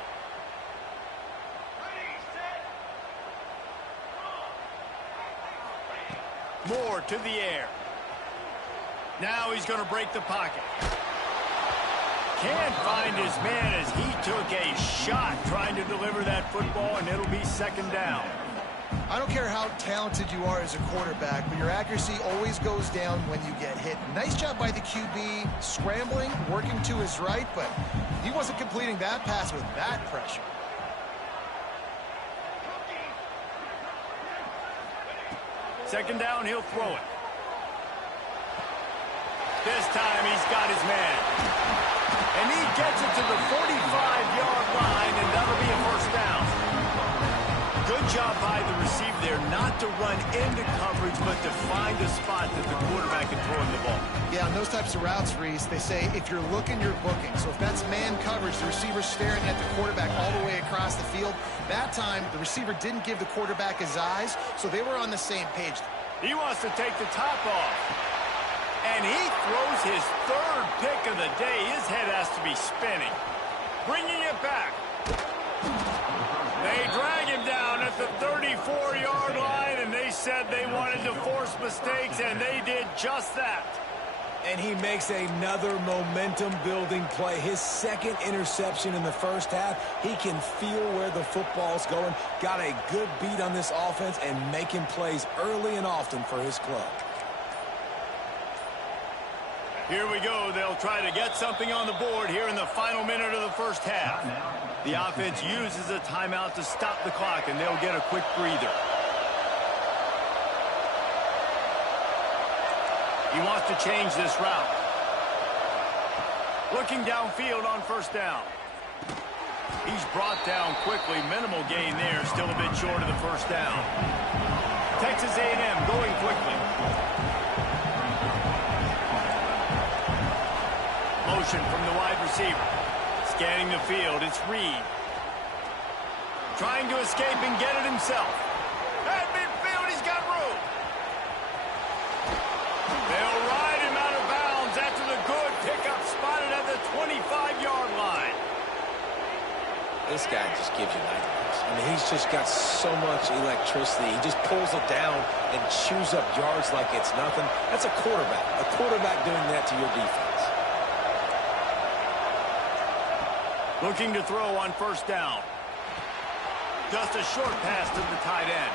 Moore to the air. Now he's going to break the pocket. Can't find his man as he took a shot trying to deliver that football, and it'll be second down. I don't care how talented you are as a quarterback, but your accuracy always goes down when you get hit. Nice job by the QB, scrambling, working to his right, but he wasn't completing that pass with that pressure. Second down, he'll throw it. This time he's got his man. And he gets it to the 45-yard line, and that'll be a first down. Good job by the receiver there not to run into coverage, but to find a spot that the quarterback can throw in the ball. Yeah, on those types of routes, Reese, they say if you're looking, you're booking. So if that's man coverage, the receiver's staring at the quarterback all the way across the field. That time, the receiver didn't give the quarterback his eyes, so they were on the same page. He wants to take the top off. And he throws his third pick of the day. His head has to be spinning. Bringing it back. They drag him down at the 34-yard line, and they said they wanted to force mistakes, and they did just that. And he makes another momentum-building play. His second interception in the first half. He can feel where the football's going. Got a good beat on this offense and making plays early and often for his club. Here we go. They'll try to get something on the board here in the final minute of the first half. The offense uses a timeout to stop the clock, and they'll get a quick breather. He wants to change this route. Looking downfield on first down. He's brought down quickly. Minimal gain there. Still a bit short of the first down. Texas A&M going quickly. Motion from the wide receiver. Scanning the field. It's Reed. Trying to escape and get it himself. At midfield, he's got room. They'll ride him out of bounds after the good pickup spotted at the 25-yard line. This guy just gives you nightmares. I mean, he's just got so much electricity. He just pulls it down and chews up yards like it's nothing. That's a quarterback. A quarterback doing that to your defense. Looking to throw on first down. Just a short pass to the tight end.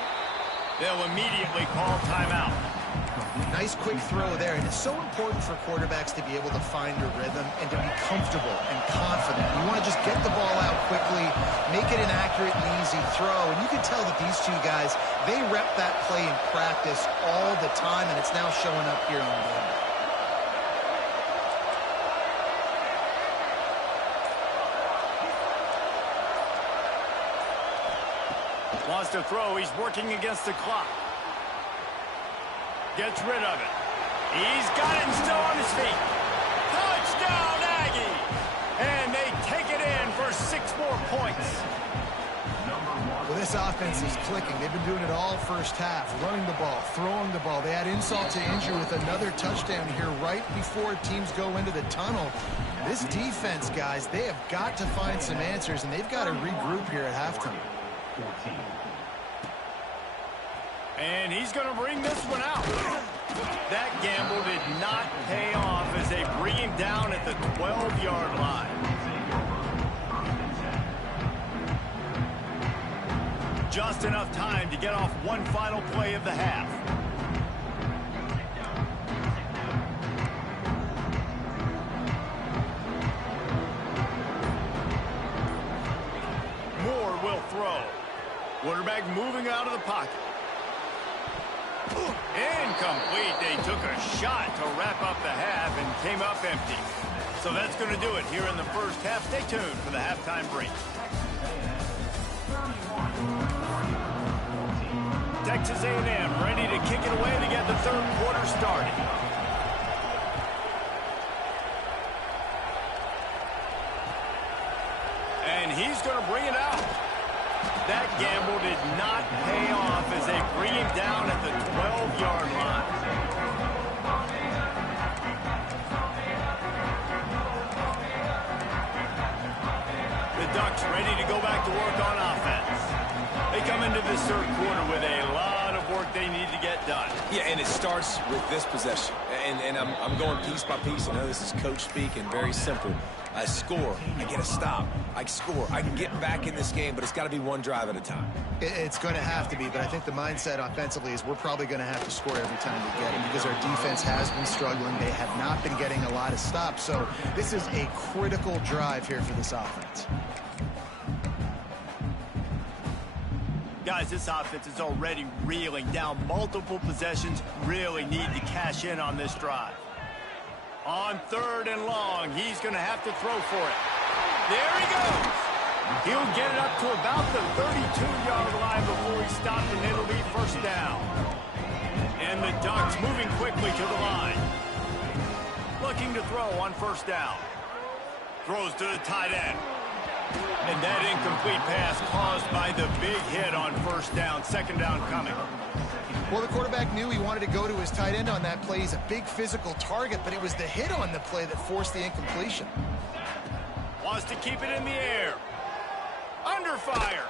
They'll immediately call timeout. Nice quick throw there, and it's so important for quarterbacks to be able to find a rhythm and to be comfortable and confident. You want to just get the ball out quickly, make it an accurate and easy throw, and you can tell that these two guys, they rep that play in practice all the time, and it's now showing up here on the game. Wants to throw. He's working against the clock. Gets rid of it. He's got it and still on his feet. Touchdown, Aggie! And they take it in for 6 more points. Well, this offense is clicking. They've been doing it all first half. Running the ball, throwing the ball. They add insult to injury with another touchdown here right before teams go into the tunnel. This defense, guys, they have got to find some answers, and they've got to regroup here at halftime. 14. And he's going to bring this one out. That gamble did not pay off as they bring him down at the 12-yard line. Just enough time to get off one final play of the half. Moore will throw. Quarterback moving out of the pocket. Incomplete. They took a shot to wrap up the half and came up empty. So that's going to do it here in the first half. Stay tuned for the halftime break. Texas A&M ready to kick it away to get the third quarter started. And he's going to bring it out. That gamble did not pay off as they bring him down at the 12-yard line. The Ducks ready to go back to work on offense. They come into this third quarter with a lot of work they need to get done. Yeah, and it starts with this possession. And I'm going piece by piece. I know this is coach speak and very simple. I score, I get a stop, I score. I can get back in this game, but it's got to be one drive at a time. It's going to have to be, but I think the mindset offensively is we're probably going to have to score every time we get it because our defense has been struggling. They have not been getting a lot of stops, so this is a critical drive here for this offense. Guys, this offense is already reeling down multiple possessions. Really need to cash in on this drive. On 3rd and long, he's going to have to throw for it. There he goes. He'll get it up to about the 32-yard line before he stopped, and it'll be first down. And the Ducks moving quickly to the line. Looking to throw on first down. Throws to the tight end. And that incomplete pass caused by the big hit on first down. Second down coming. Well, the quarterback knew he wanted to go to his tight end on that play. He's a big physical target, but it was the hit on the play that forced the incompletion. Wants to keep it in the air. Under fire.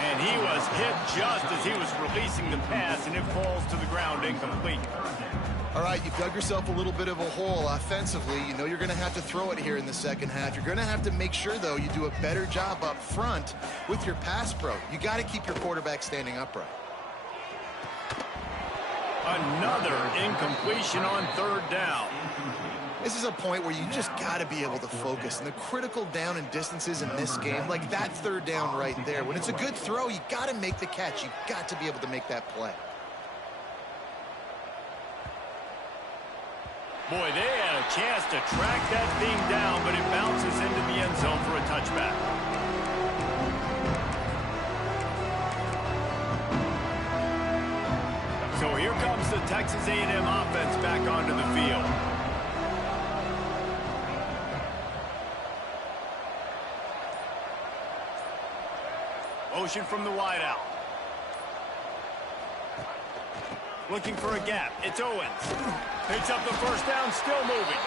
And he was hit just as he was releasing the pass, and it falls to the ground incomplete. All right, you've dug yourself a little bit of a hole offensively. You know you're going to have to throw it here in the second half. You're going to have to make sure, though, you do a better job up front with your pass pro. You got to keep your quarterback standing upright. Another incompletion on 3rd down. This is a point where you just got to be able to focus. And the critical down and distances in this game, like that 3rd down right there, when it's a good throw, you got to make the catch. You got to be able to make that play. Boy, they had a chance to track that thing down, but it bounces into the end zone for a touchback. So here comes the Texas A&M offense back onto the field. Motion from the wideout. Looking for a gap. It's Owens. Picks up the first down, still moving.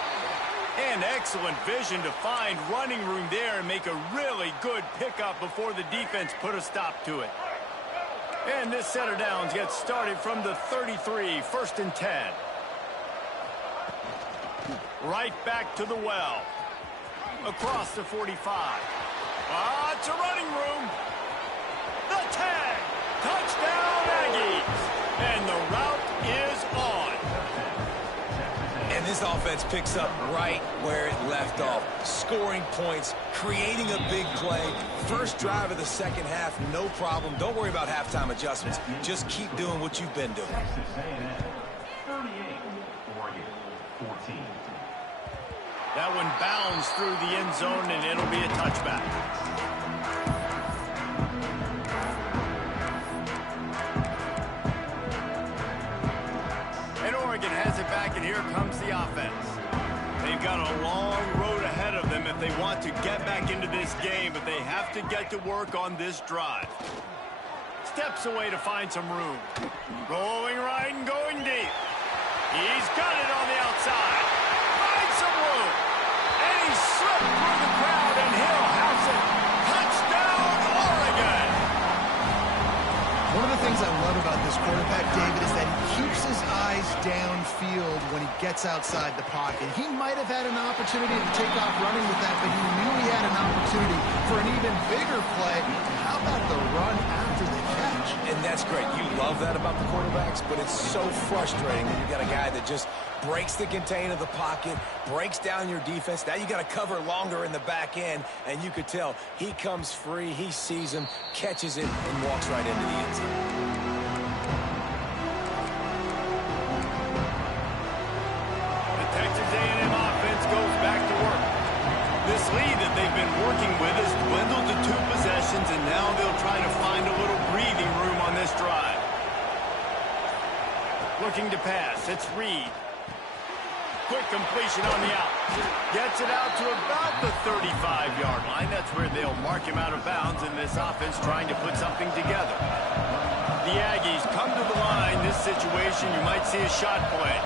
And excellent vision to find running room there and make a really good pickup before the defense put a stop to it. And this set of downs gets started from the 33, 1st and 10. Right back to the well. Across the 45. It's a running room. The tag. Touchdown Aggies. And the route is on. And this offense picks up right where it left off. Scoring points, creating a big play. First drive of the second half, no problem. Don't worry about halftime adjustments. Just keep doing what you've been doing. 38, Oregon, 14. That one bounds through the end zone, and it'll be a touchback. And Oregon has it back, and here comes the offense. They've got a long road ahead of them if they want to get back into this game, but they have to get to work on this drive. Steps away to find some room. Rolling right and going deep. He's got it on the outside. Finds some room. And he slipped through the crowd, and he'll house it. Touchdown, Oregon! One of the things I love about this quarterback, David, is that he keeps his eyes downfield when he gets outside the pocket. He might have had an opportunity to take off running with that, but he knew he had an opportunity for an even bigger play. How about the run after the catch? And that's great. You love that about the quarterbacks, but it's so frustrating when you got a guy that just breaks the contain of the pocket, breaks down your defense. Now you got to cover longer in the back end, and you could tell he comes free, he sees him, catches it, and walks right into the end zone. The Texas A&M offense goes back to work. This lead that they've been working with has dwindled to 2 possessions, and now they'll try to find a little breathing room on this drive. Looking to pass. It's Reed. Quick completion on the out. Gets it out to about the 35-yard line. That's where they'll mark him out of bounds, and this offense trying to put something together. The Aggies come to the line. This situation, you might see a shot play.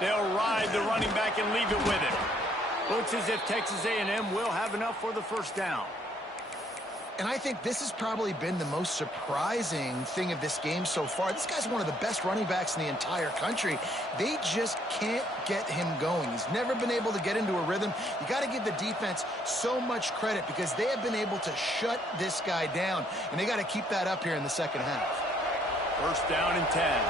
They'll ride the running back and leave it with him. Looks as if Texas A&M will have enough for the first down. And I think this has probably been the most surprising thing of this game so far. This guy's one of the best running backs in the entire country. They just can't get him going. He's never been able to get into a rhythm. You got to give the defense so much credit because they have been able to shut this guy down. And they got to keep that up here in the second half. First down and 10.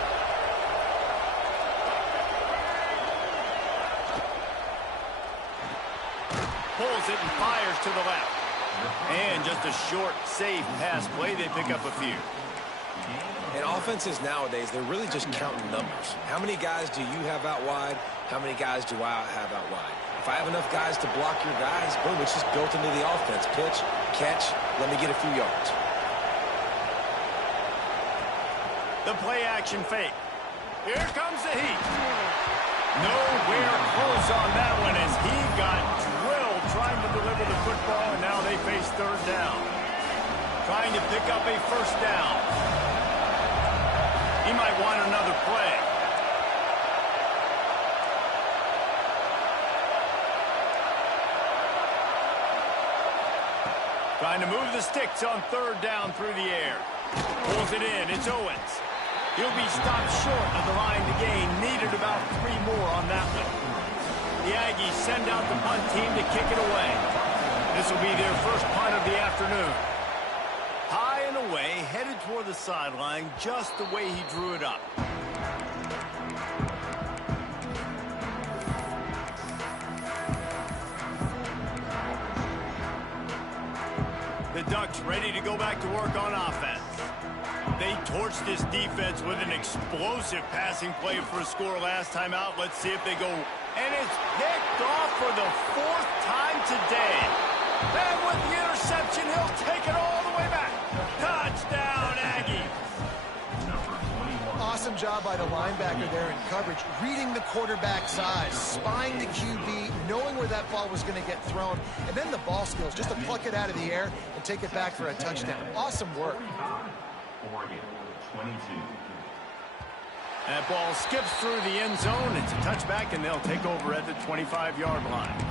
Pulls it and fires to the left. And just a short, safe pass play. They pick up a few. And offenses nowadays, they're really just counting numbers. How many guys do you have out wide? How many guys do I have out wide? If I have enough guys to block your guys, boom, it's just built into the offense. Pitch, catch, let me get a few yards. The play action fake. Here comes the heat. Nowhere close on that one as he got drilled trying to deliver the football, and now they face third down. Trying to pick up a first down. He might want another play. Trying to move the sticks on third down through the air. Pulls it in. It's Owens. He'll be stopped short of the line to gain. Needed about 3 more on that one. The Aggies send out the punt team to kick it away. This will be their first punt of the afternoon. High and away, headed toward the sideline, just the way he drew it up. The Ducks ready to go back to work on offense. They torched this defense with an explosive passing play for a score last time out. Let's see if they go. And it's picked off for the 4th time today. And with the interception, he'll take it all the way back. Touchdown, Aggie. Awesome job by the linebacker there in coverage, reading the quarterback's eyes, spying the QB, knowing where that ball was going to get thrown, and then the ball skills, just to pluck it out of the air and take it back for a touchdown. Awesome work. Oregon, 22. That ball skips through the end zone. It's a touchback, and they'll take over at the 25-yard line.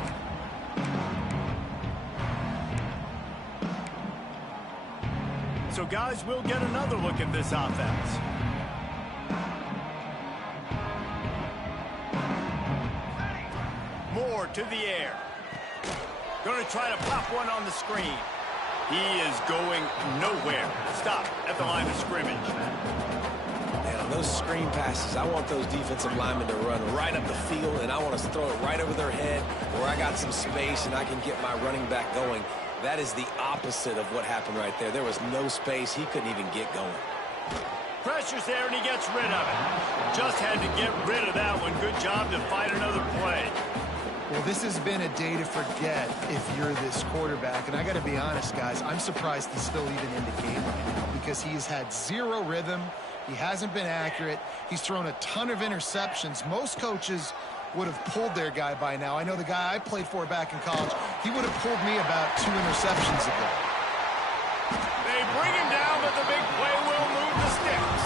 So, guys, we'll get another look at this offense. Moore to the air. Going to try to pop one on the screen. He is going nowhere. Stop at the line of scrimmage. Man, on those screen passes, I want those defensive linemen to run right up the field, and I want to throw it right over their head where I got some space and I can get my running back going. That is the opposite of what happened right there. There was no space. He couldn't even get going. Pressure's there, and he gets rid of it. Just had to get rid of that one. Good job to fight another play. Well, this has been a day to forget if you're this quarterback. And I got to be honest, guys, I'm surprised he's still even in the game right now because he's had zero rhythm. He hasn't been accurate. He's thrown a ton of interceptions. Most coaches would have pulled their guy by now. I know the guy I played for back in college, he would have pulled me about 2 interceptions ago. They bring him down, but the big play will move the sticks.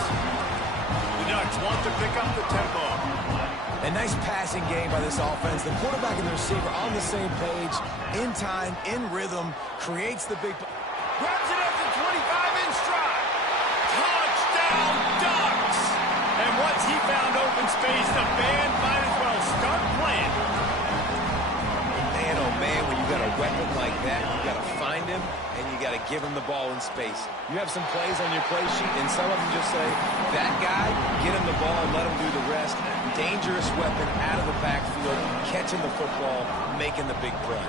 The Ducks want to pick up the tempo. A nice passing game by this offense. The quarterback and the receiver on the same page, in time, in rhythm, creates the big... Grabs it at the 25 in stride. Touchdown, Ducks! And once he found open space, the band might as well start playing. Man, oh man, when you got a weapon like that, you got to find him, and you got to give him the ball in space. You have some plays on your play sheet, and some of them just say, that guy, get him the ball, let him do the rest. Dangerous weapon out of the backfield, catching the football, making the big play.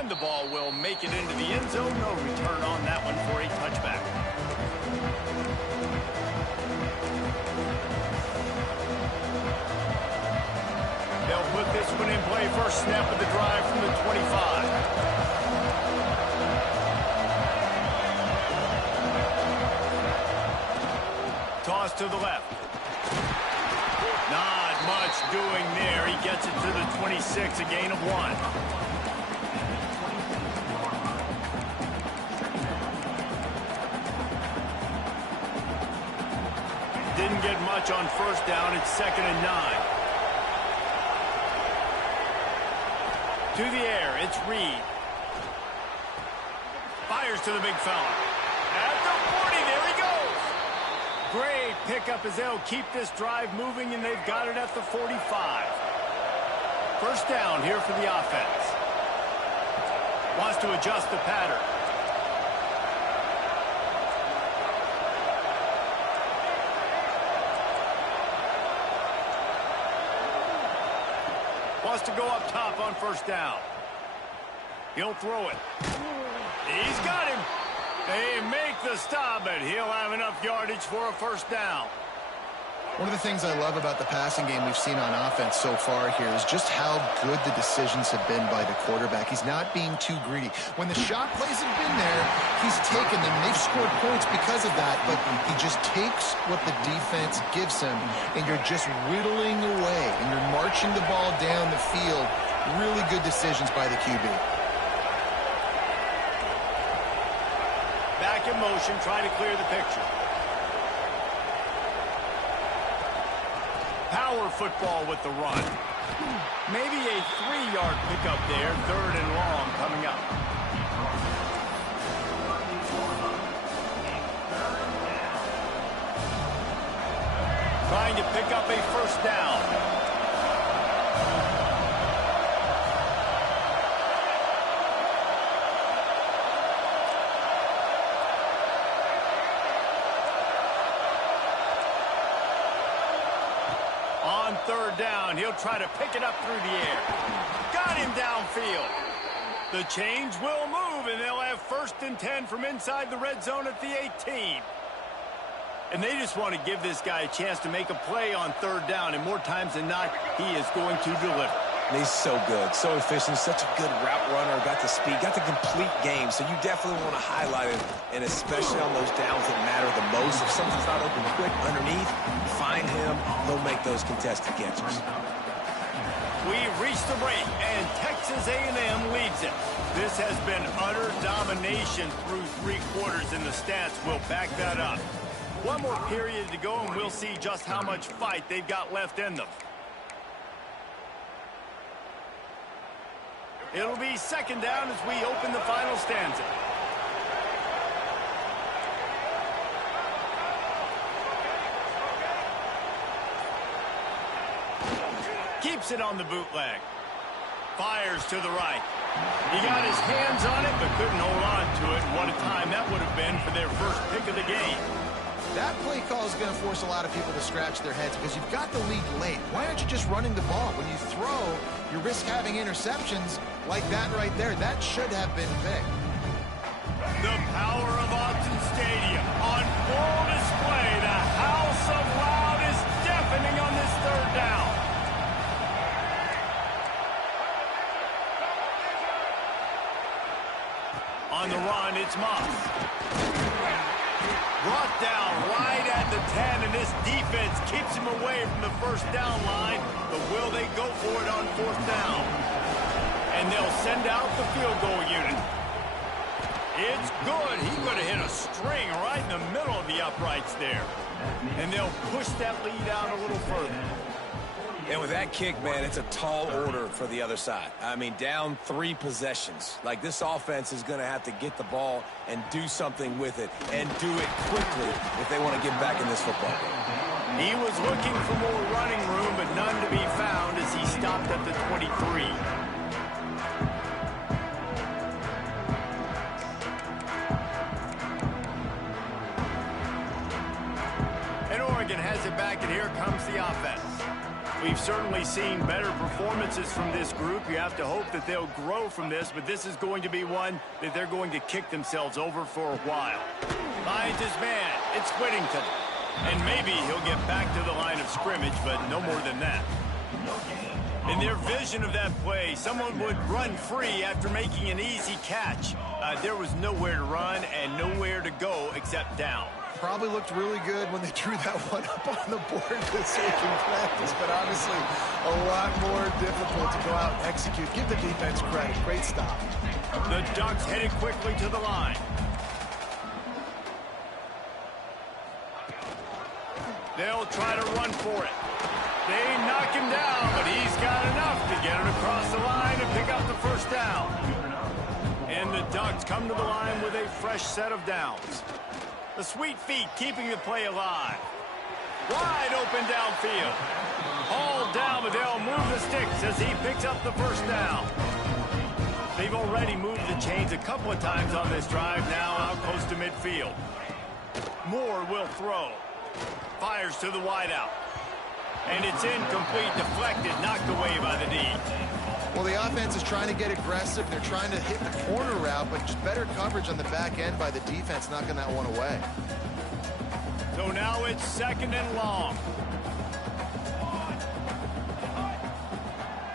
And the ball will make it into the end zone. No return on that one for a touchback. They'll put this one in play. First snap of the drive from the 25. Toss to the left. Not much doing there. He gets it to the 26, a gain of 1. didn't get much on first down. It's 2nd and 9. To the air, it's Reed. Fires to the big fella. At the 40, there he goes. Great pickup as they'll keep this drive moving, and they've got it at the 45. First down here for the offense. Wants to adjust the pattern. Wants to go up top on first down. He'll throw it. He's got him. They make the stop, but he'll have enough yardage for a first down. One of the things I love about the passing game we've seen on offense so far here is just how good the decisions have been by the quarterback. He's not being too greedy. When the shot plays have been there, he's taken them. They've scored points because of that, but he just takes what the defense gives him, and you're just whittling away, and you're marching the ball down the field. Really good decisions by the QB. Back in motion, trying to clear the picture. Power football with the run. Maybe a 3-yard pickup there. 3rd and long coming up. Trying to pick up a first down. On 3rd down, he'll try to pick it up through the air. Got him downfield. The change will move, and they'll have 1st and 10 from inside the red zone at the 18. And they just want to give this guy a chance to make a play on 3rd down, and more times than not, he is going to deliver. And he's so good, so efficient, such a good route runner, got the speed, got the complete game. So you definitely want to highlight it, and especially on those downs that matter the most. If something's not open quick underneath, find him, he'll make those contested catches. We've reached the break, and Texas A&M leads it. This has been utter domination through 3 quarters, and the stats will back that up. One more period to go, and we'll see just how much fight they've got left in them. It'll be 2nd down as we open the final stanza. Keeps it on the bootleg. Fires to the right. He got his hands on it, but couldn't hold on to it. What a time that would have been for their first pick of the game. That play call is going to force a lot of people to scratch their heads because you've got the lead late. Why aren't you just running the ball? When you throw, you risk having interceptions like that right there. That should have been picked. The power of Autzen Stadium on full display. The house of loud is deafening on this 3rd down. On the run, it's Moss. Brought down right at the 10, and this defense keeps him away from the first down line. But will they go for it on 4th down? And they'll send out the field goal unit. It's good. He could have hit a string right in the middle of the uprights there. And they'll push that lead out a little further. And with that kick, man, it's a tall order for the other side. I mean, down 3 possessions. Like, this offense is going to have to get the ball and do something with it, and do it quickly if they want to get back in this football game. He was looking for more running room, but none to be found as he stopped at the 23. And Oregon has it back, and here comes the offense. We've certainly seen better performances from this group. You have to hope that they'll grow from this, but this is going to be one that they're going to kick themselves over for a while. Finds his man. It's Whittington. And maybe he'll get back to the line of scrimmage, but no more than that. In their vision of that play, someone would run free after making an easy catch. There was nowhere to run and nowhere to go except down. Probably looked really good when they drew that one up on the board this week in practice, but obviously a lot more difficult to go out and execute. Give the defense credit. Great stop. The Ducks headed quickly to the line. They'll try to run for it. They knock him down, but he's got enough to get it across the line and pick up the first down. And the Ducks come to the line with a fresh set of downs. The Sweet Feet keeping the play alive. Wide open downfield. Hauled down, but they'll move the sticks as he picks up the first down. They've already moved the chains a couple of times on this drive, now out close to midfield. Moore will throw. Fires to the wideout. And it's incomplete, deflected, knocked away by the D. Well, the offense is trying to get aggressive. They're trying to hit the corner route, but just better coverage on the back end by the defense, knocking that one away. So now it's 2nd and long.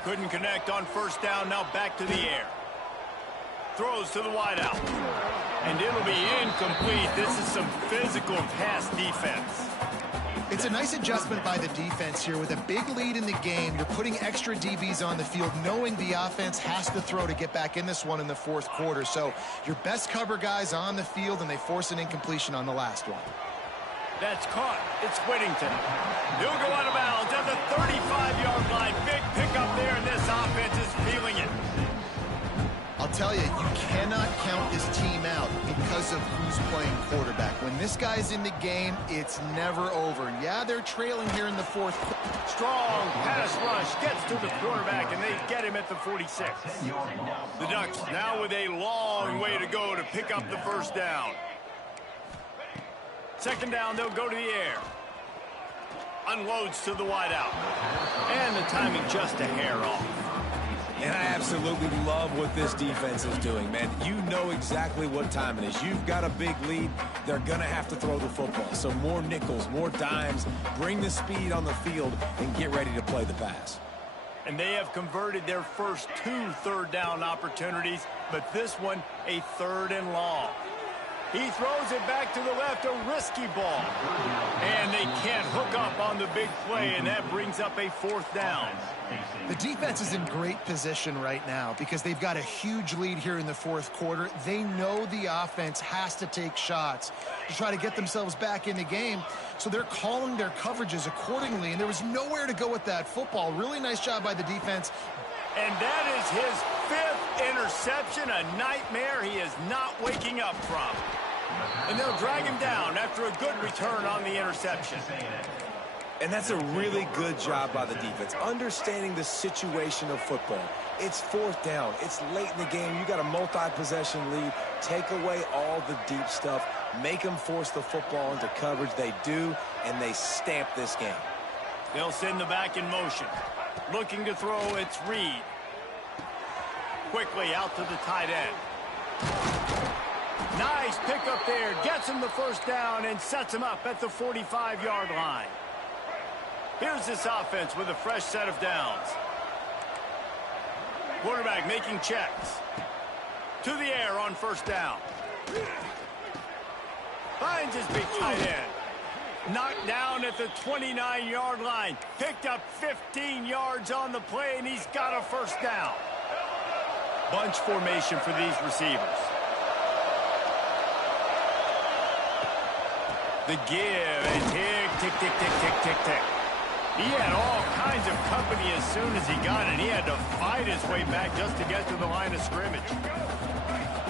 Couldn't connect on first down, now back to the air. Throws to the wideout. And it'll be incomplete. This is some physical pass defense. It's a nice adjustment by the defense here. With a big lead in the game, you're putting extra DBs on the field, knowing the offense has to throw to get back in this one in the 4th quarter. So your best cover guys on the field, and they force an incompletion on the last one. That's caught. It's Whittington. He'll go out of bounds at the 35-yard line. Big pickup there, and this offense is feeling it. I'll tell you, you cannot count this team out because of who's playing quarterback. When this guy's in the game, it's never over. Yeah, they're trailing here in the 4th. Strong pass rush gets to the quarterback, and they get him at the 46. The Ducks now with a long way to go to pick up the first down. 2nd down, they'll go to the air. Unloads to the wideout. And the timing just a hair off. And I absolutely love what this defense is doing, man. You know exactly what time it is. You've got a big lead. They're going to have to throw the football. So more nickels, more dimes, bring the speed on the field, and get ready to play the pass. And they have converted their first 2 3rd down opportunities, but this one a 3rd and long. He throws it back to the left, a risky ball. And they can't hook up on the big play, and that brings up a 4th down. The defense is in great position right now because they've got a huge lead here in the 4th quarter. They know the offense has to take shots to try to get themselves back in the game, so they're calling their coverages accordingly, and there was nowhere to go with that football. Really nice job by the defense. And that is his 5th interception, a nightmare he is not waking up from. And they'll drag him down after a good return on the interception. And that's a really good job by the defense, understanding the situation of football. It's 4th down. It's late in the game. You got a multi-possession lead. Take away all the deep stuff. Make them force the football into coverage. They do, and they stamp this game. They'll send the back in motion. Looking to throw, it's Reed. Quickly out to the tight end. Nice pickup there. Gets him the first down and sets him up at the 45-yard line. Here's this offense with a fresh set of downs. Quarterback making checks. To the air on first down. Finds his big tight end. Knocked down at the 29-yard line. Picked up 15 yards on the play, and he's got a first down. Bunch formation for these receivers. The give, and tick, tick, tick, tick, tick, tick, tick. He had all kinds of company as soon as he got it. He had to fight his way back just to get to the line of scrimmage.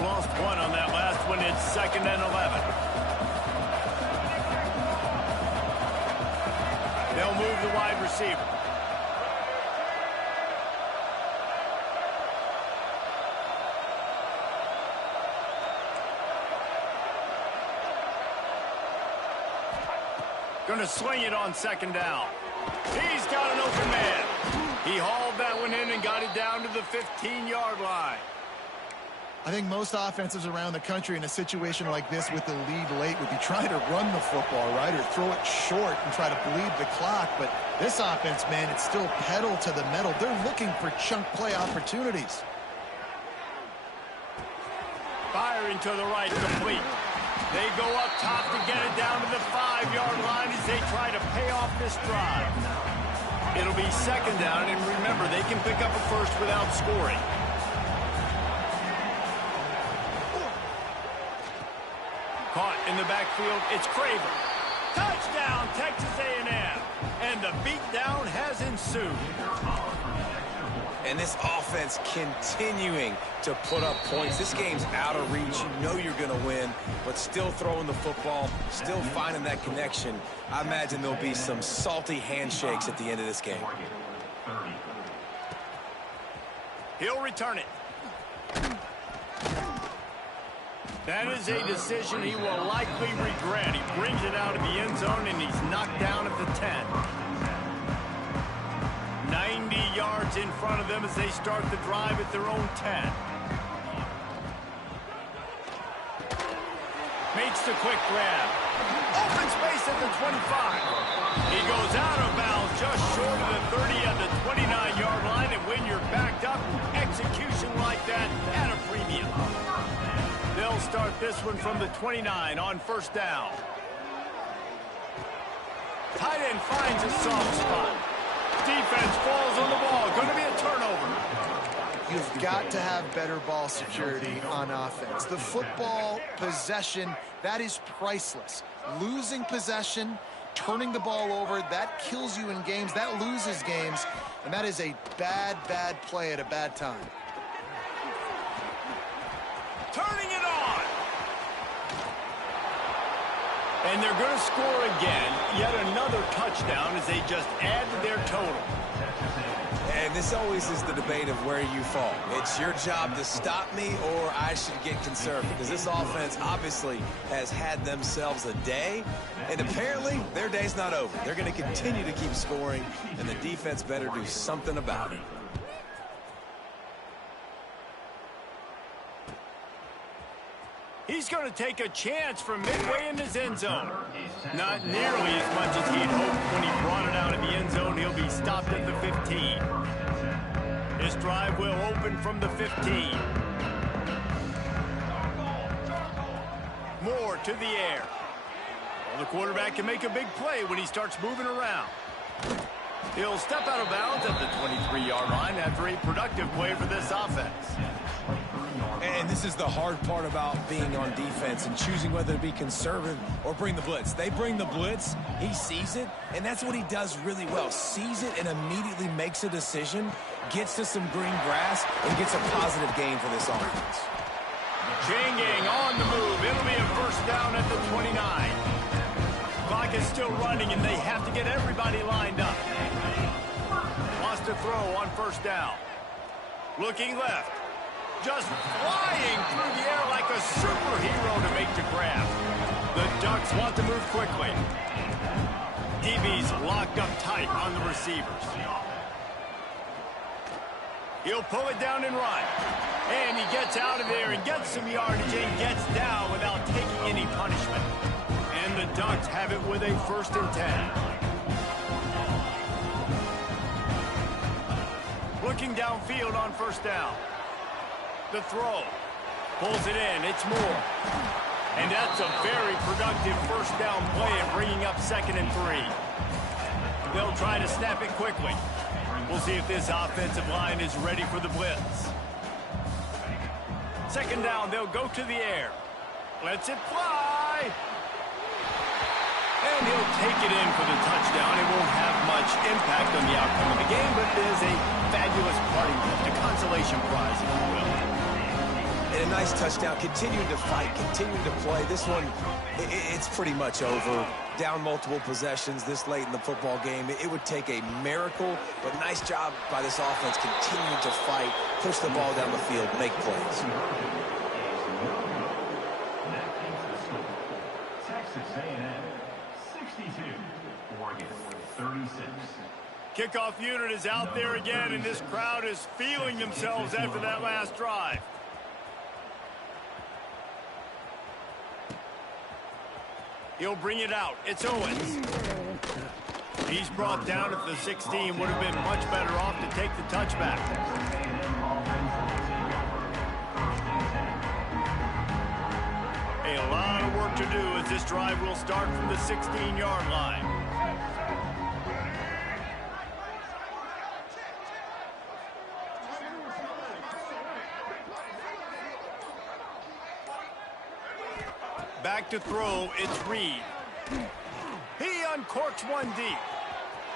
Lost one on that last one. It's 2nd and 11. They'll move the wide receiver. Going to sling it on 2nd down. He's got an open man. He hauled that one in and got it down to the 15-yard line. I think most offenses around the country in a situation like this with the lead late would be trying to run the football, right, or throw it short and try to bleed the clock. But this offense, man, it's still pedal to the metal. They're looking for chunk play opportunities. Firing to the right, complete. They go up top to get it down to the 5-yard line as they try to pay off this drive. It'll be 2nd down, and remember, they can pick up a first without scoring. Caught in the backfield, it's Craver. Touchdown, Texas A&M. And the beatdown has ensued. And this offense continuing to put up points. This game's out of reach. You know you're going to win, but still throwing the football, still finding that connection. I imagine there'll be some salty handshakes at the end of this game. He'll return it. That is a decision he will likely regret. He brings it out of the end zone, and he's knocked down at the 10. 90 yards in front of them as they start the drive at their own 10. Makes the quick grab. Open space at the 25. He goes out of bounds just short of the 30 at the 29-yard line, and when you're backed up, execution like that at a premium. They'll start this one from the 29 on first down. Tight end finds a soft spot. Defense falls on the ball. Going to be a turnover. You've got to have better ball security on offense. The football possession, that is priceless. Losing possession, turning the ball over, that kills you in games. That loses games. And that is a bad, bad play at a bad time. Turning it on. And they're going to score again. Yet another touchdown as they just add to their total. And this always is the debate of where you fall. It's your job to stop me, or I should get conservative. Because this offense obviously has had themselves a day. And apparently, their day's not over. They're going to continue to keep scoring. And the defense better do something about it. He's going to take a chance from midway in his end zone. Not nearly as much as he'd hoped when he brought it out of the end zone. He'll be stopped at the 15. This drive will open from the 15. Moore to the air. Well, the quarterback can make a big play when he starts moving around. He'll step out of bounds at the 23-yard line after a productive play for this offense. And this is the hard part about being on defense and choosing whether to be conservative or bring the blitz. They bring the blitz, he sees it, and that's what he does really well. Sees it and immediately makes a decision, gets to some green grass, and gets a positive gain for this offense. Chain gang on the move. It'll be a first down at the 29. Clock is still running, and they have to get everybody lined up. Wants to throw on first down. Looking left. Just flying through the air like a superhero to make the grab. The Ducks want to move quickly. DB's locked up tight on the receivers. He'll pull it down and run. And he gets out of there and gets some yardage and gets down without taking any punishment. And the Ducks have it with a 1st and 10. Looking downfield on first down. The throw. Pulls it in. It's Moore. And that's a very productive first down play and bringing up 2nd and 3. They'll try to snap it quickly. We'll see if this offensive line is ready for the blitz. 2nd down, they'll go to the air. Lets it fly. And he'll take it in for the touchdown. It won't have much impact on the outcome of the game, but it is a fabulous parting gift, a consolation prize, if you will. And a nice touchdown, continuing to fight, continuing to play. This one, it's pretty much over. Down multiple possessions this late in the football game. It would take a miracle, but nice job by this offense continuing to fight, push the ball down the field, make plays. Texas A&M 62, Oregon 36. Kickoff unit is out there again, and this crowd is feeling themselves after that last drive. He'll bring it out. It's Owens. He's brought down at the 16. Would have been much better off to take the touchback. A lot of work to do as this drive will start from the 16-yard line. Back to throw, it's Reed. uncorks one deep.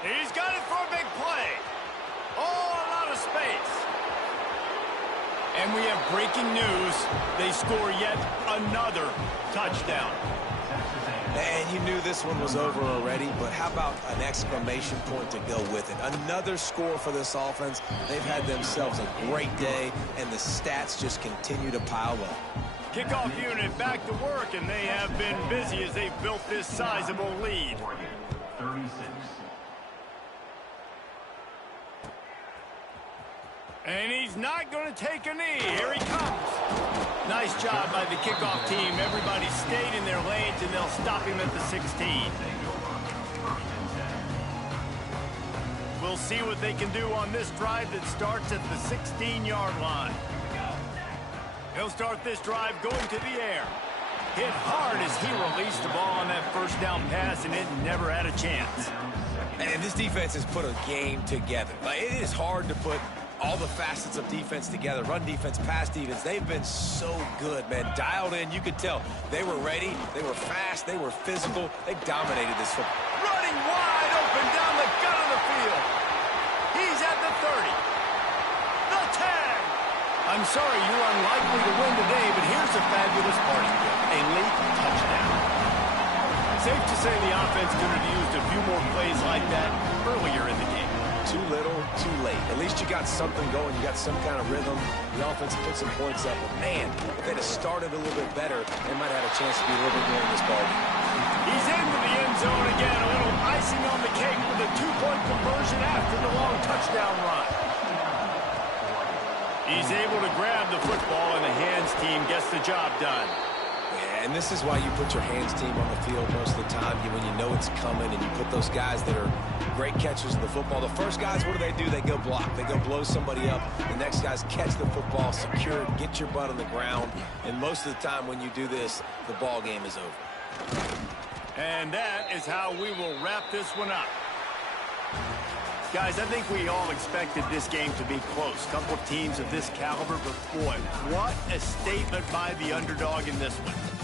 He's got it for a big play. Oh, a lot of space. And we have breaking news. They score yet another touchdown. And you knew this one was over already, but how about an exclamation point to go with it? Another score for this offense. They've had themselves a great day, and the stats just continue to pile up. Kickoff unit back to work, and they have been busy as they've built this sizable lead. 36. And he's not going to take a knee. Here he comes. Nice job by the kickoff team. Everybody stayed in their lanes, and they'll stop him at the 16. We'll see what they can do on this drive that starts at the 16-yard line. He'll start this drive going to the air. Hit hard as he released the ball on that first down pass, and it never had a chance. And this defense has put a game together. Like, it is hard to put all the facets of defense together. Run defense, pass defense. They've been so good, man. Dialed in. You could tell they were ready. They were fast. They were physical. They dominated this football. Running wide open down the gut of the field. He's at the 30. The tag. I'm sorry you're unlikely to win today, but here's a fabulous parting gift. A late touchdown. Safe to say the offense could have used a few more plays like that earlier in the game. Too little, too late. At least you got something going. You got some kind of rhythm. The offense put some points up. But, man, if they'd have started a little bit better, they might have had a chance to be a little bit more in this ball game. He's into the end zone again. A little icing on the cake with a two-point conversion after the long touchdown run. He's able to grab the football, and the hands team gets the job done. Yeah, and this is why you put your hands team on the field most of the time, when you know it's coming, and you put those guys that are great catchers of the football. The first guys, what do? They go block. They go blow somebody up. The next guys catch the football, secure it, get your butt on the ground. And most of the time when you do this, the ball game is over. And that is how we will wrap this one up. Guys, I think we all expected this game to be close. Couple of teams of this caliber, but boy, what a statement by the underdog in this one.